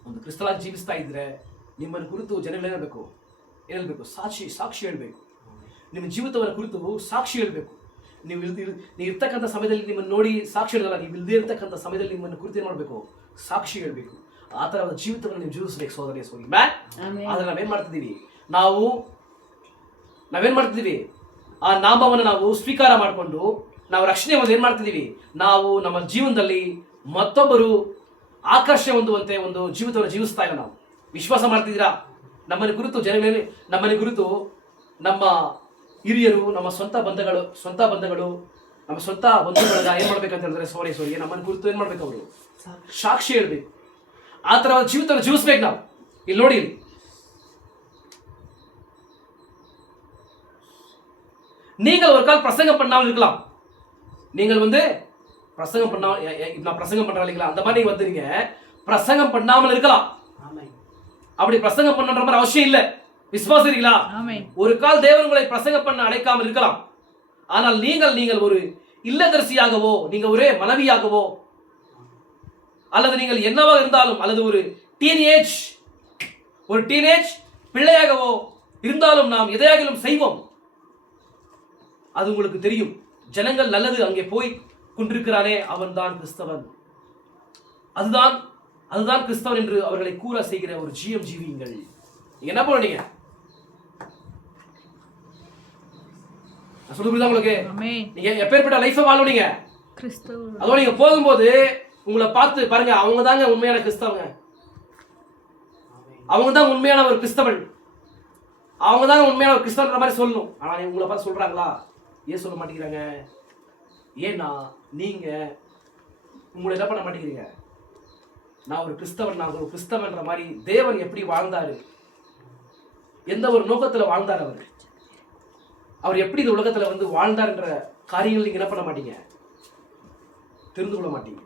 ಒಂದು ಕ್ರಿಸ್ತಲಾಗಿ ಜೀವಿಸ್ತಾ ಇದ್ರೆ ನಿಮ್ಮನ್ನು ಕುರಿತು ಜನಗಳು ಹೇಳ್ಬೇಕು, ಸಾಕ್ಷಿ ಹೇಳ್ಬೇಕು. ನಿಮ್ಮ ಜೀವಿತವನ್ನು ಕುರಿತು ಸಾಕ್ಷಿ ಹೇಳ್ಬೇಕು. ನೀವು ಇರ್ತಕ್ಕಂಥ ಸಮಯದಲ್ಲಿ ನಿಮ್ಮನ್ನು ನೋಡಿ ಸಾಕ್ಷಿ ಹೇಳಲ್ಲ, ನೀವು ಇಲ್ಲದೇ ಇರ್ತಕ್ಕಂಥ ಸಮಯದಲ್ಲಿ ನಿಮ್ಮನ್ನು ಕುರಿತು ಏನು ಮಾಡಬೇಕು? ಸಾಕ್ಷಿ ಹೇಳ್ಬೇಕು. ಆ ಥರ ಒಂದು ಜೀವಿತವನ್ನು ನೀವು ಜೀವಿಸಬೇಕು ಸೋದರಿ. ಆದ್ರೆ ನಾವೇನ್ ಮಾಡ್ತಿದ್ದೀವಿ? ಆ ನಾಮವನ್ನು ನಾವು ಸ್ವೀಕಾರ ಮಾಡಿಕೊಂಡು ನಾವು ರಕ್ಷಣೆ ಒಂದು ಏನ್ ಮಾಡ್ತಿದ್ದೀವಿ? ನಾವು ನಮ್ಮ ಜೀವನದಲ್ಲಿ ಮತ್ತೊಬ್ಬರು ಆಕರ್ಷಣೆ ಹೊಂದುವಂತೆ ಒಂದು ಜೀವಿತವನ್ನು ಜೀವಿಸ್ತಾ ಇಲ್ಲ. ನಾವು ವಿಶ್ವಾಸ ಮಾಡ್ತಿದ್ದೀರಾ? ನಮ್ಮನ್ನು ಕುರಿತು ನಮ್ಮ ಹಿರಿಯರು, ನಮ್ಮ ಸ್ವಂತ ಬಂಧಗಳು, ನಮ್ಮ ಸ್ವಂತ ಬಂಧುಗಳಿಗೆ ಏನ್ ಮಾಡ್ಬೇಕಂತ ಹೇಳಿದ್ರೆ ಸೋರೇಶ್ವರಿಗೆ ನಮ್ಮನ್ನು ಕುರಿತು ಏನ್ ಮಾಡ್ಬೇಕು ಅವರು ಸಾಕ್ಷಿ ಹೇಳ್ಬೇಕು. ಆ ತರ ಜೀವಿತ ಜೀವಿಸ್ಬೇಕು ನಾವು. ಇಲ್ಲಿ ನೋಡಿ, நீங்கள் ஒரு கால் பிரசங்கம் பண்ணாமல் இருக்கலாம். நீங்கள் வந்து பிரசங்கம் பண்ணாமல், நான் பிரசங்கம் பண்றேன் இல்லைங்களா, அந்த மாதிரி நீங்க வந்துறீங்க பிரசங்கம் பண்ணாமல் இருக்கலாம். அப்படி பிரசங்கம் பண்ற மாதிரி அவசியம் இல்லை. விசுவாசம் இருக்கீங்களா? ஒரு கால் தேவன் உங்களை பிரசங்கம் பண்ண அழைக்காமல் இருக்கலாம். ஆனால் நீங்கள் ஒரு இல்லதரிசியாகவோ, நீங்க ஒரே மனைவியாகவோ, அல்லது நீங்கள் என்னவாக இருந்தாலும், அல்லது ஒரு டீனேஜ் பிள்ளையாகவோ இருந்தாலும் நாம் எதையாகிலும் செய்வோம். அது உங்களுக்கு தெரியும். ஜனங்கள் நல்லது அங்கே போய் கொண்டிருக்கிறானே அவன் தான் கிறிஸ்தவன், அதுதான் கிறிஸ்தவன் என்று அவர்களை கூற செய்கிற ஒரு ஜீவியுங்கள். நீங்க என்ன பண்ணுவீங்க? சொல்லுங்க உங்களுக்கு, நீங்க எப்பேற்பட்ட லைஃப் வாழணுங்க அதோட நீங்க போகும்போது உங்களை பார்த்து பாருங்க, அவங்க தாங்க உண்மையான கிறிஸ்தவங்க, அவங்க தான் உண்மையான ஒரு கிறிஸ்தவன், அவங்க தான் உண்மையான ஒரு கிறிஸ்தவன்ற மாதிரி சொல்லணும். ஆனா உங்களை பார்த்து சொல்றாங்களா? ஏன் சொல்ல மாட்டேங்கிறாங்க? ஏன்னா நீங்க உங்களை என்ன பண்ண மாட்டேங்கிறீங்க. நான் ஒரு கிறிஸ்தவன்ற மாதிரி தேவன் எப்படி வாழ்ந்தாரு, எந்த ஒரு நோக்கத்துல வாழ்ந்தார், அவர் எப்படி இந்த உலகத்துல வந்து வாழ்ந்தார்ன்ற காரியங்கள் நீங்க என்ன பண்ண மாட்டீங்க, தெரிந்து கொள்ள மாட்டீங்க.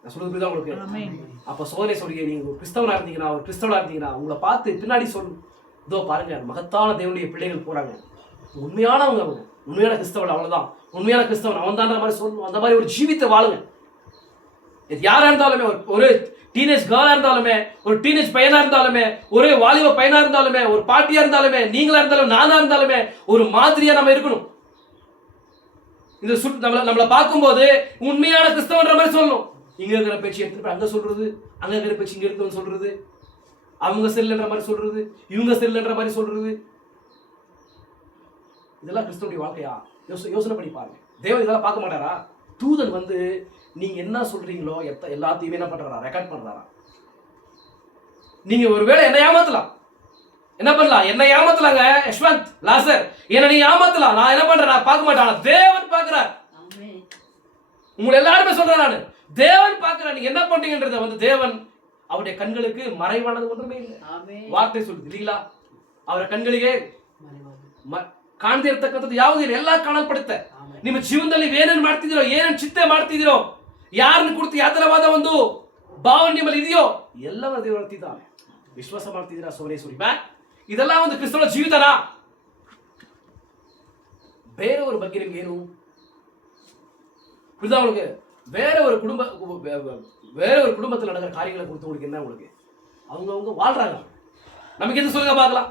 நான் சொல்றது புரியுதா உங்களுக்கு? அப்ப சோதனை சொல்றீங்க, நீங்க ஒரு கிறிஸ்தவனா இருந்தீங்கன்னா உங்களை பார்த்து பின்னாடி இதோ பாருங்க மகத்தான தேவனுடைய பிள்ளைகள் போறாங்க, உண்மையானவங்க, அவங்க உண்மையான கிறிஸ்தவன், அவ்வளவுதான் உண்மையான கிறிஸ்தவன் அவன் தான் மாதிரி சொல்லணும். அந்த மாதிரி ஒரு ஜீவித்தை வாழுங்க. யாரா இருந்தாலுமே, ஒரு டீனேஜ் கேர்ளா இருந்தாலுமே, ஒரு டீனேஜ் பையனா இருந்தாலுமே, ஒரு வாலிப பையனா இருந்தாலுமே, ஒரு பாட்டியா இருந்தாலுமே, நீங்களா இருந்தாலும் நானா இருந்தாலுமே ஒரு மாதிரியா நம்ம இருக்கணும். இந்த நம்மளை பார்க்கும்போது உண்மையான கிறிஸ்தவன்ற மாதிரி சொல்லணும். இங்க இருக்கிற பேச்சு எடுத்துட்டு அங்க சொல்றது, அங்க இருக்கிற பேச்சு இங்க எடுத்து சொல்றது, அவங்க செல்லுன்ற மாதிரி சொல்றது, இவங்க செல்லுன்ற மாதிரி சொல்றது, இதெல்லாம் கிறிஸ்துவனுடைய வாழ்க்கையா? யோசனை பண்ணி பாருங்க. தேவன் இதெல்லாம் பார்க்க மாட்டாரா? தூதன் வந்து நீங்க என்ன சொல்றீங்களோ எல்லாத்தையுமே என்ன பண்றாரா? ரெக்கார்ட் பண்றாரா? நீங்க ஒருவேளை என்ன ஏமாத்தலாம், என்ன பண்ணலாம்? என்ன ஏமாத்தலாங்க யஷ்வந்த், லாசர், என்ன நீ ஏமாத்தலாம். நான் என்ன பண்றேன்? நான் பார்க்க மாட்டேன். தேவன் பார்க்கிறார். உங்களை எல்லாருமே சொல்றேன், நான் தேவன் பார்க்கிறார். நீங்க என்ன பண்றீங்கன்றத வந்து தேவன் அவருடைய கண்களுக்கு மறைவானது ஒன்றுமே இல்லை. வார்த்தை சொல்லுது இல்லீங்களா? ಅವರ ಕಣ್ಗಳಿಗೆ ಕಾಣದೇ ಇರತಕ್ಕಂಥದ್ದು ಯಾವುದಿಲ್ಲ, ಎಲ್ಲ ಕಾಣಲ್ಪಡುತ್ತೆ. ನಿಮ್ಮ ಜೀವನದಲ್ಲಿ ಏನೇನು ಮಾಡ್ತಿದ್ದೀರೋ, ಏನೇನು ಚಿಂತೆ ಮಾಡ್ತಿದ್ದೀರೋ, ಯಾರನ್ನ ಕುರಿತು ಯಾವ ತರವಾದ ಒಂದು ಭಾವನೆ ನಿಮ್ಮಲ್ಲಿ ಇದೆಯೋ ಎಲ್ಲವನ್ನ ದೇವರು ಅರ್ತಿದ್ದಾನೆ. ವಿಶ್ವಾಸ ಮಾಡ್ತಿದ್ದೀರಾ ಸೋರೇಶ್ವರಿ? ಇದೆಲ್ಲ ಒಂದು ಕ್ರಿಸ್ತನ ಜೀವಿತನ. ಬೇರೆಯವರ ಬಗ್ಗೆ ನಿಮ್ಗೆ ಏನು புரியுதா? வேற ஒரு குடும்பத்தில் நடக்கிற காரியங்களை கொடுத்து உங்களுக்கு என்ன? உங்களுக்கு அவங்க வாழ்றாங்க. நமக்கு எது சொல்லுங்க பார்க்கலாம்.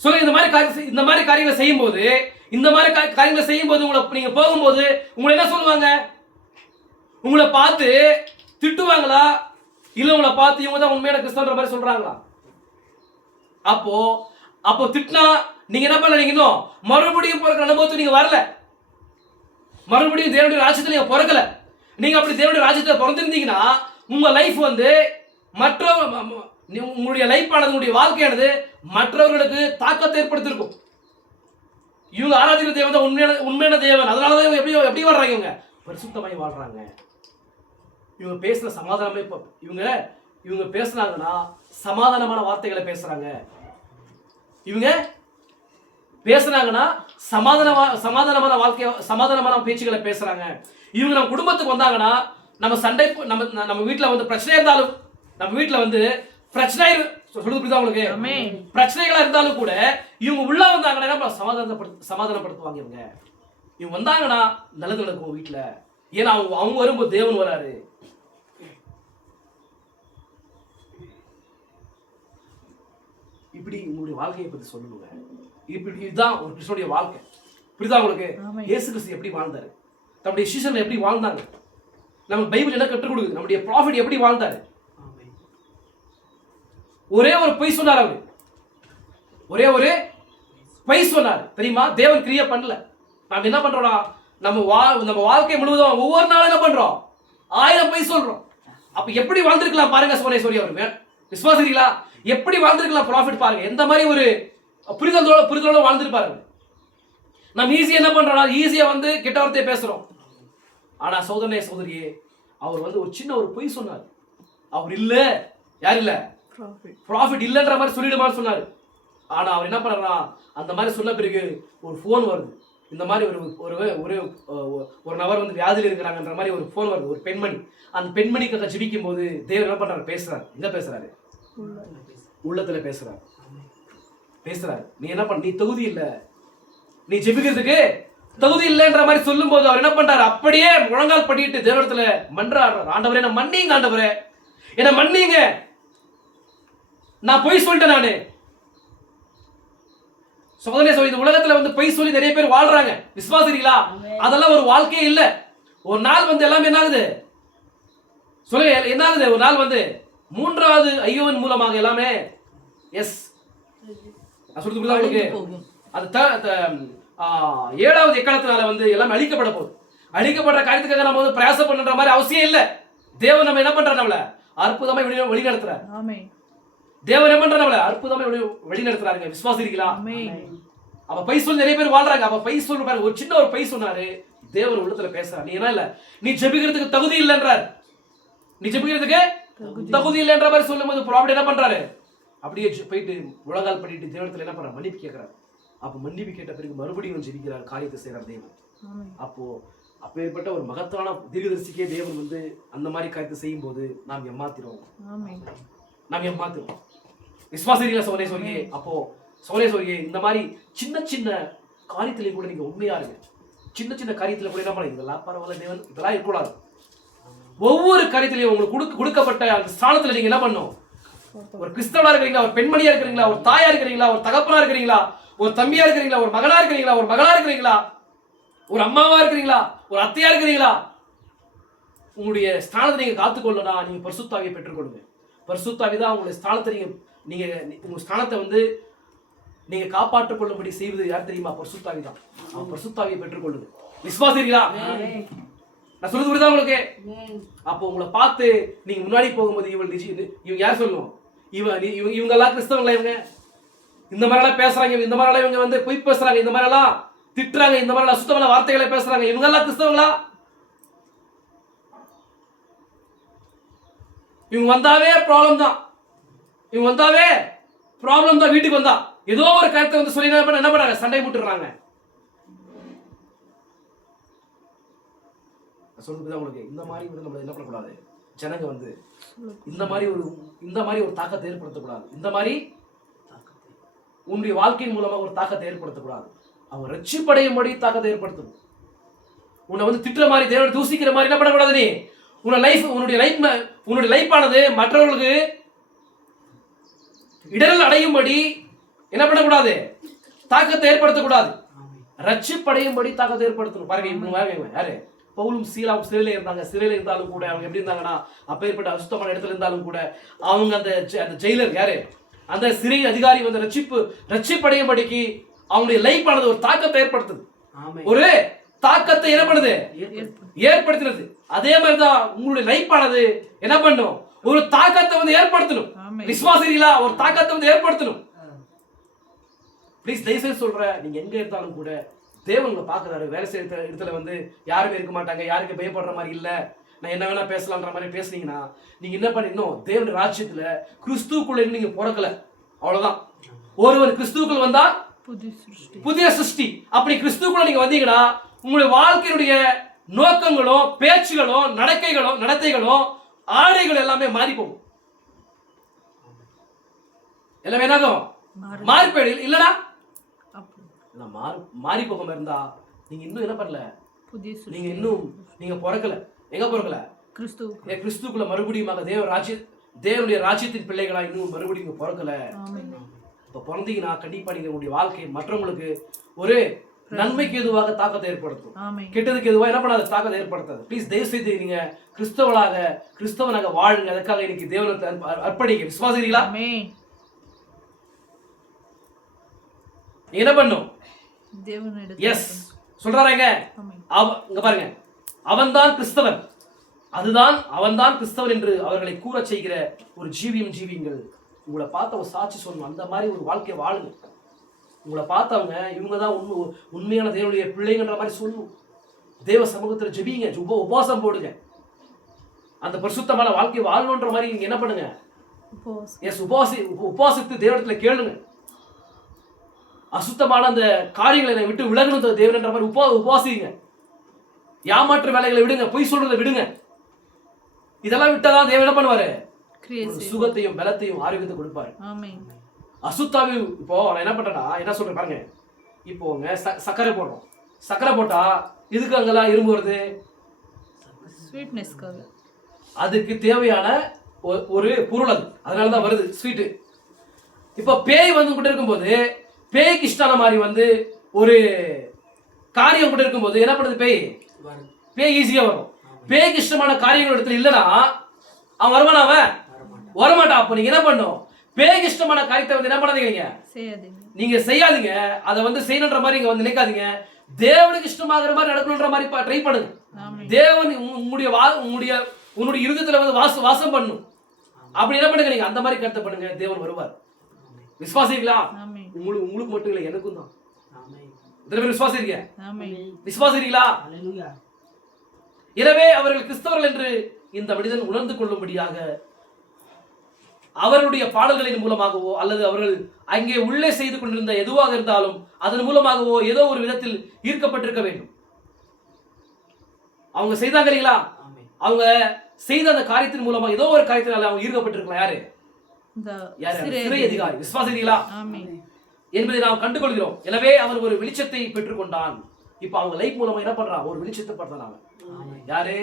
சொல்லுங்க. இந்த மாதிரி காரியங்களை செய்யும்போது, உங்களை நீங்க போகும்போது உங்களை என்ன சொல்லுவாங்க? உங்களை பார்த்து திட்டுவாங்களா, இல்ல உங்களை பார்த்து இவங்க தான் உண்மையான கிறிஸ்தவன்ற மாதிரி சொல்றாங்களா? அப்போ திட்டினா நீங்க என்ன பண்ணீங்க? இன்னும் மறுபடியும் பிறக்கிற அனுபவத்துக்கு நீங்க வரல. மறுபடியும் தேவனுடைய ராஜ்யத்தில் நீங்க பிறக்கல. நீங்க அப்படி தேவனுடைய ராஜ்யத்தில் பிறந்திருந்தீங்கன்னா உங்க லைஃப் வந்து உங்களுடைய லைஃப் ஆனது, உங்களுடைய வாழ்க்கையானது மற்றவர்களுக்கு தாக்கத்தை ஏற்படுத்திருக்கும். இவங்க ஆராதிக்கிற தேவன் தான் உண்மையான தேவன். அதனாலதான் இவங்க எப்படி வாழ்றாங்க? இவங்க பரிசுத்தமாய் வாழ்றாங்க. இவங்க பேசுற சமாதானமே, இவங்க பேசுனாங்கன்னா சமாதானமான வார்த்தைகளை பேசுறாங்க. இவங்க பேசுறாங்கன்னா சமாதானமான வாழ்க்கை, சமாதானமான பேச்சுகளை பேசுறாங்க. இவங்க நம்ம குடும்பத்துக்கு வந்தாங்கன்னா நம்ம சண்டை, நம்ம வீட்டுல வந்து பிரச்சனை இருந்தாலும், நம்ம வீட்டுல வந்து பிரச்சனை சொல்றது புரியுதா உங்களுக்கு? பிரச்சனைகளா இருந்தாலும் கூட இவங்க உள்ள வந்தாங்கன்னா சமாதானப்படுத்துவாங்க. இவங்க வந்தாங்கன்னா நல்லது நடக்கும் வீட்டுல. ஏன்னா அவங்க வரும்போது தேவன் வராரு. இப்படி உங்களுடைய வாழ்க்கையை பத்தி சொல்லுங்க. இதுதான் ஒரு கிறிஸ்துவோட வாழ்க்கை. புரியுதா உங்களுக்கு? இயேசு கிறிஸ்து எப்படி வாழ்ந்தாரு, நம்முடைய சீசன்ல எப்படி வாழ்ந்தாங்க, நம்ம பைபிள் என்ன கற்றுக் கொடுக்குது, நம்முடைய ப்ராஃபிட் எப்படி வாழ்ந்தாரு. ஒரே ஒரு பொய் சொன்னார் அவரு, ஒரே ஒரு பொய் சொன்னார். தெரியுமா? தேவன் கிரியை பண்ணல. நாம என்ன பண்றோம்னா நம்ம வாழ்க்கை முழுவதும் ஒவ்வொரு நாளும் என்ன பண்றோம்? 1000 பொய் சொல்றோம். அப்ப எப்படி வாழ்ந்திருக்கலாம் பாருங்க சோனேஸ்வரி அவரு. விசுவாசிங்களா? எப்படி வாழ்ந்திருக்கலாம் ப்ராஃபிட் பாருங்க. எந்த மாதிரி ஒரு புரிதலோட வாழ்ந்திருப்பாரு. நம்ம ஈஸியா என்ன பண்றோம்னா ஈஸியா வந்து கெட்ட வார்த்தையை பேசுறோம். ஆனா சகோதரனே சகோதரியே, அவர் வந்து ஒரு சின்ன ஒரு பொய் சொன்னார். அவர் இல்ல, யார் இல்ல, ப்ராஃபிட் இல்லன்ற மாதிரி சொல்லிடுமான்னு சொன்னாரு. ஆனா அவர் என்ன பண்றாருன்னா, அந்த மாதிரி சொன்ன பிறகு ஒரு போன் வருது. இந்த மாதிரி ஒரு நபர் வந்து வியாதியில் இருக்கிறாங்கன்ற மாதிரி ஒரு போன் வருது, ஒரு பெண்மணி. அந்த பெண்மணிக்காக ஜெபிக்கும் போது தேவன் என்ன பண்றாரு, பேசுறாரு. எங்க பேசுறாரு? உள்ளத்துல பேசுறாரு. நீ என்ன பண்ண, நீ தகுதி இல்ல, நீ ஜெபிக்கிறதுக்கு தகுதி இல்லைன்ற மாதிரி சொல்லும் போது அவர் என்ன பண்றாரு, அப்படியே முழங்கால் படிட்டு தேவனிடத்துல மன்றாடுறார். ஆண்டவரே என்ன மன்னிங்க, ஆண்டவரே என்ன மன்னிங்க, நான் பொய் சொல்லிட்டேன். நானு சகோதரனே சொல்லி, இந்த உலகத்துல வந்து பொய் சொல்லி நிறைய பேர் வாழ்றாங்க. விசுவாசிங்களா? அதெல்லாம் ஒரு வாழ்க்கையே இல்ல. ஒரு நாள் வந்து எல்லாமே என்ன ஆகுது சொல்லுங்க, என்ன ஆகுது? ஒரு நாள் வந்து மூன்றாவது ஐயோவின் மூலமாக எல்லாமே எஸ் சொல்றதுக்குள்ள உங்களுக்கு அது ஏழாவது எக்காலத்தினால வந்து எல்லாமே அழிக்கப்பட போகுது. அழிக்கப்படுற காரியத்துக்காக நம்ம வந்து பிரயாசம் பண்ற மாதிரி அவசியம் இல்ல. தேவன் நம்ம என்ன பண்றாரு, நம்மள அற்புதமா வழி நடத்துறாரு. தேவன் என்ன பண்றாரு, நம்மள அற்புதமா வழி நடத்துறாருங்க. விசுவாசிங்களா? அப்ப பை சொல்லி நிறைய பேர் வாழ்றாங்க. அப்ப பை சொல்லு பாருங்க, ஒரு சின்ன ஒரு பை சொன்னாரு, தேவன் உள்ளத்துல பேசுறாரு. நீ என்ன இல்ல, நீ ஜெபிக்கிறதுக்கு தகுதி இல்லைன்றார். நீ ஜெபிக்கிறதுக்கு தகுதி இல்லைன்ற மாதிரி சொல்லும் போது ப்ராப்ளம் என்ன பண்றாரு, அப்படியே போயிட்டு முழங்கால் பண்ணிட்டு தேவனத்துல என்ன பண்றாரு, மன்னிப்பு கேட்கிறாரு. அப்ப மன்னிப்பு கேட்ட பிறகு மறுபடியும் ஜெபிக்கிறார், காரியத்தை செய்யறார் தேவன். அப்போ அப்பேற்பட்ட ஒரு மகத்தான தீர்க்கதரிசிக்கே தேவன் வந்து அந்த மாதிரி காரியத்தை செய்யும் போது நாம் ஏமாத்திடுவோம். விசுவாசிகளா சோனேஸ்வரியே? அப்போ சோனேஸ்வரியே, இந்த மாதிரி சின்ன சின்ன காரியத்திலே கூட நீங்க உண்மையா இருங்க. சின்ன சின்ன காரியத்துல கூட என்ன பண்ண, இதெல்லாம் பரவாயில்ல தேவன், இதெல்லாம் இருக்கக்கூடாது. ஒவ்வொரு காரியத்திலையும் உங்களுக்கு கொடுக்கப்பட்ட அந்த ஸ்தானத்துல நீங்க என்ன பண்ணும், ஒரு கிறிஸ்தவனா இருக்கிறீங்களா, ஒரு பெண்மணியா இருக்கிறீங்களா, ஒரு தாயா இருக்கிறீங்களா, ஒரு தகப்பனா இருக்கிறீங்களா, ஒரு தம்பியா இருக்கிறீங்களா, ஒரு மகனா இருக்கிறீங்களா, ஒரு மகளா இருக்கிறீங்களா, ஒரு அம்மாவா இருக்கிறீங்களா, ஒரு அத்தையா இருக்கிறீங்களா, உங்களுடைய ஸ்தானத்தை நீங்க காத்துக்கொள்ளனா நீங்க பரிசுத்தாவியை பெற்றுக்கொள்ளுங்க. பரிசுத்தாவி தான் உங்களுடைய ஸ்தானத்தை நீங்க உங்க ஸ்தானத்தை வந்து நீங்க காப்பாற்றிக் கொள்ளும்படி செய்வது யார் தெரியுமா? பரிசுத்தாவி தான். அவன் பரிசுத்தாவியை பெற்றுக்கொள்ளுங்க. விசுவாசிங்களா? நான் சொல்றது புரியுதா உங்களுக்கு? அப்போ உங்களை பார்த்து நீங்க முன்னாடி போகும்போது இவங்க யார் சொல்லணும், இவங்க எல்லாம் கிறிஸ்தவங்களா, இவங்க இந்த மாதிரி எல்லாம் பேசுறாங்க, இந்த மாதிரி எல்லாம் இவங்க வந்து பொய் பேசுறாங்க, இந்த மாதிரி எல்லாம் திட்டுறாங்க, இந்த மாதிரி எல்லாம் சுத்தமான வார்த்தைகளை பேசுறாங்க, இவங்க எல்லாம் கிறிஸ்தவங்களா? இவங்க வந்தாவே ப்ராப்ளம் தான். இவங்க வந்தாவே ப்ராப்ளம் தான். வீட்டுக்கு வந்தா ஏதோ ஒரு கருத்தை வந்து சொல்லி என்ன பண்றாங்க, சண்டை போட்டுறாங்க. சொல்றது உங்களுக்கு இந்த மாதிரி வந்து நம்ம என்ன பண்ணக்கூடாது, ஜனங்க வந்து இந்த மாதிரி ஒரு தாக்கத்தை ஏற்படுத்தக்கூடாது. இந்த மாதிரி உன்னுடைய வாழ்க்கையின் மூலமாக ஒரு தாக்கத்தை ஏற்படுத்தக்கூடாது. அவங்க ரட்சிப்படையும்படி தாக்கத்தை ஏற்படுத்தணும். உன்னை வந்து திட்டுற மாதிரி, தேவனை தூசிக்கிற மாதிரி என்ன பண்ணக்கூடாது. நீ உன்னுடைய லைஃப் ஆனது மற்றவர்களுக்கு இடரல் அடையும்படி என்ன பண்ணக்கூடாது, தாக்கத்தை ஏற்படுத்தக்கூடாது. ரட்சிப்படையும்படி தாக்கத்தை ஏற்படுத்தணும். பாருங்க, யாரு பவுலும் சீலாவும் சிறையில இருந்தாங்க. சிறையில இருந்தாலும் கூட அவங்க எப்படி இருந்தாங்கன்னா, அப்பேற்பட்ட அசுத்தமான இடத்துல இருந்தாலும் கூட அவங்க அந்த ஜெயிலர் யாரு, அந்த சிறை அதிகாரி வந்து ரட்சிப்படையும்படிக்கு அவங்களுடைய லைஃப் ஆனது ஒரு தாக்கத்தை ஏற்படுத்துது. ஒரு தாக்கத்தை என்ன பண்ணுது, ஏற்படுத்துறது. அதே மாதிரிதான் உங்களுடைய லைஃப் ஆனது என்ன பண்ணும், ஒரு தாக்கத்தை வந்து ஏற்படுத்தணும். விசுவாசிகளா? ஒரு தாக்கத்தை வந்து ஏற்படுத்தணும். ப்ளீஸ் தயவுசெய்து சொல்றேன், நீங்க எங்க இருந்தாலும் கூட தேவன் உங்களை பாக்குறாரு. வேலை செய்யற இடத்துல வந்து யாருமே இருக்க மாட்டாங்க, யாருக்கு பயப்படுற மாதிரி இல்ல, நான் என்ன வேணா பேசலான்ற மாதிரி பேசுனீங்கன்னா நீங்க என்ன பண்ணணும், தேவனுடைய ராஜ்யத்துல கிறிஸ்துவுக்குள்ள நீங்க பிறக்கல, அவ்வளவுதான். ஒருவர் கிறிஸ்துவுக்குள் வந்தா புதிய சிருஷ்டி. அப்படி கிறிஸ்துவுக்குள்ள நீங்க வந்தீங்கன்னா உங்களுடைய வாழ்க்கையுடைய நோக்கங்களும் பேச்சுகளும் நடத்தைகளும் ஆடைகள் எல்லாமே மாறி போகும். எல்லாமே என்னாகும், மாறி போயிடும். இல்லனா மாறி போகாம இருந்தா நீங்க இன்னும் என்ன பண்ணல, நீங்க பிறக்கல. எங்க பிறக்கல? கிறிஸ்துக்குள்ள மறுபடியும் தேவனுடைய ராஜ்யத்தின் பிள்ளைகளா இன்னும் மறுபடியும் பிறக்கல. இப்ப பிறந்தீங்கன்னா கண்டிப்பா நீங்க உங்களுடைய வாழ்க்கை மற்றவங்களுக்கு ஒரு நன்மைக்கு எதுவாக தாக்கத்தை ஏற்படுத்தும், கெட்டதுக்கு எதுவாக என்ன பண்ணாத தாக்கத்தை ஏற்படுத்தாது. ப்ளீஸ் தயவு செய்து நீங்க கிறிஸ்தவனாக வாழுங்க. அதுக்காக இன்னைக்கு தேவனுக்கு அர்ப்பணிக்க. விசுவாசிகளா? என்ன பண்ணும், எஸ் சொல்றாங்க. இங்க பாருங்க, அவன்தான் கிறிஸ்தவன், அவன்தான் கிறிஸ்தவன் என்று அவர்களை கூற செய்கிற ஒரு ஜீவியுங்கள். உங்களை பார்த்த ஒரு சாட்சி சொல்லணும். அந்த மாதிரி ஒரு வாழ்க்கையை வாழுங்க. உங்களை பார்த்தவங்க இவங்க தான் உண்மையான தேவனுடைய பிள்ளைங்கன்ற மாதிரி சொல்லணும். தேவ சமூகத்தில் ஜெபிங்க, உபவாசம் போடுங்க, அந்த பரிசுத்தமான வாழ்க்கை வாழணுன்ற மாதிரி நீங்க என்ன பண்ணுங்க, உபவாசித்து தேவனத்துல கேளுங்க. அசுத்தமான அந்த காரியங்களை விட்டு விலகணும் தேவன்ற மாதிரி உபவாசிங்க. ஏமாற்று வேலைகளை விடுங்க, பொய் சொல்றதை விடுங்க. இதெல்லாம் விட்டாதான் தேவன் என்ன பண்ணுவாரு, சுகத்தையும் பலத்தையும் ஆரோக்கியத்தை கொடுப்பாரு. அசுத்தாவி இப்போ நான் என்ன பண்றேன்னா என்ன சொல்றேன் பாருங்க, இப்போங்க சர்க்கரை போடுறோம், சர்க்கரை போட்டா இதுக்கு அங்கெல்லாம் இரும்பு வருது, ஸ்வீட்னஸ்க்காக. அதுக்கு தேவையான ஒரு பொருள் அது, அதனாலதான் வருது ஸ்வீட்டு. இப்போ பேய் வந்து கூட இருக்கும்போது பேய்க்கு இஷ்டான மாதிரி வந்து ஒரு காரியம் கூட இருக்கும்போது என்ன பண்ணுது, பேய் ஈஸியா வரும். பேய்க்கு இஷ்டமான காரியங்கள் இடத்துல இல்லைன்னா அவன் வருவானா, அவன் வரமாட்டான். அப்ப நீங்க என்ன பண்ணும், பேய்க்கு இஷ்டமான காரியத்தை வந்து என்ன பண்ணாதீங்க, நீங்க செய்யாதீங்க. அதை வந்து செய்யணுன்ற மாதிரி இங்க வந்து நினைக்காதீங்க. தேவனுக்கு இஷ்டமாகிற மாதிரி நடக்கணுன்ற மாதிரி ட்ரை பண்ணுங்க. தேவன் உன்னுடைய இருதயத்துல வந்து வாசம் பண்ணும். அப்படி என்ன பண்ணுங்க, நீங்க அந்த மாதிரி கருத்தை பண்ணுங்க, தேவன் வருவார். விசுவாசிங்களா? உங்களுக்கு மட்டும் இல்லை, எனக்கும் தான். விசுவாசிங்க, விசுவாசிங்களா? எனவே அவர்கள் கிறிஸ்தவர்கள் என்று இந்த மனிதன் உணர்ந்து கொள்ளும்படியாக அவர்களுடைய பாடல்களின் மூலமாகவோ அல்லது அவர்கள் அங்கே உள்ளே செய்து கொண்டிருந்த எதுவாக இருந்தாலும் அதன் மூலமாகவோ ஏதோ ஒரு விதத்தில் ஈர்க்கப்பட்டிருக்க வேண்டும். அவங்க செய்தாங்க இல்லைங்களா, அவங்க செய்த அந்த காரியத்தின் மூலமா ஏதோ ஒரு காரியத்தினால அவங்க ஈர்க்கப்பட்டிருக்கலாம். யாரு? சிறை அதிகாரி. விசுவாசிங்களா என்பதை நாம் கண்டுகொள்கிறோம். எனவே அவர் ஒரு வெளிச்சத்தை பெற்றுக்கொண்டான். இப்ப அவங்க லைஃப் மூலமா என்ன பண்றாங்க, ஒரு வெளிச்சத்தை படுத்தினாங்க. யாரு?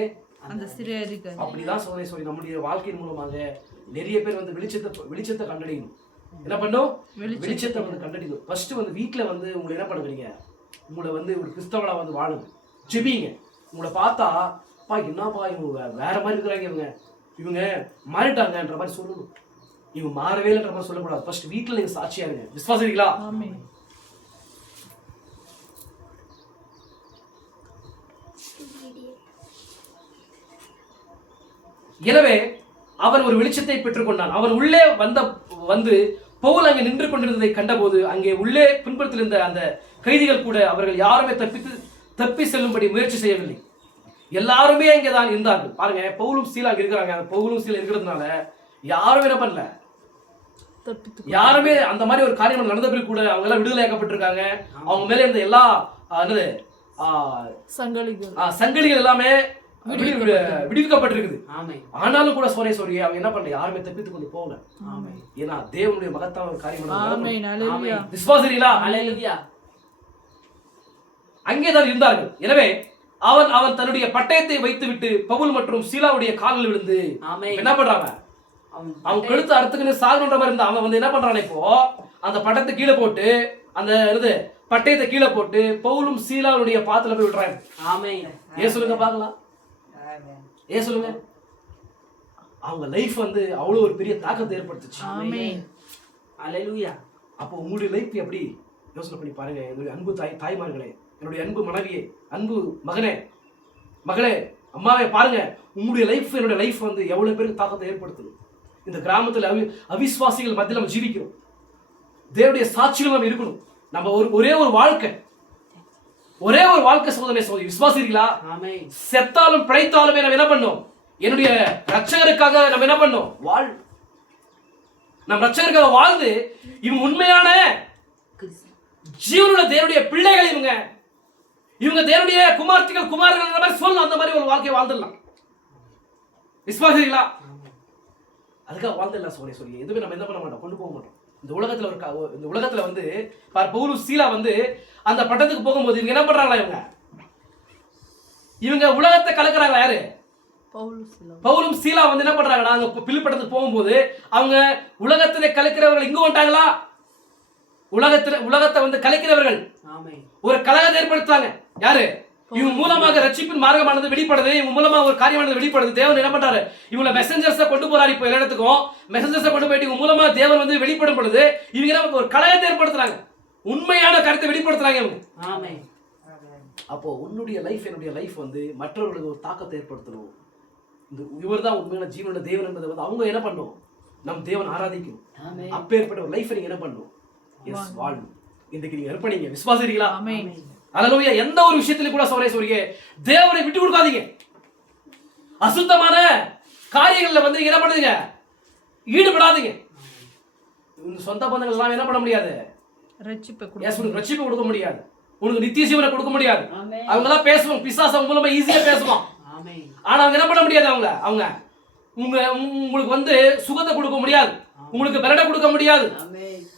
அந்த சிறை அதிகாரி. அப்படிதான் சொல்லி நம்முடைய வாழ்க்கையின் மூலமாக நிறைய பேர் வந்து வெளிச்சத்தை கண்டடையணும். என்ன பண்ணும், வெளிச்சத்தை வந்து கண்டடையணும். ஃபர்ஸ்ட் வந்து வீட்டுல வந்து உங்களை என்ன பண்ணுறீங்க, உங்களை வந்து ஒரு கிறிஸ்தவளா வந்து வாழுங்க, ஜெபிங்க. உங்களை பார்த்தா பா என்னப்பா இவங்க வேற மாதிரி இருக்கிறாங்க, இவங்க மாறிட்டாங்கன்ற மாதிரி சொல்லணும். இவங்க மாறவே இல்லைன்ற மாதிரி சொல்லக்கூடாது. ஃபர்ஸ்ட் வீட்டுல நீங்க சாட்சியா இருங்க. விசுவாசிங்களா? எனவே அவன் ஒரு வெளிச்சத்தை பெற்றுக்கொண்டான். அவன் உள்ளே வந்து பவுல் அங்கே நின்று கொண்டிருந்ததை கண்டபோது அங்கே உள்ளே பின்புறத்தில் இருந்த அந்த கைதிகள் கூட அவர்கள் யாருமே தப்பி செல்லும்படி முயற்சி செய்யவில்லை. எல்லாருமே அங்கே தான் இருந்தார்கள். பாருங்க, பவுலும் சீலா இருக்கிறாங்க. பவுலும் சீலா இருக்கிறதுனால யாரும் என்ன பண்ணல, யாருமே அந்த மாதிரி ஒரு காரியம் நடந்த பிறகு கூட அவங்க எல்லாம் விடுதலையாக்கப்பட்டிருக்காங்க. அவங்க மேல இருந்த எல்லா சங்கடிகள் எல்லாமே விடுவிக்கப்பட்டிருக்குது. ஆனாலும் கூட சோரி அவங்க என்ன பண்ணல, யாருமே தப்பித்துக் கொண்டு போகல. ஏன்னா தேவனுடைய மகத்தான ஒரு காரியம். விசுவாசிகளா? அங்கேதான் இருந்தார்கள். எனவே அவன் தன்னுடைய பட்டயத்தை வைத்துவிட்டு பவுல் மற்றும் சீலாவுடைய காலில் விழுந்து என்ன பண்றாங்க, அவன் கழுத்து அறுத்துக்குன்னு சாகணுன்ற மாதிரி இருந்தா அவன் வந்து என்ன பண்றான், இப்போ அந்த பட்டத்தை கீழே போட்டு அந்த பட்டயத்தை கீழே போட்டு பவுலும் சீலாவுடைய பாத்துல போய் விடுறாங்க. ஏன் சொல்லுங்க பாக்கலாம், ஏன் சொல்லுங்க. அவங்க லைஃப் வந்து அவ்வளவு ஒரு பெரிய தாக்கத்தை ஏற்படுத்துச்சு. அப்போ உங்களுடைய லைஃப் எப்படி யோசனை பண்ணி பாருங்க. என்னுடைய அன்பு தாய்மார்களே, என்னுடைய அன்பு மனைவியே, அன்பு மகளே, அம்மாவே, பாருங்க உங்களுடைய லைஃப் என்னுடைய லைஃப் வந்து எவ்வளவு பேருக்கு தாக்கத்தை ஏற்படுத்துது. இந்த கிராமத்தில் அவிசுவாசிகள் மத்தியில் நம்ம ஜீவிக்கிறோம். தேவனுடைய சாட்சிகள் நம்ம இருக்கணும். நம்ம ஒரே ஒரு வாழ்க்கை சோதனை விசுவாசிங்களா? செத்தாலும் பிழைத்தாலுமே நம்ம என்ன பண்ணோம், என்னுடைய ரட்சகருக்காக நம்ம என்ன பண்ணோம், நம் ரட்சகருக்காக வாழ்ந்து இவங்க உண்மையான ஜீவனுள்ள தேவனுடைய பிள்ளைகள், இவங்க தேவனுடைய குமாரர்கள் மாதிரி சொல்லணும். அந்த மாதிரி ஒரு வாழ்க்கையை வாழ்ந்துடலாம். விசுவாசிங்களா? அதுக்காக வாழ்ந்துடலாம். சொல்லி எதுவுமே நம்ம என்ன பண்ண மாட்டோம், கொண்டு போக மாட்டோம். இந்த உலகத்துல வந்து பவுலும் சீலா வந்து அந்த பட்டத்துக்கு போகும்போது இவங்க என்ன பண்றாங்களா, இவங்க உலகத்தை கலக்குறாங்களா? யாரு? பவுலும் சீலா வந்து என்ன பண்றாங்கன்னா அங்க பில்லு பட்டத்துக்கு போகும்போது அவங்க உலகத்திலே கலக்கிறவர்கள் இங்க வந்துட்டாங்களா? உலகத்தை வந்து கலக்கிறவர்கள் ஒரு கலகத்தை ஏற்படுத்துறாங்க. யாரு? இவங்க மூலமாக ரட்சிப்பின் மார்க்கமானது வெளிப்படுது. இவங்க மூலமாக ஒரு காரியமானது வெளிப்படுது. தேவன் என்ன பண்றாரு, இவங்களை மெசஞ்சர்ஸை கொண்டு போறாரு. இப்போ எல்லா இடத்துக்கும் மெசஞ்சர்ஸை கொண்டு போயிட்டு இவங்க மூலமா தேவன் வந்து வெளிப்படும் பொழுது இவங்க நமக்கு ஒரு கலகத்தை ஏற்படுத்துறாங்க, உண்மையான கருத்தை வெளிப்படுத்துறாங்க இவங்க. அப்போ உன்னுடைய லைஃப் என்னுடைய லைஃப் வந்து மற்றவர்களுக்கு ஒரு தாக்கத்தை ஏற்படுத்தணும். இவர் தான் உண்மையான ஜீவனுடைய தேவன் என்பதை வந்து அவங்க என்ன பண்ணும், நம் தேவன் ஆராதிக்கும். அப்பேற்பட்ட ஒரு லைஃப் நீங்க என்ன பண்ணும், வாழணும். இன்றைக்கு நீங்க அர்ப்பணிங்க. விசுவாசிக்கிறீங்களா? ஆமென். அல்லேலூயா. எந்த ஒரு விஷயத்திலும் கூட சகோதரரே சகோதரியே தேவனை விட்டு கொடுக்காதீங்க. அசுத்தமான காரியங்கள்ல வந்து நீங்க என்ன பண்ணுங்க, ஈடுபடாதீங்க. உங்க சொந்த பந்தங்கள் எல்லாம் என்ன பண்ண முடியாது, ரட்சிப்பை உனக்கு ரட்சிப்பு கொடுக்க முடியாது, உனக்கு நித்திய ஜீவனை கொடுக்க முடியாது. அவங்க எல்லாம் பேசுவாங்க, பிசாசு அவங்க மூலமா ஈஸியா பேசுவான். ஆனா அவங்க என்ன பண்ண முடியாது, அவங்க உங்களுக்கு வந்து சுகத்தை கொடுக்க முடியாது, உங்களுக்கு பலனை கொடுக்க முடியாது,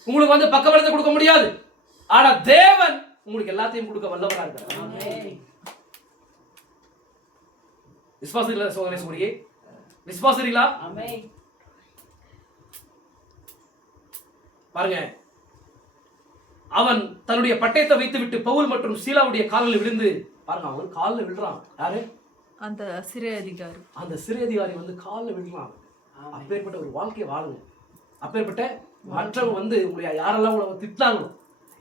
உங்களுக்கு வந்து பக்கபலத்தை கொடுக்க முடியாது. ஆனா தேவன் உங்களுக்கு எல்லாத்தையும் கொடுக்க வல்லவரா இருக்கார். விசுவாசிகளா சகோதரே சகோதரியே, விசுவாசிகளா? பாருங்க, அவன் தன்னுடைய பட்டயத்தை வைத்து விட்டு பவுல் மற்றும் சீலாவுடைய காலில் விழுந்து, பாருங்க அவன் காலில் விழுறான். யாரு? அந்த சிறை அதிகாரி. அந்த சிறை அதிகாரி வந்து காலில் விழுறான். அப்பேற்பட்ட ஒரு வாழ்க்கையை வாழுங்க. அப்பேற்பட்ட மற்றவங்க வந்து உங்களை யாரெல்லாம் உங்களை திட்டாங்களோ,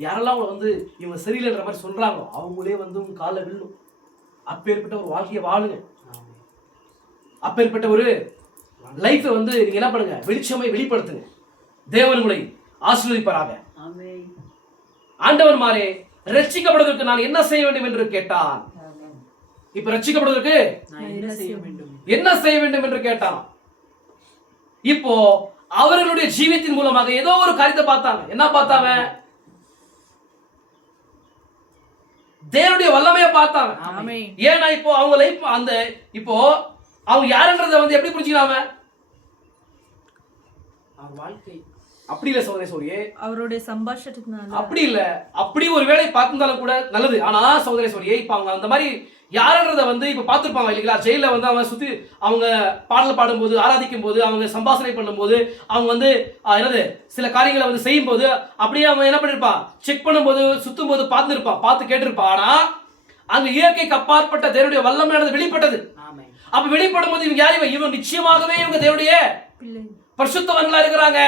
யாரெல்லாம் உங்களை வந்து இவங்க சரியில்லைன்ற மாதிரி சொல்றாங்களோ அவங்களே வந்து உங்க காலில் விழும். அப்பேற்பட்ட ஒரு வாழ்க்கையை வாழுங்க. அப்பேற்பட்ட ஒரு லைஃபை வந்து நீங்க என்ன பண்ணுங்க, வெளிச்சமை வெளிப்படுத்துங்க. தேவன் உங்களை ஆசீர்வதிப்பாராக. ஆண்டவர் மாறே ரட்சிக்கப்படுவதற்கு நான் என்ன செய்ய வேண்டும் என்று கேட்டான். இப்ப ரட்சிக்கப்படுவதற்கு என்ன செய்ய வேண்டும் என்று கேட்டான். இப்போ அவர்களுடைய ஜீவியத்தின் மூலமாக ஏதோ ஒரு காரியத்தை பார்த்தாங்க. என்ன பார்த்தாங்க? தேவனுடைய வல்லமையை பார்த்தாங்க. ஏன்னா இப்போ அவங்க லைஃப் அந்த இப்போ அவங்க யாருன்றதை வந்து எப்படி புரிஞ்சுக்கலாம? வாழ்க்கை அப்படி இல்ல சகோதரே சகோதரியே, அவருடைய சம்பாஷணத்தினால அப்படி இல்ல. அப்படி ஒரு வேளை பார்த்திருந்தாலும் கூட நல்லது. ஆனா சகோதரே சகோதரியே, இப்ப அவங்க அந்த மாதிரி யாருன்றத வந்து இப்ப பார்த்திருப்பாங்க இல்லைங்களா? ஜெயில வந்து அவங்க சுத்தி அவங்க பாடல் பாடும்போது, ஆராதிக்கும் போது, அவங்க சம்பாஷணை பண்ணும்போது, அவங்க வந்து என்னது சில காரியங்களை வந்து செய்யும் போது அப்படியே அவங்க என்ன பண்ணிருப்பான், செக் பண்ணும்போது, சுத்தும் போது பார்த்துருப்பான், பார்த்து கேட்டிருப்பான். ஆனா அங்க இயற்கைக்கு அப்பாற்பட்ட தேவனுடைய வல்லமையானது வெளிப்பட்டது. அப்ப வெளிப்படும் போது இவங்க யாரு? இவங்க நிச்சயமாகவே இவங்க தேவனுடைய பரிசுத்தவான்களா இருக்கிறாங்க.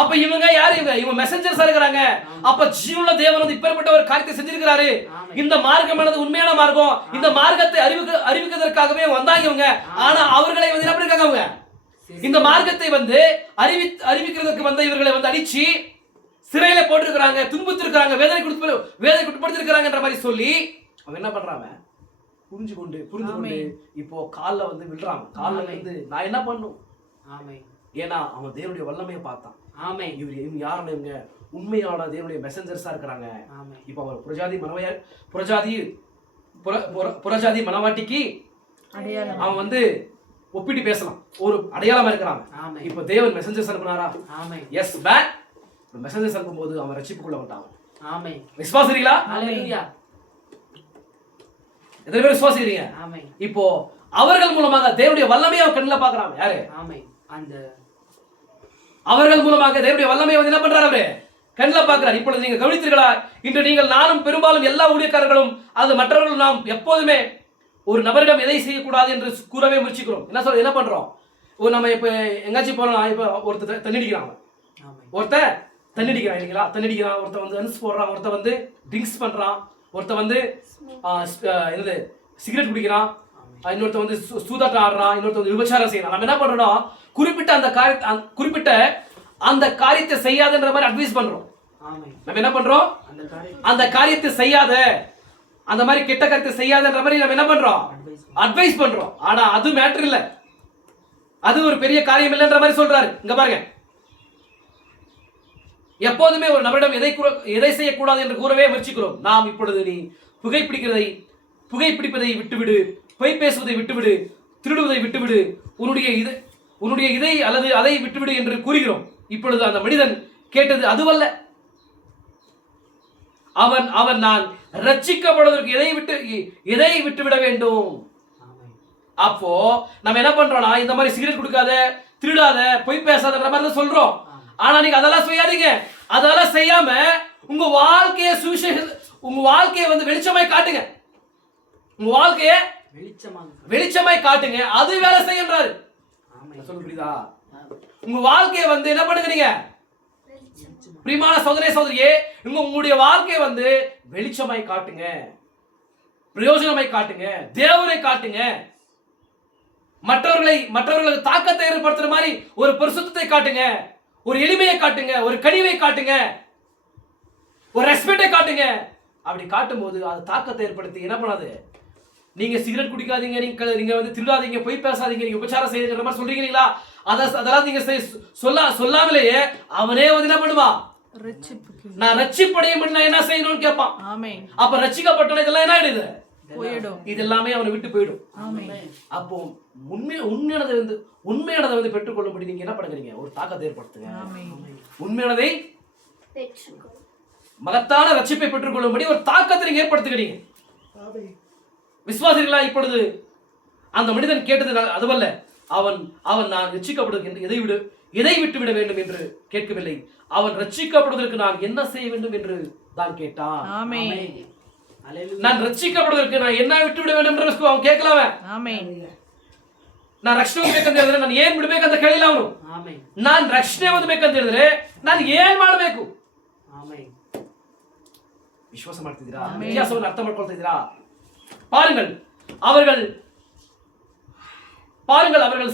அப்ப இவங்க யாரு? இவங்க மெசஞ்சர்ஸா இருக்கிறாங்க. அப்ப ஜீவனுள்ள தேவன் வந்து இப்பேற்பட்ட ஒரு காரியத்தை செஞ்சிருக்கிறாரு. இந்த மார்க்கமானது உண்மையான மார்க்கம். இந்த மார்க்கத்தை அறிவிக்கிறதுக்காகவே வந்தாங்க இவங்க. ஆனா அவர்களை வந்து என்ன பண்ணிருக்காங்க, அவங்க இந்த மார்க்கத்தை வந்து அறிவிக்கிறதுக்கு வந்த இவர்களை வந்து அடிச்சு சிறையில போட்டிருக்கிறாங்க, துன்புத்திருக்கிறாங்க, வேதனை கொடுப்படுத்திருக்கிறாங்கன்ற மாதிரி சொல்லி அவங்க என்ன பண்றாங்க, புரிஞ்சு கொண்டு இப்போ காலில் வந்து விழுறாங்க. காலில் வந்து நான் என்ன பண்ணும்? ஏன்னா அவன் தேவனுடைய வல்லமையை பார்த்தான். இவங்க யாருன்னு, இவங்க உண்மையான தேவனுடைய மெசஞ்சர்ஸா இருக்கிறாங்க. இப்ப அவர் புறஜாதி மனவாட்டிக்கு அவன் வந்து ஒப்பிட்டு பேசலாம், ஒரு அடையாளமா இருக்கிறாங்க. இப்ப தேவன் மெசஞ்சர்ஸ் அனுப்புனாரா? எஸ் பேக் மெசஞ்சர்ஸ் அனுப்பும்போது அவன் ரட்சிப்புக்குள்ள வந்தாங்க. விசுவாசிக்கிறீங்களா? எத்தனை பேர் விசுவாசிக்கிறீங்க? இப்போ அவர்கள் மூலமாக தேவனுடைய வல்லமையை கண்ணில் பாக்குறாங்க. யாரு? அவர்கள் மூலமாக தேவனுடைய வல்லமையை வந்து என்ன பண்றாரு, அவரு கண்ணில் பார்க்கிறார். இப்பொழுது நீங்க கவனித்தீர்களா? இன்று நீங்கள் நானும் பெரும்பாலும் எல்லா ஊழியக்காரர்களும் அது மற்றவர்கள் நாம் எப்போதுமே ஒரு நபரிடம் எதை செய்யக்கூடாது என்று கூறவே முயற்சிக்கிறோம். என்ன பண்றோம்? நம்ம இப்ப எங்காச்சும் போறோம், இப்ப ஒருத்தர் தண்ணடிக்கிறாங்க, ஒருத்தர் தண்ணடிக்கிறான் இல்லைங்களா? தண்ணடிக்கிறான், ஒருத்தர் வந்து அன்ஸ் போடுறான், ஒருத்தர் வந்து ட்ரிங்க்ஸ் பண்றான், ஒருத்தர் வந்து என்னது சிகரெட் குடிக்கிறான், இன்னொருத்த வந்து சூதாட்டம் ஆடுறான், இன்னொருத்த வந்து விபச்சாரம் செய்யறான். நம்ம என்ன பண்றோம், குறிப்பிட்ட அந்த காரியத்தை செய்யாதன்ற மாதிரி அட்வைஸ் பண்றோம். நம்ம என்ன பண்றோம், அந்த காரியத்தை செய்யாத, அந்த மாதிரி கெட்ட காரியத்தை செய்யாதன்ற மாதிரி நம்ம என்ன பண்றோம், அட்வைஸ் பண்றோம். ஆனா அது மேட்டர் இல்ல, அது ஒரு பெரிய காரியம் இல்லைன்ற மாதிரி சொல்றாரு. இங்க பாருங்க, எப்போதுமே ஒரு நபரிடம் எதை செய்யக்கூடாது என்று கூறவே முயற்சிக்கிறோம். நாம் இப்பொழுது நீ புகைப்பிடிப்பதை விட்டுவிடு, பொய் பேசுவதை விட்டுவிடு, திருடுவதை விட்டுவிடு, உன்னுடைய இதை அல்லது அதை விட்டுவிடு என்று கூறுகிறோம். இப்பொழுது அந்த மனிதன் கேட்டது அதுவல்ல. அவன் நான் ரட்சிக்கப்படுவதற்கு எதை விட்டுவிட வேண்டும். அப்போ நம்ம என்ன பண்றோம்னா, இந்த மாதிரி சிகரெட் குடிக்காத, திருடாத, பொய் பேசாதன்ற மாதிரி தான் சொல்றோம். ஆனா நீங்க அதெல்லாம் செய்யாதீங்க. அதெல்லாம் செய்யாம உங்க வாழ்க்கையை வந்து வெளிச்சமாய் காட்டுங்க. உங்க வாழ்க்கைய வெளிச்சமாய் காட்டுங்க, அது வேலை செய்யன்றாரு. சொல்ல புரியுதா? உங்க வாழ்க்கையை வந்து என்ன பண்ணுங்க, நீங்க பிரியமான சகோதரே சகோதரியே, உங்களுடைய வாழ்க்கையை வந்து வெளிச்சமாய் காட்டுங்க, பிரயோஜனமாய் காட்டுங்க, தேவனை காட்டுங்க, மற்றவர்களுக்கு தாக்கத்தை ஏற்படுத்துற மாதிரி ஒரு பரிசுத்தத்தை காட்டுங்க, ஒரு எளிமையை காட்டுங்க, ஒரு கனிவை காட்டுங்க. ஒரு ரெஸ்பெக்டை காட்டுங்க. அப்படி காட்டும் போது அது தாக்கத்தை ஏற்படுத்தி என்ன பண்ணாது, நீங்க சிகரெட் குடிக்காதீங்க, நீங்க வந்து திருடாதீங்க, பொய் பேசாதீங்க, நீங்க உபச்சாரம் செய்யுங்கிற மாதிரி சொல்றீங்களா, அதெல்லாம் நீங்க சொல்லாமலேயே அவனே வந்து என்ன பண்ணுவான், நான் ரட்சிப்படையும் நான் என்ன செய்யணும்னு கேட்பான். அப்ப ரட்சிக்கப்பட்டவன் இதெல்லாம் என்ன ஆயிடுது, இது எல்லாமே அவனை விட்டு போயிடும். அப்போ உண்மையானதை வந்து பெற்றுக்கொள்ளும்படி நீங்க என்ன பண்ணுறீங்க, ஒரு தாக்கத்தை ஏற்படுத்துங்க. உண்மையானதை மகத்தான ரட்சிப்பை பெற்றுக்கொள்ளும்படி ஒரு தாக்கத்தை நீங்க ஏற்படுத்துகிறீங்க. விசுவாசிகளா, இப்பொழுது அந்த மனிதன் கேட்டது அதுவல்ல, அவன் நான் ரட்சிக்கப்படுவதற்கு எதை விட்டு விட வேண்டும் என்று கேட்கவில்லை, அவன் ரட்சிக்கப்படுவதற்கு நான் என்ன செய்ய வேண்டும் என்று தான் கேட்டான். நான் ரட்சிக்கப்படுவதற்கு நான் என்ன விட்டு விட வேண்டும் என்று அவன் கேட்கலாம. ನಾನು ರಕ್ಷಣೆ ಹೋಗ್ಬೇಕಂತ ಹೇಳಿದ್ರೆ ನಾನು ಏನ್ ಬಿಡ್ಬೇಕಂತ ಕೇಳಿಲ್ಲ ಅವನು. ನಾನು ರಕ್ಷಣೆ ಹೊಂದಬೇಕಂತ ಹೇಳಿದ್ರೆ ನಾನು ಏನ್ ಮಾಡಬೇಕು? ವಿಶ್ವಾಸ ಮಾಡ್ತಿದ್ದೀರಾ? ವ್ಯತ್ಯಾಸವನ್ನು ಅರ್ಥ ಮಾಡ್ಕೊಳ್ತಿದ್ದೀರಾ? பாருங்கள் அவர்கள்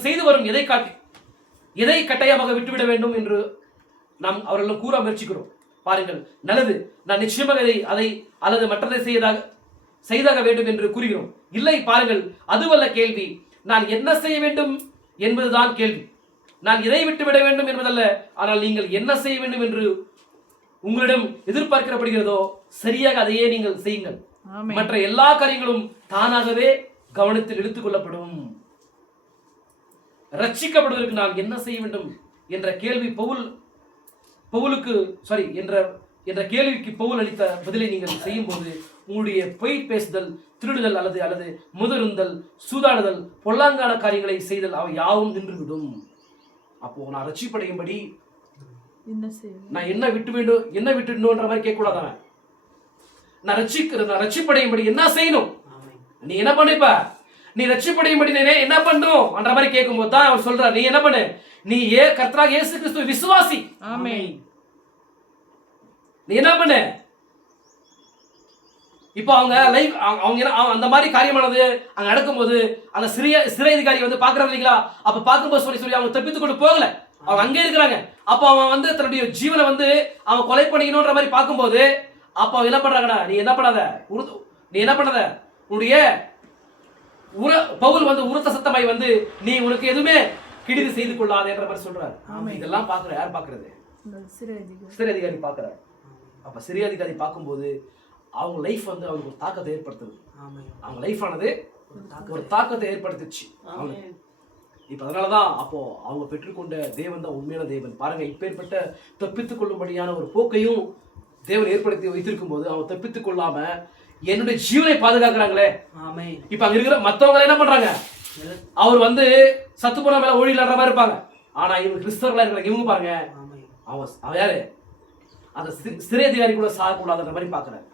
செய்து வரும் எதை கட்டாயமாக விட்டுவிட வேண்டும் என்று நாம் அவர்களும் கூற முயற்சிக்கிறோம். பாருங்கள், நல்லது, நான் நிச்சயமாக அதை அல்லது மற்றதை செய்தாக வேண்டும் என்று கூறுகிறோம். இல்லை, பாருங்கள், அதுவல்ல கேள்வி. நான் என்ன செய்ய வேண்டும் என்பதுதான் கேள்வி. நான் இதை விட்டுவிட வேண்டும் என்பதல்ல. ஆனால் நீங்கள் என்ன செய்ய வேண்டும் என்று உங்களிடம் எதிர்பார்க்கப்படுகிறதோ சரியாக அதையே நீங்கள் செய்யுங்கள். மற்ற எல்லா காரியங்களும் தானாகவே கவனத்தில் எடுத்துக் கொள்ளப்படும். ரட்சிக்கப்படுவதற்கு நான் என்ன செய்ய வேண்டும் என்ற கேள்வி என்ற கேள்விக்கு பவுல் அளித்த பதிலை நீங்கள் செய்யும் போது உங்களுடைய பொய் பேசுதல், திருடுதல் அல்லது முதருந்தல், சூதாடுதல், பொல்லாங்கான காரியங்களை செய்தல் அவை யாவும் நின்றுவிடும். அப்போ நான் ரட்சிப்படையும்படி நான் என்ன விட்டுடணும்ன்ற மாதிரி கேட்க கூடாதான? நான் ரட்சிப்படையும்படி என்ன செய்யணும், நீ என்ன பண்ணிப்ப, நீ ரட்சிப்படையும்படி என்ன பண்ணும் என்ற மாதிரி கேட்கும் போது தான் அவர் சொல்றார், நீ என்ன பண்ணு, நீ கர்த்தராகிய இயேசு கிறிஸ்துவை விசுவாசி. நீ என்ன பண்ணு. இப்போ அவங்க அந்த மாதிரி காரியமானது அங்க நடக்கும்போது அந்த சிறை அதிகாரி வந்து பாக்குறாங்க இல்லைங்களா? அப்ப பார்க்கும்போது சொல்லி அவங்க தப்பித்து கொண்டு போகல, அவங்க அங்கே இருக்கிறாங்க. அப்போ அவன் வந்து தன்னுடைய ஜீவனை வந்து அவன் கொலை பண்ணிக்கணும்ன்ற மாதிரி பார்க்கும்போது அப்ப அவன் என்ன பண்றாங்கடா, நீ என்ன பண்ணாத உன்னுடைய பவுல் வந்து உரத்த சத்தமாய் வந்து நீ உனக்கு எதுவுமே கிடிது செய்து கொள்ளாத என்ற மாதிரி சொல்றாரு. இதெல்லாம் பாக்குற யார் பாக்குறது? சிறை அதிகாரி பாக்குறாரு. அப்ப சிறை அதிகாரி பார்க்கும்போது அவங்க லைஃப் வந்து அவங்களுக்கு ஒரு தாக்கத்தை ஏற்படுத்துது. அவங்க லைஃப் ஆனது ஒரு தாக்கத்தை ஏற்படுத்துச்சு. இப்ப அதனாலதான் அப்போ அவங்க பெற்றுக்கொண்ட தேவன் தான் உண்மையான தேவன். பாருங்க, இப்பேற்பட்ட தப்பித்துக் கொள்ளும்படியான ஒரு போக்கையும் தேவன் ஏற்படுத்தி வைத்திருக்கும் போது அவங்க தப்பித்துக் கொள்ளாம என்னுடைய ஜீவனை பாதுகாக்கிறாங்களே. இப்ப அங்க இருக்கிற மத்தவங்க என்ன பண்றாங்க, அவர் வந்து சத்து போன மேல ஓடிலாடுற மாதிரி இருப்பாங்க. ஆனா இவங்க கிறிஸ்தவர்களா இருக்கிறாங்க. இவங்க பாருங்க, அவன் யாரு, அந்த சிறை அதிகாரி கூட சாகக்கூடாதுன்ற மாதிரி பாக்குறாங்க.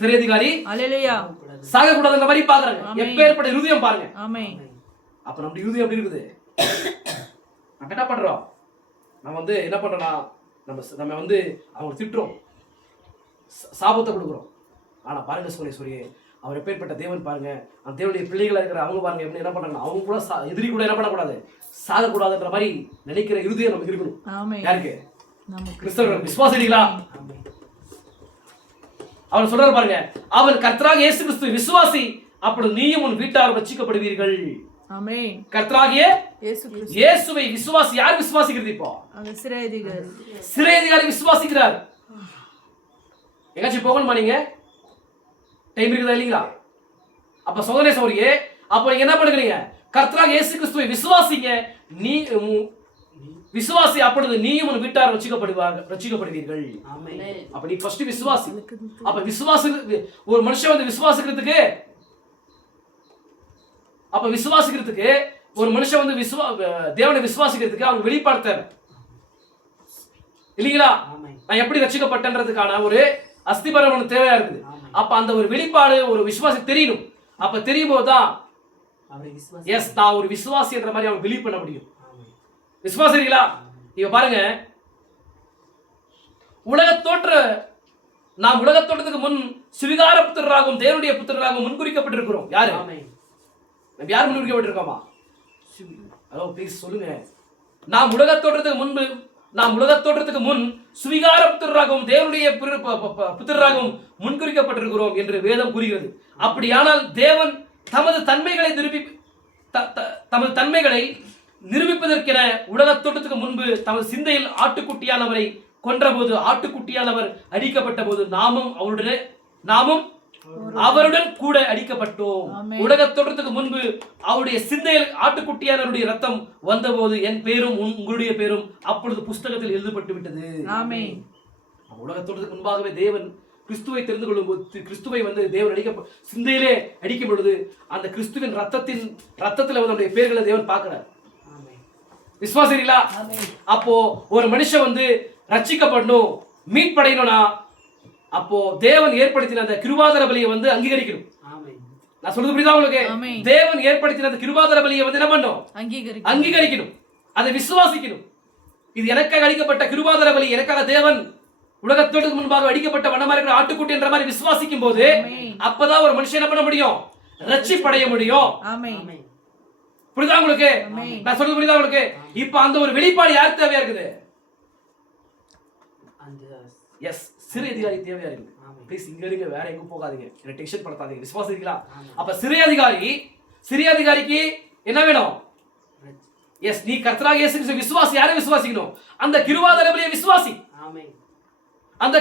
சிறை அதிகாரி சாகக்கூடாதுன்ற மாதிரி பாக்குறாங்க. எப்பேற்பட்ட இருதயம் பாருங்க. அப்ப நம்ம இருதயம் எப்படி இருக்குது? நம்ம என்ன பண்றோம், நம்ம வந்து என்ன பண்றோம்னா நம்ம வந்து அவங்க திட்டுறோம், சாபத்தை கொடுக்குறோம். ஆனா பாருங்க சோழேஸ்வரி, அவர் எப்பேற்பட்ட தேவன் பாருங்க. அந்த தேவனுடைய பிள்ளைகளா இருக்கிற அவங்க பாருங்க எப்படி என்ன பண்றாங்க, அவங்க கூட எதிரி கூட என்ன பண்ணக்கூடாது, சாகக்கூடாதுன்ற மாதிரி நினைக்கிற இருதயம் நமக்கு இருக்கணும். யாருக்கு? கிறிஸ்தவர்கள், விசுவாசிகளா? அவர் சொல்றாரு பாருங்க, அவர் கர்த்தராகிய இயேசு கிறிஸ்து விசுவாசி, அப்பொழுது நீயும் உன் வீட்டார் ரட்சிக்கப்படுவீர்கள். கர்த்தராகிய இயேசுவை விசுவாசி. யார் விசுவாசிக்கிறது? இப்போ சிறை அதிகாரி விசுவாசிக்கிறார். எங்காச்சும் போகணுமா நீங்க? டைம் இருக்குதா இல்லைங்களா? அப்ப சோதனை சௌரியே, அப்ப நீங்க என்ன பண்ணுறீங்க, கர்த்தராகிய இயேசு கிறிஸ்துவை விசுவாசிங்க. நீ விசுவாசி, அப்பொழுது நீயும் உன் வீட்டார் ரட்சிக்கப்படுவீர்கள். அப்ப நீ ஃபர்ஸ்ட் விசுவாசி. அப்ப விசுவாசி ஒரு மனுஷன் வந்து விசுவாசிக்கிறதுக்கு ஒரு மனுஷன் வந்து தேவனை விசுவாசிக்கிறதுக்கு அவங்க வெளிப்பாடு தேவை இல்லைங்களா? நான் எப்படி ரட்சிக்கப்பட்டேன்றதுக்கான ஒரு அஸ்திபரம் ஒன்று தேவையா இருக்குது. அப்ப அந்த ஒரு வெளிப்பாடு ஒரு விசுவாசி தெரியணும். அப்ப தெரியும் போதுதான் எஸ் நான் ஒரு விசுவாசி என்ற மாதிரி அவங்க பிலீவ் பண்ண முடியும். விசுவாசிங்களா? இப்ப பாருங்க, நாம் உலக தோற்றத்துக்கு முன் சுவிகார புத்திரராகவும் தேவனுடைய புத்திரராகவும் முன்குறிக்கப்பட்டிருக்கிறோம். யாரு? நம்ம யார் முன்குறிக்கப்பட்டிருக்கோமா? ஹலோ ப்ளீஸ் சொல்லுங்க. நாம் உலக தோற்றத்துக்கு முன்பு நாம் உலக தோற்றத்துக்கு முன் சுவிகார புத்திரராகவும் தேவனுடைய புத்திரராகவும் முன்குறிக்கப்பட்டிருக்கிறோம் என்று வேதம் கூறுகிறது. அப்படியானால் தேவன் தமது தன்மைகளை நிரூபிப்பதற்கென உலக தோற்றத்துக்கு முன்பு தமது சிந்தையில் ஆட்டுக்குட்டியானவரை கொன்றபோது ஆட்டுக்குட்டியானவர் அடிக்கப்பட்ட போது நாமும் அவருடன் கூட அடிக்கப்பட்டோம். உலக தோற்றத்துக்கு முன்பு அவருடைய சிந்தையில் ஆட்டுக்குட்டியானவருடைய ரத்தம் வந்தபோது என் பேரும் உங்களுடைய பேரும் அப்பொழுது புஸ்தகத்தில் எழுதப்பட்டு விட்டது. உலக தோற்றத்துக்கு முன்பாகவே தேவன் கிறிஸ்துவை தெரிந்து கொள்ளும் போது கிறிஸ்துவை தேவன் சிந்தையிலே அடிக்கும் பொழுது அந்த கிறிஸ்துவின் ரத்தத்துல நம்முடைய பேர்களை தேவன் பார்க்கிறார். விசுவாசீங்களா? அப்போ ஒரு மனுஷன் ரட்சிக்கப்படணும், மீட் படையணும்னா அப்போ தேவன் ஏற்படுத்தின அந்த கிருபாதார பலியை அங்கீகரிக்கணும். நான் சொல்றது புரியுதா உங்களுக்கு? தேவன் ஏற்படுத்தின அந்த கிருபாதார பலியை என்ன பண்ணணும்? அங்கீகரிக்கணும், அதை விசுவாசிக்கணும். இது எனக்காக அளிக்கப்பட்ட கிருபாதார பலி, எனக்காக தேவன் உலகத்தோட்டுக்கு முன்பாக அடிக்கப்பட்ட வண்ணமா இருக்கிற ஆட்டுக்குட்டி என்ற மாதிரி விசுவாசிக்கும் போது அப்பதான் ஒரு மனுஷன் என்ன பண்ண முடியும்? ரட்சிப்படைய முடியும். புரியுதா உங்களுக்கு? நான் சொல்றது புரியுதா உங்களுக்கு? இப்ப அந்த ஒரு வெளிப்பாடு யாருக்கு தேவையா இருக்குது? எஸ், சிறை அதிகாரி தேவையா இருக்குது. ப்ளீஸ் இங்க இருங்க, வேற எங்க போகாதீங்க, என்ன டென்ஷன் படுத்தாதீங்க. விசுவாசிக்கிறீங்களா? அப்ப சிறை அதிகாரிக்கு என்ன வேணும்? எஸ், நீ கர்த்தராகிய இயேசு கிறிஸ்துவை விசுவாசி. யாரை விசுவாசிக்கணும்? அந்த கிருபாதார பலியை விசுவாசி. அந்த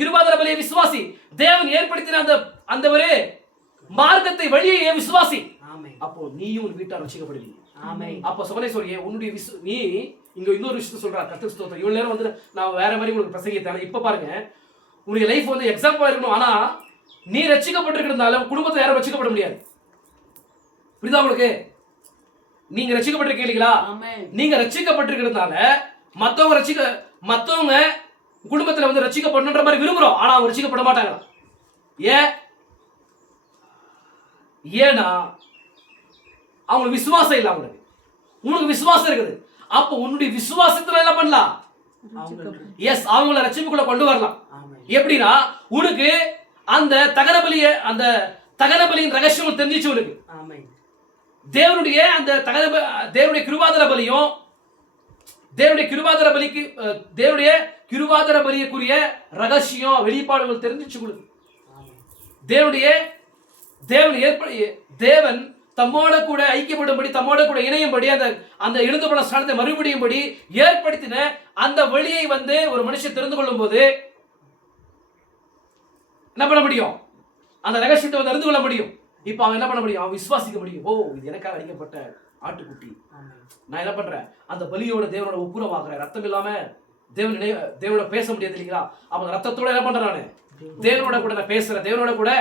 கிருபாதார பலியை விசுவாசி. தேவன் ஏற்படுத்தின அந்த ஒரு மார்க்கத்தை வழியை விசுவாசி. அப்போ நீயும் உன் வீட்டார் ரட்சிக்கப்படுவீங்க. அப்போ சோமனேஸ்வரியே, உன்னுடைய நீ இங்க இன்னொரு விஷயத்தை சொல்றா. கர்த்தர் ஸ்தோத்திரம். இவ்வளவு நேரம் நான் வேற மாதிரி உங்களுக்கு பிரசங்கித்தேன். இப்ப பாருங்க, உன்னுடைய லைஃப் எக்ஸாம்பிளா இருக்கணும். ஆனா நீ ரட்சிக்கப்பட்டிருக்கிறதாலும் குடும்பத்தை யாரும் ரட்சிக்கப்பட முடியாது. புரியுதா உங்களுக்கு? நீங்க ரட்சிக்கப்பட்டிருக்கீங்களா? நீங்க ரட்சிக்கப்பட்டிருக்கிறதுனால மத்தவங்க குடும்பத்துல ரட்சிக்கப்படணுன்ற மாதிரி விரும்புறோம். ஆனா அவங்க ரட்சிக்கப்பட மாட்டாங்க. ஏன்னா அவங்களுக்கு விசுவாசம் இல்லை. உங்களுக்கு விசுவாசம் இருக்குது. அப்போ உன்னுடைய விசுவாசத்துல என்ன பண்ணலாம்? எஸ், அவங்கள ரட்சிப்புக்குள்ள கொண்டு வரலாம். எப்படின்னா, உனக்கு அந்த தகன பலியின் ரகசியம் தெரிஞ்சிச்சு. உனக்கு தேவனுடைய கிருபாதார பலிக்குரிய ரகசியம் வெளிப்பாடுகள் தெரிஞ்சிச்சு உங்களுக்கு. தேவன் தம்மோட கூட ஐக்கியப்படும்படி, தம்மோட கூட இணையும்படி, அந்த எழுந்து போன ஸ்தானத்தை மறுபடியும்படி ஏற்படுத்தின அந்த வழியை ஒரு மனுஷன் தெரிந்து கொள்ளும் போது என்ன பண்ண முடியும்? அந்த ரகசியத்தை அறிந்து கொள்ள முடியும். இப்ப அவன் என்ன பண்ண முடியும்? அவன் விசுவாசிக்க முடியும். ஓ, இது எனக்காக அடிக்கப்பட்ட ஆட்டுக்குட்டி. நான் என்ன பண்றேன்? அந்த பலியோட தேவனோட ஒப்புரவாகிறேன். ரத்தம் இல்லாம தேவனோட பேச முடியாது இல்லைங்களா? அவன் ரத்தத்தோட என்ன பண்றேன்? நானு தேவனோட கூட நான் பேசுறேன், தேவனோட கூட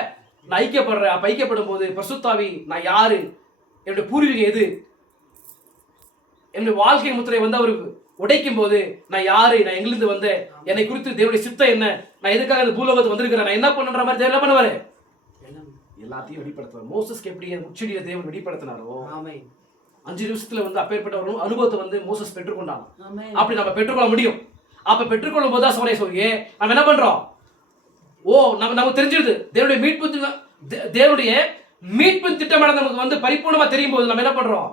நான் ஐக்கியப்படுறேன். அப்ப ஐக்கியப்படும் போது பரிசுத்தாவி, நான் யாரு, என்னுடைய பூர்வீகம் எது, என்னுடைய வாழ்க்கை முத்திரை அவர் உடைக்கும் போது நான் யாரு, நான் எங்கிருந்து வந்தேன், என்னை குறித்து தேவனுடைய சித்தம் என்ன, நான் எதுக்காக இந்த பூலோகத்துக்கு வந்திருக்கிறேன், நான் என்ன பண்ற மாதிரி தேவன் என்ன பண்ணுவாரு? எல்லாத்தையும் வெளிப்படுத்துவார். மோசஸ்க்கு எப்படி முச்செடியை தேவன் வெளிப்படுத்தினாரோ 5 நிமிஷத்துல அப்பேற்பட்ட ஒரு அனுபவத்தை மோசஸ் பெற்றுக்கொண்டாங்க. அப்படி நம்ம பெற்றுக்கொள்ள முடியும். அப்ப பெற்றுக்கொள்ளும் போது சோமனேஸ்வரியே நம்ம என்ன பண்றோம்? ஓ, நமக்கு தெரிஞ்சிருது தேவனுடைய மீட்பின் திட்டமான நமக்கு பரிபூர்ணமா தெரியும் போது நம்ம என்ன பண்றோம்?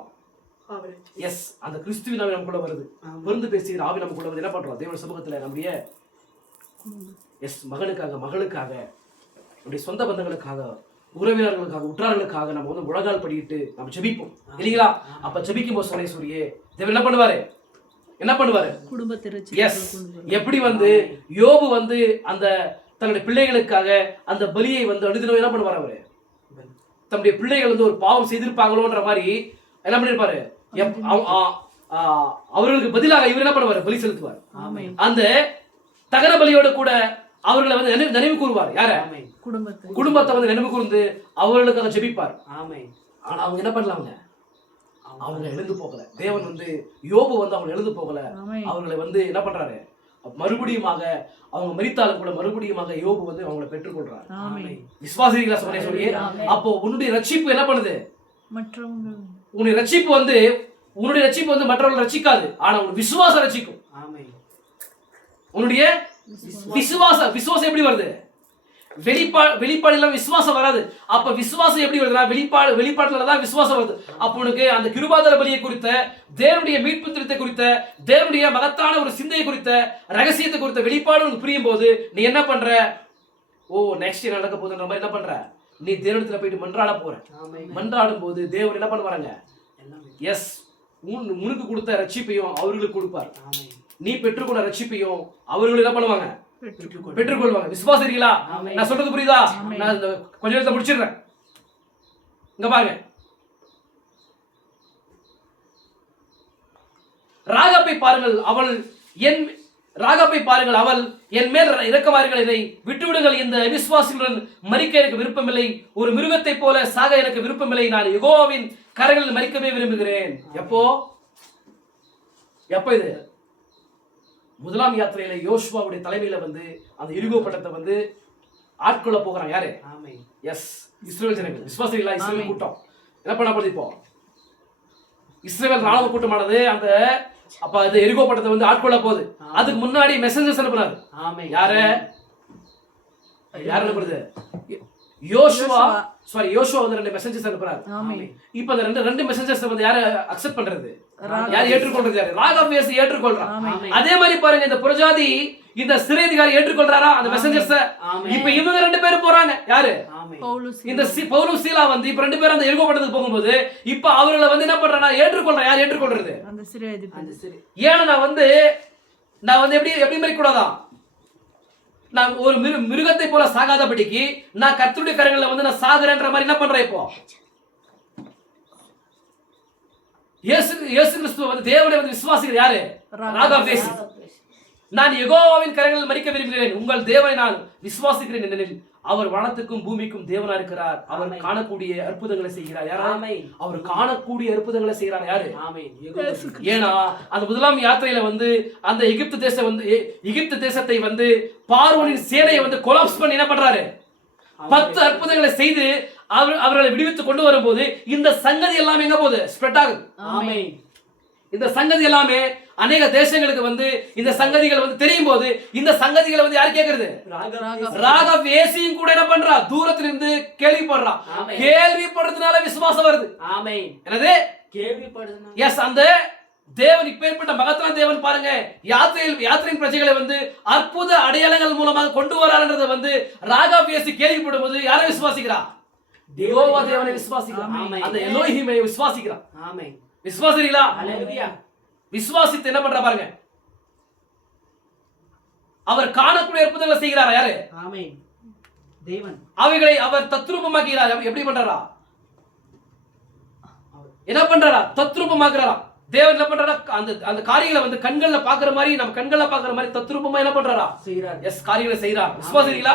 எஸ், அந்த கிறிஸ்துவின் ஆவி நமக்குள்ள வருது. விருந்து பேசுகிற ஆவி நமக்குள்ள வந்து என்ன பண்றோம்? தேவனுடைய சமூகத்துல நம்முடைய மகனுக்காக, மகளுக்காக, நம்முடைய சொந்த பந்தங்களுக்காக, உறவினர்களுக்காக, உற்றார்களுக்காக நம்ம முழங்கால் படிட்டு நம்ம ஜெபிப்போம் இல்லைங்களா? அப்ப ஜெபிக்கும் போது சோமனேஸ்வரியே தேவன் என்ன பண்ணுவாரு? எஸ், எப்படி யோபு அந்த தன்னுடைய பிள்ளைகளுக்காக அந்த பலியை அனுதினம் என்ன பண்ணுவார்? அவரு தன்னுடைய பிள்ளைகள் ஒரு பாவம் செய்திருப்பாங்களோன்ற மாதிரி என்ன பண்ணிருப்பாரு? அவர்களுக்கு பதிலாக இவர் என்ன பண்ணுவாரு? பலி செலுத்துவார். அந்த தகன பலியோட கூட அவர்களை நினைவு கூறுவார். யார? குடும்பத்தை நினைவு கூர்ந்து அவர்களுக்காக ஜெபிப்பார். ஆனா அவங்க என்ன பண்ணலாம்? அவங்க எழுந்து போகல. தேவன் யோபு அவங்க எழுந்து போகல. அவர்களை என்ன பண்றாரு? மறுபடியுமாக அவங்க மரித்தாலும் கூட மறுபடியுமாக யோபு அவங்களை பெற்றுக்கொள்றார். விசுவாசிகளா சோமனேஸ்வரியே? அப்போ உன்னுடைய ரட்சிப்பு என்ன பண்ணுது? உன்னுடைய ரட்சிப்பு மற்றவர்கள் ரட்சிக்காது. ஆனா உன் விசுவாசம் ரட்சிக்கும். உன்னுடைய விசுவாசம் எப்படி வருது? வெளிப்பாடு இல்லாம விசுவாசம் வராது. அப்ப விசுவாசம் எப்படி வருதுன்னா வெளிப்பாட்டுலதான் விசுவாசம் வருது. அப்ப உனக்கு அந்த கிருபாதார பலியை குறித்த, தேவனுடைய மீட்பு திட்டத்தை குறித்த, தேவனுடைய மகத்தான ஒரு சிந்தையை குறித்த, ரகசியத்தை குறித்த வெளிப்பாடு உனக்கு புரியும் போது நீ என்ன பண்ற? ஓ நெக்ஸ்ட் என்ன நடக்க போகுதுன்ற மாதிரி என்ன பண்ற? நீ தேவனிடத்துல போயிட்டு மன்றாட போற. மன்றாடும் போது தேவன் என்ன பண்ணுவாங்க? எஸ், உனக்கு கொடுத்த ரட்சிப்பையும் அவர்களுக்கு கொடுப்பார். நீ பெற்றுக்கொண்ட ரட்சிப்பையும் அவர்கள் என்ன பண்ணுவாங்க? பெற்றுக்கொள்வாங்க. விசுவாசம் இருக்கீங்களா? நான் சொல்றது புரியுதா? நான் கொஞ்ச நேரத்தை முடிச்சிடுறேன். இங்க பாருங்க, ராகாப்பை பாருங்கள், அவள் என் மேல் இரக்கமாயிருங்கள், என்னை விட்டுவிடுங்கள், இந்த அவிசுவாசிகளுடன் மரிக்க எனக்கு விருப்பமில்லை, ஒரு மிருகத்தை போல சாக எனக்கு விருப்பமில்லை, நான் யெகோவாவின் கரங்களில் மரிக்கவே விரும்புகிறேன். எப்போ இது? முதலாம் யாத்திரையில யோசுவாவுடைய தலைமையில வந்து அந்த எரிகோ பட்டணத்தை வந்து ஆட்கொள்ள போகிறான். யாரு? எஸ், இஸ்ரவேல் ஜனங்கள். விசுவாசிகளா? இஸ்ரவேல் கூட்டம் என்ன பண்ண போகுது இப்போ? இஸ்ரவேல் ராணுவ கூட்டமானது அந்த அப்ப அது எரிகோ பட்டணத்தை வந்து ஆட்கொள்ள போகுது. அதுக்கு முன்னாடி மெசஞ்சர்ஸ் அனுப்புறாரு. யாரு அனுப்புறது? யோசுவா வந்து 2 மெசஞ்சர்ஸ் அனுப்புறாரு. இப்ப அந்த ரெண்டு மெசஞ்சர்ஸ் வந்து யாரு அக்செப்ட் பண்றது? யார் ஏற்றுக்கொள்றது? யாரு? ராகாபேஸ் ஏற்றுக்கொள்றான். அதே மாதிரி பாருங்க, இந்த புறஜாதி இந்த சிறை அதிகாரி ஏற்றுக்கொள்றாரா அந்த மெசஞ்சர்ஸ்? இப்ப இவங்க 2 பேரும் போறாங்க. யாரு? இந்த பவுலும் சீலா வந்து இப்ப 2 பேரும் அந்த எரிகோ பட்டணத்துக்கு போகும்போது இப்ப அவர்களை வந்து என்ன பண்றானா? ஏற்றுக்கொள்றான். யார் ஏற்றுக்கொள்றது? அந்த சிறை அதிகாரி. ஏன்னா நான் வந்து எப்படி மறிக்க கூடாதா? நான் ஒரு மிருகத்தை போல சாகாதபடிக்கு நான் கர்த்தருடைய கரங்களில் வந்து நான் சாகுறேன்ற மாதிரி என்ன பண்றேன்? இப்போ இயேசு கிறிஸ்துவ வந்து தேவனை வந்து விசுவாசிகள் யாரு? ராகாபேஸ். நான் யெகோவாவின் கரங்களில் மரிக்க விரும்புகிறேன், உங்கள் தேவனை நான் விசுவாசிக்கிறேன் ஏனெனில் அவர் வானத்துக்கும் பூமிக்கும் தேவனா இருக்கிறார், அவர் காணக்கூடிய அற்புதங்களை செய்கிறார். யாரா? அவர் காணக்கூடிய அற்புதங்களை செய்கிறார். யாரு? ஏன்னா அந்த முதலாம் யாத்திரையில வந்து அந்த எகிப்து தேசத்தை வந்து பார்வோனின் சேனையை வந்து கொலாப்ஸ் பண்ணி என்ன பண்றாரு? 10 அற்புதங்களை செய்து அவர்களை விடுவித்து கொண்டு வரும்போது இந்த சங்கதி எல்லாமே எங்க போகுது? ஸ்ப்ரெட் ஆகுது. இந்த சங்கதி எல்லாமே அநேக தேசங்களுக்கு வந்து இந்த சங்கதிகள் வந்து தெரியும் போது இந்த சங்கதிகளை வந்து யாரு கேக்குறது? ராகாபேசியும் கூட என்ன பண்றா? தூரத்துல இருந்து கேள்விப்படுறா. கேள்விப்படுறதுனால விசுவாசம் வருது. என்னது? கேள்விப்படுறது. எஸ், அந்த தேவன் இப்பேற்பட்ட மகத்தான தேவன் பாருங்க, யாத்திரையின் பிரஜைகளை வந்து அற்புத அடையாளங்கள் மூலமாக கொண்டு வரான்றதை வந்து ராகாபேசி கேள்விப்படும் போது யாரை விசுவாசிக்கிறா? யெகோவா தேவனை விசுவாசிக்கிறா. அந்த எலோஹிமை விசுவாசிக்கிறா. விசுவாசிக்கிறீங்களா? விசுவாசித்து என்ன பண்றா பாருங்க, அவர் காணக்கூடிய அற்புதங்களை செய்கிறாரா? யாரு? தேவன். அவைகளை அவர் தத்ரூபமாக்குகிறார். எப்படி பண்றாரா? என்ன பண்றாரா? தத்ரூபமாக்குறாரா. தேவன் என்ன பண்றாரா? அந்த காரியங்களை வந்து கண்கள்ல பாக்குற மாதிரி, நம்ம கண்கள்ல பாக்குற மாதிரி தத்ரூபமா என்ன பண்றாரா? செய்றார். எஸ், காரியங்களை செய்றார். விசுவாசிக்கிறீங்களா?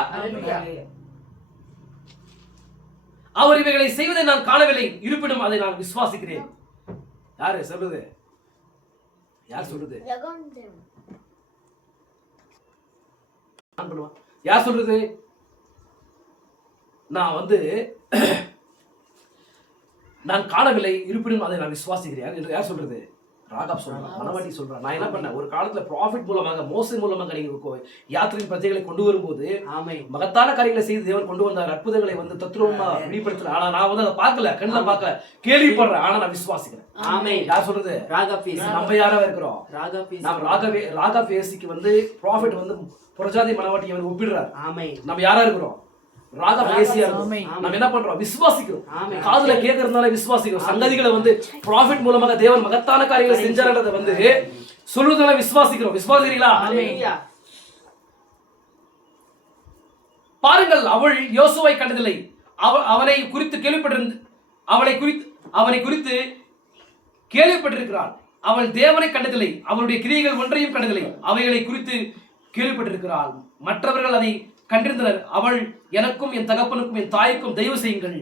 அவர் இவைகளை செய்வதை நான் காணவில்லை, இருப்பினும் அதை நான் விசுவாசிக்கிறேன். யாரு சொல்றது? யார் சொல்றது? யார் சொல்றது? நான் வந்து நான் காணவில்லை, இருப்பினும் அதை நான் விசுவாசிக்கிறேன் என்று யார் சொல்றது? ராகாப் சொல்றான், மனவாட்டி சொல்றான். நான் என்ன பண்ணேன்? ஒரு காலத்துல ப்ராஃபிட் மூலமாக, மோசை மூலமாக நீங்க யாத்திரையின் பிரஜைகளை கொண்டு வரும்போது மகத்தான காரியங்களை செய்து தேவன் கொண்டு வந்தார். அற்புதங்களை வந்து தத்துவமா வெளிப்படுத்தல. ஆனா நான் வந்து அதை பார்க்கல, கண்ணில் பார்க்கல, கேள்விப்படுறேன். ஆனா நான் விசுவாசிக்கிறேன். யார் சொல்றது? ராகாபேஸ். நம்ம யாரா இருக்கிறோம்? ராகாபேசிக்கு வந்து ப்ராஃபிட் வந்து புறஜாதி மனவாட்டியை வந்து ஒப்பிடுறார். நம்ம யாரா இருக்கிறோம்? ராகாபேசியா இருக்கும். நம்ம என்ன பண்றோம்? விசுவாசிக்கிறோம். காதுல கேட்கறதுனால விசுவாசிக்கிறோம். சங்கதிகளை வந்து ப்ராஃபிட் மூலமாக தேவன் மகத்தான காரியங்களை செஞ்சார்ன்றதை வந்து சொல்றதுனால விசுவாசிக்கிறோம். விசுவாசிக்கிறீங்களா? பாருங்கள், அவள் யோசுவை கண்டதில்லை, அவனை குறித்து கேள்விப்பட்டிருக்கிறாள். அவள் தேவனை கண்டதில்லை, அவளுடைய கிரியைகள் ஒன்றையும் கண்டதில்லை, அவைகளை குறித்து கேள்விப்பட்டிருக்கிறாள். மற்றவர்கள் அதை கண்டிருந்தனர். அவள் எனக்கும் என் தகப்பனுக்கும் என் தாய்க்கும் தயவு செய்யுங்கள்.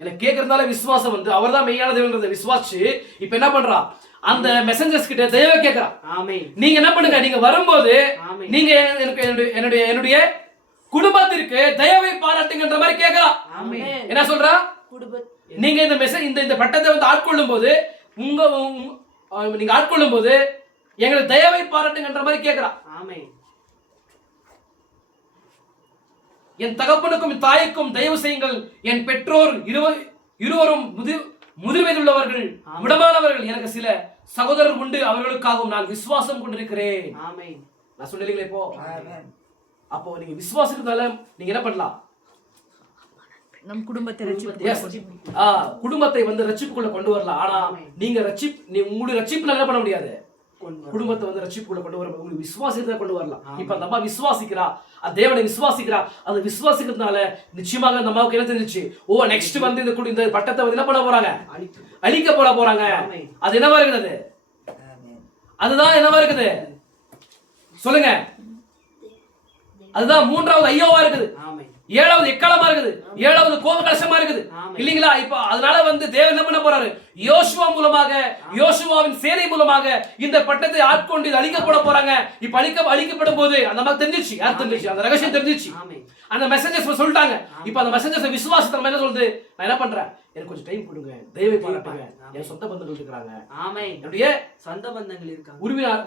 எனக்கு கேட்கறதுனால விசுவாசம் வந்து அவர்தான் மெய்யான தேவன்றதை விசுவாசிச்சு இப்ப என்ன பண்றா? அந்த மெசஞ்சர்ஸ் கிட்ட தயவை கேட்கிறா. நீங்க என்ன பண்ணுங்க? நீங்க வரும்போது நீங்க என்னுடைய குடும்பத்திற்கு தயவை பாராட்டுங்கன்ற மாதிரி கேட்கிறா. என்ன சொல்றா? நீங்க இந்த பட்டத்தை வந்து ஆட்கொள்ளும் போது நீங்க ஆட்கொள்ளும் போது எங்களுக்கு தயவை பாராட்டுங்கன்ற மாதிரி கேட்கிறா. என் தகப்பனுக்கும் என் தாய்க்கும் தயவு செய்யுங்கள். என் பெற்றோர் இருவரும் முதிர் வயதுள்ளவர்கள், விடமானவர்கள். எனக்கு சில சகோதரர் உண்டு, அவர்களுக்காகவும் நான் விசுவாசம் கொண்டிருக்கிறேன். நான் சொன்னீங்களே இப்போ. அப்போ நீங்க விசுவாசத்தால நீங்க என்ன பண்ணலாம்? நம் குடும்பத்தை குடும்பத்தை வந்து ரட்சிப்புக்குள்ள கொண்டு வரலாம். ஆனா நீங்க உங்களுடைய ரட்சிப்புல என்ன பண்ண முடியாது. குடும்பத்தை வந்து ரட்சிப்புக்குள்ள கொண்டு வர உங்களுக்கு விசுவாசத்தை கொண்டு வரலாம். இப்ப அந்த அம்மா விசுவாசிக்கிறா, தேவனை விசுவாசிக்கிறா. அது விசுவாசிக்கிறதுனால நிச்சயமாக அந்த அம்மாவுக்கு என்ன தெரிஞ்சிச்சு? நெக்ஸ்ட் வந்து இந்த பட்டத்தை வந்து என்ன பண்ண போறாங்க? அழிக்க போறாங்க. அது என்னவா இருக்குது? அதுதான் என்னவா இருக்குது சொல்லுங்க. அதுதான் மூன்றாவது ஐயோவா இருக்குது, ஏழாவது எக்காலமா இருக்குது, ஏழாவது கோப கலசமா இருக்குது இல்லீங்களா? இப்ப அதனால வந்து தேவன் என்ன பண்ண போறாரு? யோசுவா மூலமாக, யோசுவாவின் சேனை மூலமாக இந்த பட்டத்தை ஆட்கொண்டு அழிக்கப்பட போறாங்க. இப்ப அழிக்கப்படும் போது அந்த மாதிரி தெரிஞ்சிச்சு. யார் தெரிஞ்சிச்சு? அந்த ரகசியம் தெரிஞ்சிச்சு. அந்த மெசேஜஸ் சொல்லிட்டாங்க. இப்ப அந்த மெசேஜஸ் விசுவாசத்தை என்ன சொல்லுது? நான் என்ன பண்றேன்? எனக்கு கொஞ்சம் டைம் கொடுங்க, தெய்வத்தை பாராட்டுங்க. என் சொந்த பந்தங்கள் இருக்கிறாங்க, என்னுடைய சொந்த பந்தங்கள் இருக்காங்க,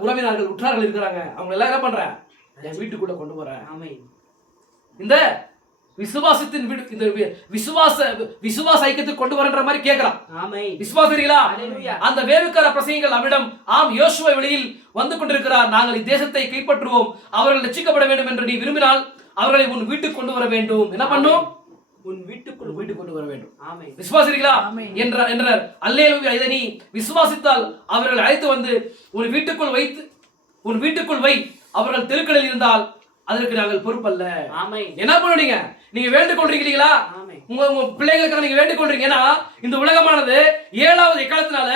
உறவினர்கள் உற்றார்கள் இருக்கிறாங்க. அவங்க எல்லாம் என்ன பண்றேன்? என் வீட்டுக்குள்ள கொண்டு வரேன். இந்த விசுவாசத்தின் இந்த விசுவாச ஐக்கியத்துக்கு கொண்டு வரன்ற மாதிரி கேட்கலாம். விசுவாசீங்களா? அந்த வேவுக்கார பிரசங்கிகள் அவரிடம், ஆம், யோசுவா வெளியில் வந்து கொண்டிருக்கிறார், நாங்கள் இத்தேசத்தை கைப்பற்றுவோம், அவர்கள் ரட்சிக்கப்பட வேண்டும் என்று நீ விரும்பினால் அவர்களை உன் வீட்டுக்கு கொண்டு வர வேண்டும். என்ன பண்ணும்? உன் வீட்டுக்கு கொண்டு வர வேண்டும். விசுவாசீங்களா என்றார். அல்லேலூயா. இதை நீ விசுவாசித்தால் அவர்கள் அழைத்து வந்து உன் வீட்டுக்குள் வை. அவர்கள் தெருக்களில் இருந்தால் அதற்கு நாங்கள் பொறுப்பல்ல. என்ன பண்ணுவீங்க? நீங்க வேண்டிக் கொள்றீங்களா? உங்க பிள்ளைகளுக்காக நீங்க வேண்டிக் கொள்றீங்க. ஏன்னா இந்த உலகமானது ஏழாவது எக்காலத்தினால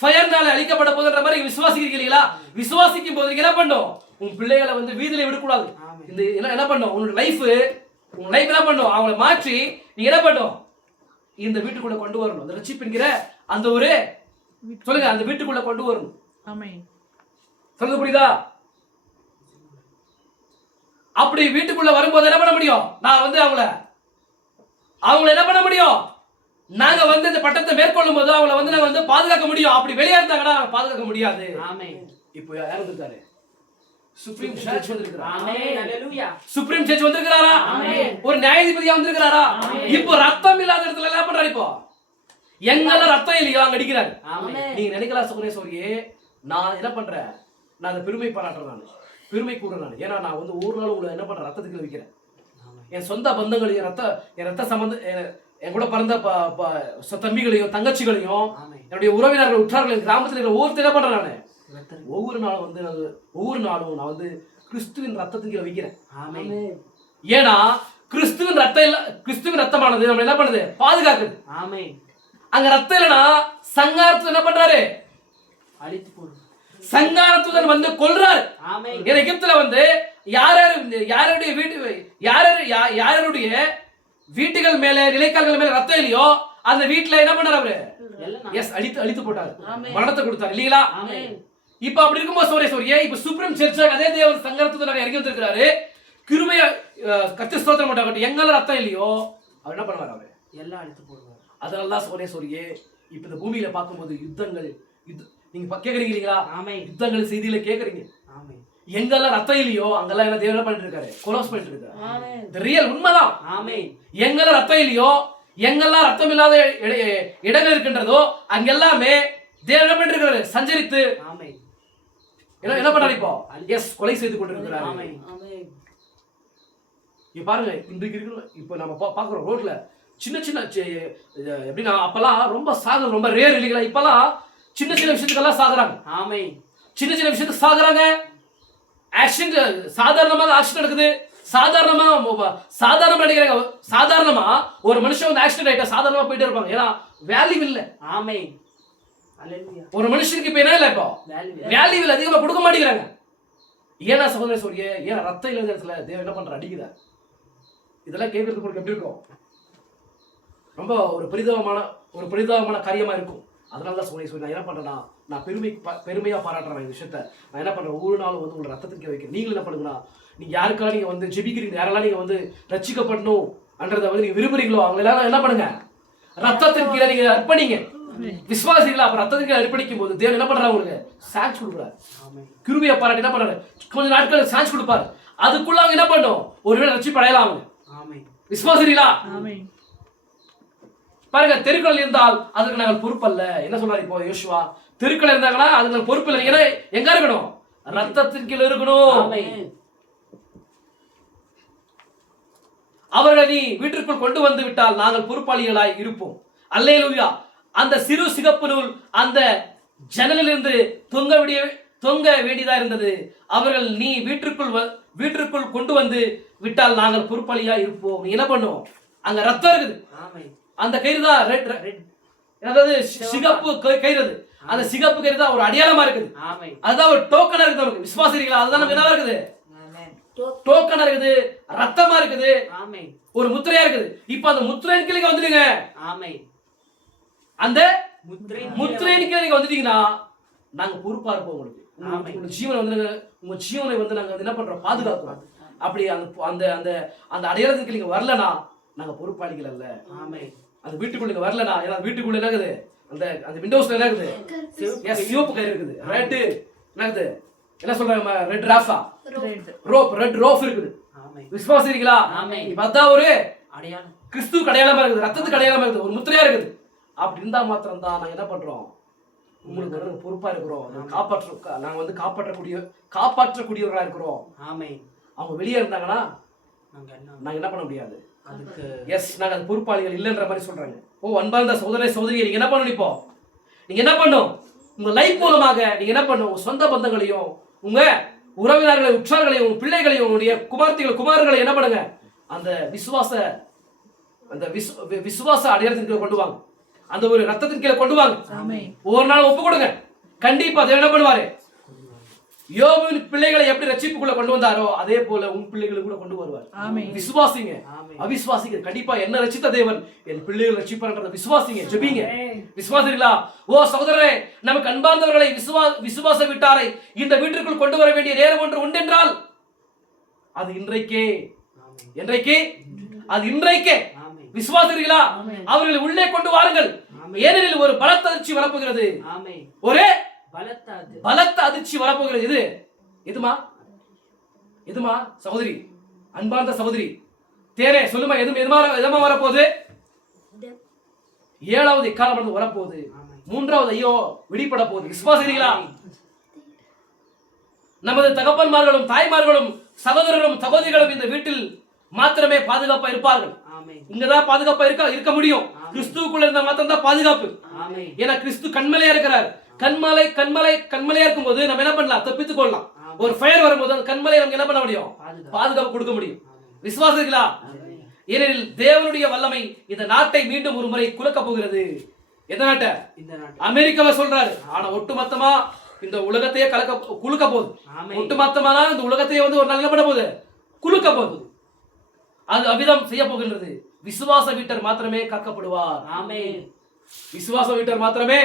ஃபயர்னால அழிக்கப்பட போதுன்ற மாதிரி விசுவாசிக்கிறீங்களா? விசுவாசிக்கும் போது என்ன பண்ணும்? உன் பிள்ளைகளை வந்து வீதியில விடக்கூடாது. இந்த என்ன பண்ணும்? உன் லைஃப் என்ன பண்ணும்? அவங்களை மாற்றி நீங்க என்ன பண்ணும்? இந்த வீட்டுக்குள்ள கொண்டு வரணும். அந்த ரட்சிப்புங்கிற அந்த ஒரு சொல்லுங்க, அந்த வீட்டுக்குள்ள கொண்டு வரணும். சொல்லுங்க, புரியுதா? அப்படி வீட்டுக்குள்ள வரும்போது என்ன பண்ண முடியும்? நான் வந்து அவங்கள என்ன பண்ண முடியும்? நாங்க வந்து இந்த பட்டத்தை மேற்கொள்ளும் போது அவங்கள வந்து நாங்க வந்து பாதுகாக்க முடியும். அப்படி வெளியே இருந்தாங்கன்னா பாதுகாக்க முடியாது. இப்போ யார் வந்திருக்காரு? சுப்ரீம் ஜட்ஜ் வந்திருக்காரா? சுப்ரீம் ஜட்ஜ் வந்திருக்காரா? ஒரு நியாயாதிபதியா வந்திருக்காரா? இப்போ ரத்தம் இல்லாத இடத்துல என்ன பண்றாரு? இப்போ எங்கெல்லாம் ரத்தம் இல்லையோ அங்க அடிக்கிறாரு. நீங்க நினைக்கலாம் சோரே, நான் என்ன பண்றேன்? நான் அந்த பெருமை பாராட்டுறேன், பெருமை கூடுறேன். ஏன்னா நான் வந்து ஒரு நாள் உங்களை என்ன பண்றேன்? ரத்தத்துக்கு வைக்கிறேன். என் சொந்த பந்தங்களையும் என் ரத்த சம்பந்த என் கூட பிறந்த தம்பிகளையும் தங்கச்சிகளையும் என்னுடைய உறவினர்கள் உற்றார்கள் கிராமத்தில் இருக்கிற ஒவ்வொருத்தர் என்ன பண்றேன்? நான் ஒவ்வொரு நாளும் நான் வந்து கிறிஸ்துவின் ரத்தத்துக்கு வைக்கிறேன். ஏன்னா கிறிஸ்துவின் ரத்தமானது நம்ம என்ன பண்ணுது? பாதுகாக்குது. அங்க ரத்தம் இல்லைன்னா சங்காரத்தை என்ன பண்றாரு? அழித்து போடுது. சங்காரத்துடன் வந்து கொல்றாரு. எகிப்துல வந்து யாருடைய வீட்டுகள் மேல நிலைக்கால்கள் மேல ரத்தம் இல்லையோ அந்த வீட்டுல என்ன பண்ணாரு? அவரு அழித்து போட்டாரு, மரணத்தை கொடுத்தாரு இல்லீங்களா? இப்ப அப்படி இருக்கும்போது சோரியே இப்ப சுப்ரீம் சர்ச்சாக அதே தேவன் சங்காரத்துடன் இறங்கி வந்திருக்கிறாரு. கிருபையா கர்த்தர் ஸ்தோத்திரம் பண்ணாரு. எங்கெல்லாம் ரத்தம் இல்லையோ அவர் என்ன பண்ணுவார்? அவரு எல்லாம் அழித்து போடுவார். அதனாலதான் சோரியே இப்ப இந்த பூமியில பார்க்கும்போது யுத்தங்கள் நீங்க கேக்குறீங்களா? யுத்தங்கள் செய்தியில கேக்குறீங்க. எங்கெல்லாம் ரத்தம் இல்லையோ அங்கெல்லாம் என்ன தேவன் பண்ணிட்டு இருக்காரு? கொலோஸ் பண்ணிட்டு இருக்காரு. ரியல் உண்மைதான். எங்கெல்லாம் ரத்தம் இல்லையோ, எங்கெல்லாம் ரத்தம் இல்லாத இடங்கள் இருக்கின்றதோ அங்கெல்லாமே தேவன் என்ன பண்ணிட்டு இருக்காரு? சஞ்சரித்து என்ன பண்றாரு? இப்போ கொலை செய்து கொண்டிருக்கிறாரு. இப்ப பாருங்க, இன்றைக்கு இருக்கிற இப்ப நம்ம பாக்குறோம் ரோட்ல சின்ன எப்படின்னா அப்பெல்லாம் ரொம்ப சாகுறது ரொம்ப ரேர் இல்லைங்களா? இப்பெல்லாம் சின்ன விஷயத்துக்கெல்லாம் சாகுறாங்க. சின்ன விஷயத்துக்கு சாகுறாங்க. ஆக்சிடென்ட் சாதாரணமாக ஆக்சிடென்ட் நடக்குது. சாதாரணமா நினைக்கிறாங்க. சாதாரணமா ஒரு மனுஷன் வந்து ஆக்சிடென்ட் ஆயிட்டா சாதாரணமா போயிட்டே இருப்பாங்க. ஏன்னா வேல்யூ இல்ல. ஒரு மனுஷனுக்கு இப்ப என்ன இல்ல? இப்போ வேல்யூ இல்ல, அதிகமா கொடுக்க மாட்டேங்கிறாங்க. ஏன்னா சகோதரே, ஏன்னா ரத்தம் இல்லாத இடத்துல தேவன் என்ன பண்ற? அடிக்கிறார். இதெல்லாம் கேட்கறதுக்கு உங்களுக்கு எப்படி இருக்கும்? ரொம்ப ஒரு பரிதாபமான காரியமா இருக்கும். அதனாலதான் சொல்லி நான் என்ன பண்றேன்னா, நான் பெருமையா பாராட்டுறேன் இந்த விஷயத்த. நான் என்ன பண்றேன்? ஒவ்வொரு நாளும் வந்து உங்களை ரத்தத்துக்கு வைக்கிறேன். நீங்களும் என்ன பண்ணுங்கன்னா, நீங்க யாருக்கெல்லாம் நீங்க வந்து ஜெபிக்கிறீங்க, யாரெல்லாம் நீங்க வந்து ரட்சிக்கப்படணும் என்றதை வந்து நீங்க விரும்புறீங்களோ அவங்க எல்லாரும் என்ன பண்ணுங்க? ரத்தத்தின் கீழே நீங்க அர்ப்பணிங்க. விசுவாசிகளா? அப்ப ரத்தத்தின் கீழே அர்ப்பணிக்கும் போது தேவன் என்ன பண்றாரு? உங்களுக்கு சான்ஸ் கொடுக்குறாரு. கிருபையை பாராட்டி என்ன பண்றாரு? கொஞ்ச நாட்கள் சான்ஸ் கொடுப்பாரு. அதுக்குள்ள அவங்க என்ன பண்ணும்? ஒருவேளை ரட்சிப்பு அடையலாம் அவங்க. விசுவாசிக்கிறீங்களா? ஆமென். பாருங்க, தெருக்கள் இருந்தால் அதுக்கு நாங்கள் பொறுப்பல்ல. என்ன சொல்றாரு இப்போ யோசுவா? தெருக்கள் இருந்தாங்கன்னா அதுக்கு நாங்கள் பொறுப்பு இல்லை. ஏன்னா எங்க இருக்கணும்? ரத்தத்தின் கீழ் இருக்கணும். அவர்களை நீ வீட்டிற்குள் கொண்டு வந்து விட்டால் நாங்கள் பொறுப்பாளிகளாய் இருப்போம். அல்லேலூயா. அந்த சிறு சிகப்பு நூல் அந்த ஜன்னலிலிருந்து தொங்க வேண்டியதா இருந்தது. அவர்கள் நீ வீட்டிற்குள் கொண்டு வந்து விட்டால் நாங்கள் பொறுப்பாளியா இருப்போம். நீ என்ன பண்ணுவோம்? அங்க ரத்தம் இருக்குது. அந்த கயிறு தான் ரெட், அதாவது சிகப்பு கயிறு. அது அந்த சிகப்பு கயிறு தான் ஒரு அடையாளமா இருக்குது. அதுதான் ஒரு டோக்கனா இருக்குது நமக்கு. விசுவாசிக்கிறீங்களா? அதுதான் நமக்கு என்ன இருக்குது? டோக்கனா இருக்குது, ரத்தமா இருக்குது, ஒரு முத்திரையா இருக்குது. இப்ப அந்த முத்திரையின் கீழே வந்துடுங்க. அந்த முத்திரையின் கீழே நீங்க வந்துட்டீங்கன்னா நாங்க பொறுப்பா இருப்போம். உங்களுக்கு உங்க ஜீவனை வந்து உங்க ஜீவனை வந்து நாங்க என்ன பண்றோம்? பாதுகாக்கிறோம். அப்படி அந்த அந்த அந்த அடையாளத்துக்கு நீங்க வரலனா நாங்க பொறுப்பாளிகள் அல்ல. அந்த வீட்டுக்குள்ள நீங்க வரலனா, ஏன்னா வீட்டுக்குள்ள என்ன இருக்குது? அந்த அந்த விண்டோஸ்ல என்ன இருக்குது? சிவப்பு கயிறு இருக்குது. ரெட் என்ன இருக்குது? என்ன சொல்றாங்க? ரெட் ராஃபா, ரெட் ரோப் இருக்குது. விசுவாசிக்கிறீங்களா? இப்ப அதான் ஒரு அடையாளம், கிறிஸ்துவுக்கு அடையாளமா இருக்குது, ரத்தத்துக்கு அடையாளமா இருக்குது, ஒரு முத்திரையா இருக்குது. அப்படி இருந்தா மாத்திரம் தான் நாங்க என்ன பண்றோம்? உங்களுக்கு வந்து பொறுப்பா இருக்கிறோம். நாங்க வந்து காப்பாற்றக்கூடியவர்களா இருக்கிறோம். அவங்க வெளியே இருந்தாங்கன்னா நாங்க என்ன பண்ண முடியாது. நாங்க அது பொறுப்பாளிகள் இல்லைன்ற மாதிரி சொல்றாங்க. அன்பார்ந்த சகோதர சகோதரியை நீங்க என்ன பண்ணணும்? இப்போ நீங்க என்ன பண்ணும்? உங்க லைஃப் மூலமாக நீங்க என்ன பண்ணும்? உங்க சொந்த பந்தங்களையும், உங்க உறவினர்களை, உற்றார்களையும், உங்க பிள்ளைகளையும், உங்களுடைய குமாரர்களை என்ன பண்ணுங்க? அந்த விசுவாச அடையாளத்தின் கீழே கொண்டு வாங்க. அந்த ஒரு ரத்தத்தின் கீழே கொண்டு வாங்க. ஒவ்வொரு நாளும் ஒப்பு கொடுங்க. கண்டிப்பா அதை என்ன பண்ணுவாரு? யோபுவின் பிள்ளைகளை எப்படி ரட்சிப்புக்குள்ள கொண்டு வந்தாரோ அதே போல உன் பிள்ளைகளை கூட கொண்டு வருவார். விசுவாசிங்க. அவிசுவாசிங்க. கண்டிப்பா என்ன ரட்சித்த தேவன் என் பிள்ளைகள் ரட்சிப்பார்ன்றத விசுவாசிங்க. ஜெபிங்க. விசுவாசிங்களா? சகோதரரே, நமக்கு அன்பார்ந்தவர்களை விசுவாச விட்டாரை இந்த வீட்டிற்குள் கொண்டு வர வேண்டிய நேரம் ஒன்று உண்டென்றால் அது இன்றைக்கே. அது இன்றைக்கே. விசுவாசிங்களா? அவர்களை உள்ளே கொண்டு வாருங்கள். ஏனெனில் ஒரு பலத்த அதிர்ச்சி வரப்போகிறது. ஒரே பலத்த அதிர்ச்சி வரப்போகிறது. எதுமா சகோதரி, அன்பார்ந்த சகோதரி தேரே சொல்லுமா? எதுமா வரப்போகுது? 7வது எக்காலம் வரப்போகுது. 3வது ஐயோ விடிப்பட போகுது. விசுவாசிக்கிறீங்களா? நமது தகப்பன்மார்களும் தாய்மார்களும் சகோதரரும் சகோதரிகளும் இந்த வீட்டில் மாத்திரமே பாதுகாப்பா இருப்பார்கள். இங்கதான் பாதுகாப்பா இருக்க முடியும். கிறிஸ்துவுக்குள்ள இருந்தா மாத்திரம் தான் பாதுகாப்பு. ஏன்னா கிறிஸ்து கண்மலையா இருக்கிறார். கண்மலையா இருக்கும்போது நம்ம என்ன பண்ணலாம்? தப்பித்துக் கொள்ளலாம். ஒரு ஃபயர் வரும்போது அந்த கண்மலை நமக்கு என்ன பண்ண முடியும்? பாதுகாப்பு கொடுக்க முடியும். விசுவாசிங்களா? ஏனெனில் தேவனுடைய வல்லமை இந்த நாட்டை மீண்டும் ஒரு முறை குலுக்க போகிறது. எந்த நாட்டை? அமெரிக்காவை சொல்றாரு. ஆனா ஒட்டுமொத்தமா இந்த உலகத்தையே குலுக்க போகுது. ஒட்டுமொத்தமா இந்த உலகத்தையே வந்து ஒரு நல்ல பண்ண போகுது, குலுக்க போகுது. அது அவிதம் செய்ய போகின்றது. விசுவாச வீட்டர் மாத்திரமே காக்கப்படுவார். விசுவாச வீட்டர் மாத்திரமே,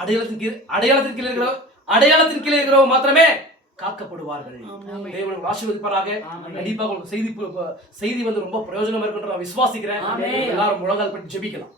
அடையாளத்தின் கீழே இருக்கிறவங்க மாத்திரமே காக்கப்படுவார்கள். தேவன் ஆசீர்வதிப்பாராக. கண்டிப்பா உங்களுக்கு செய்தி வந்து ரொம்ப பிரயோஜனமா இருக்குன்ற நான் விசுவாசிக்கிறேன். எல்லாரும் முழங்கால் பற்றி ஜெபிக்கலாம்.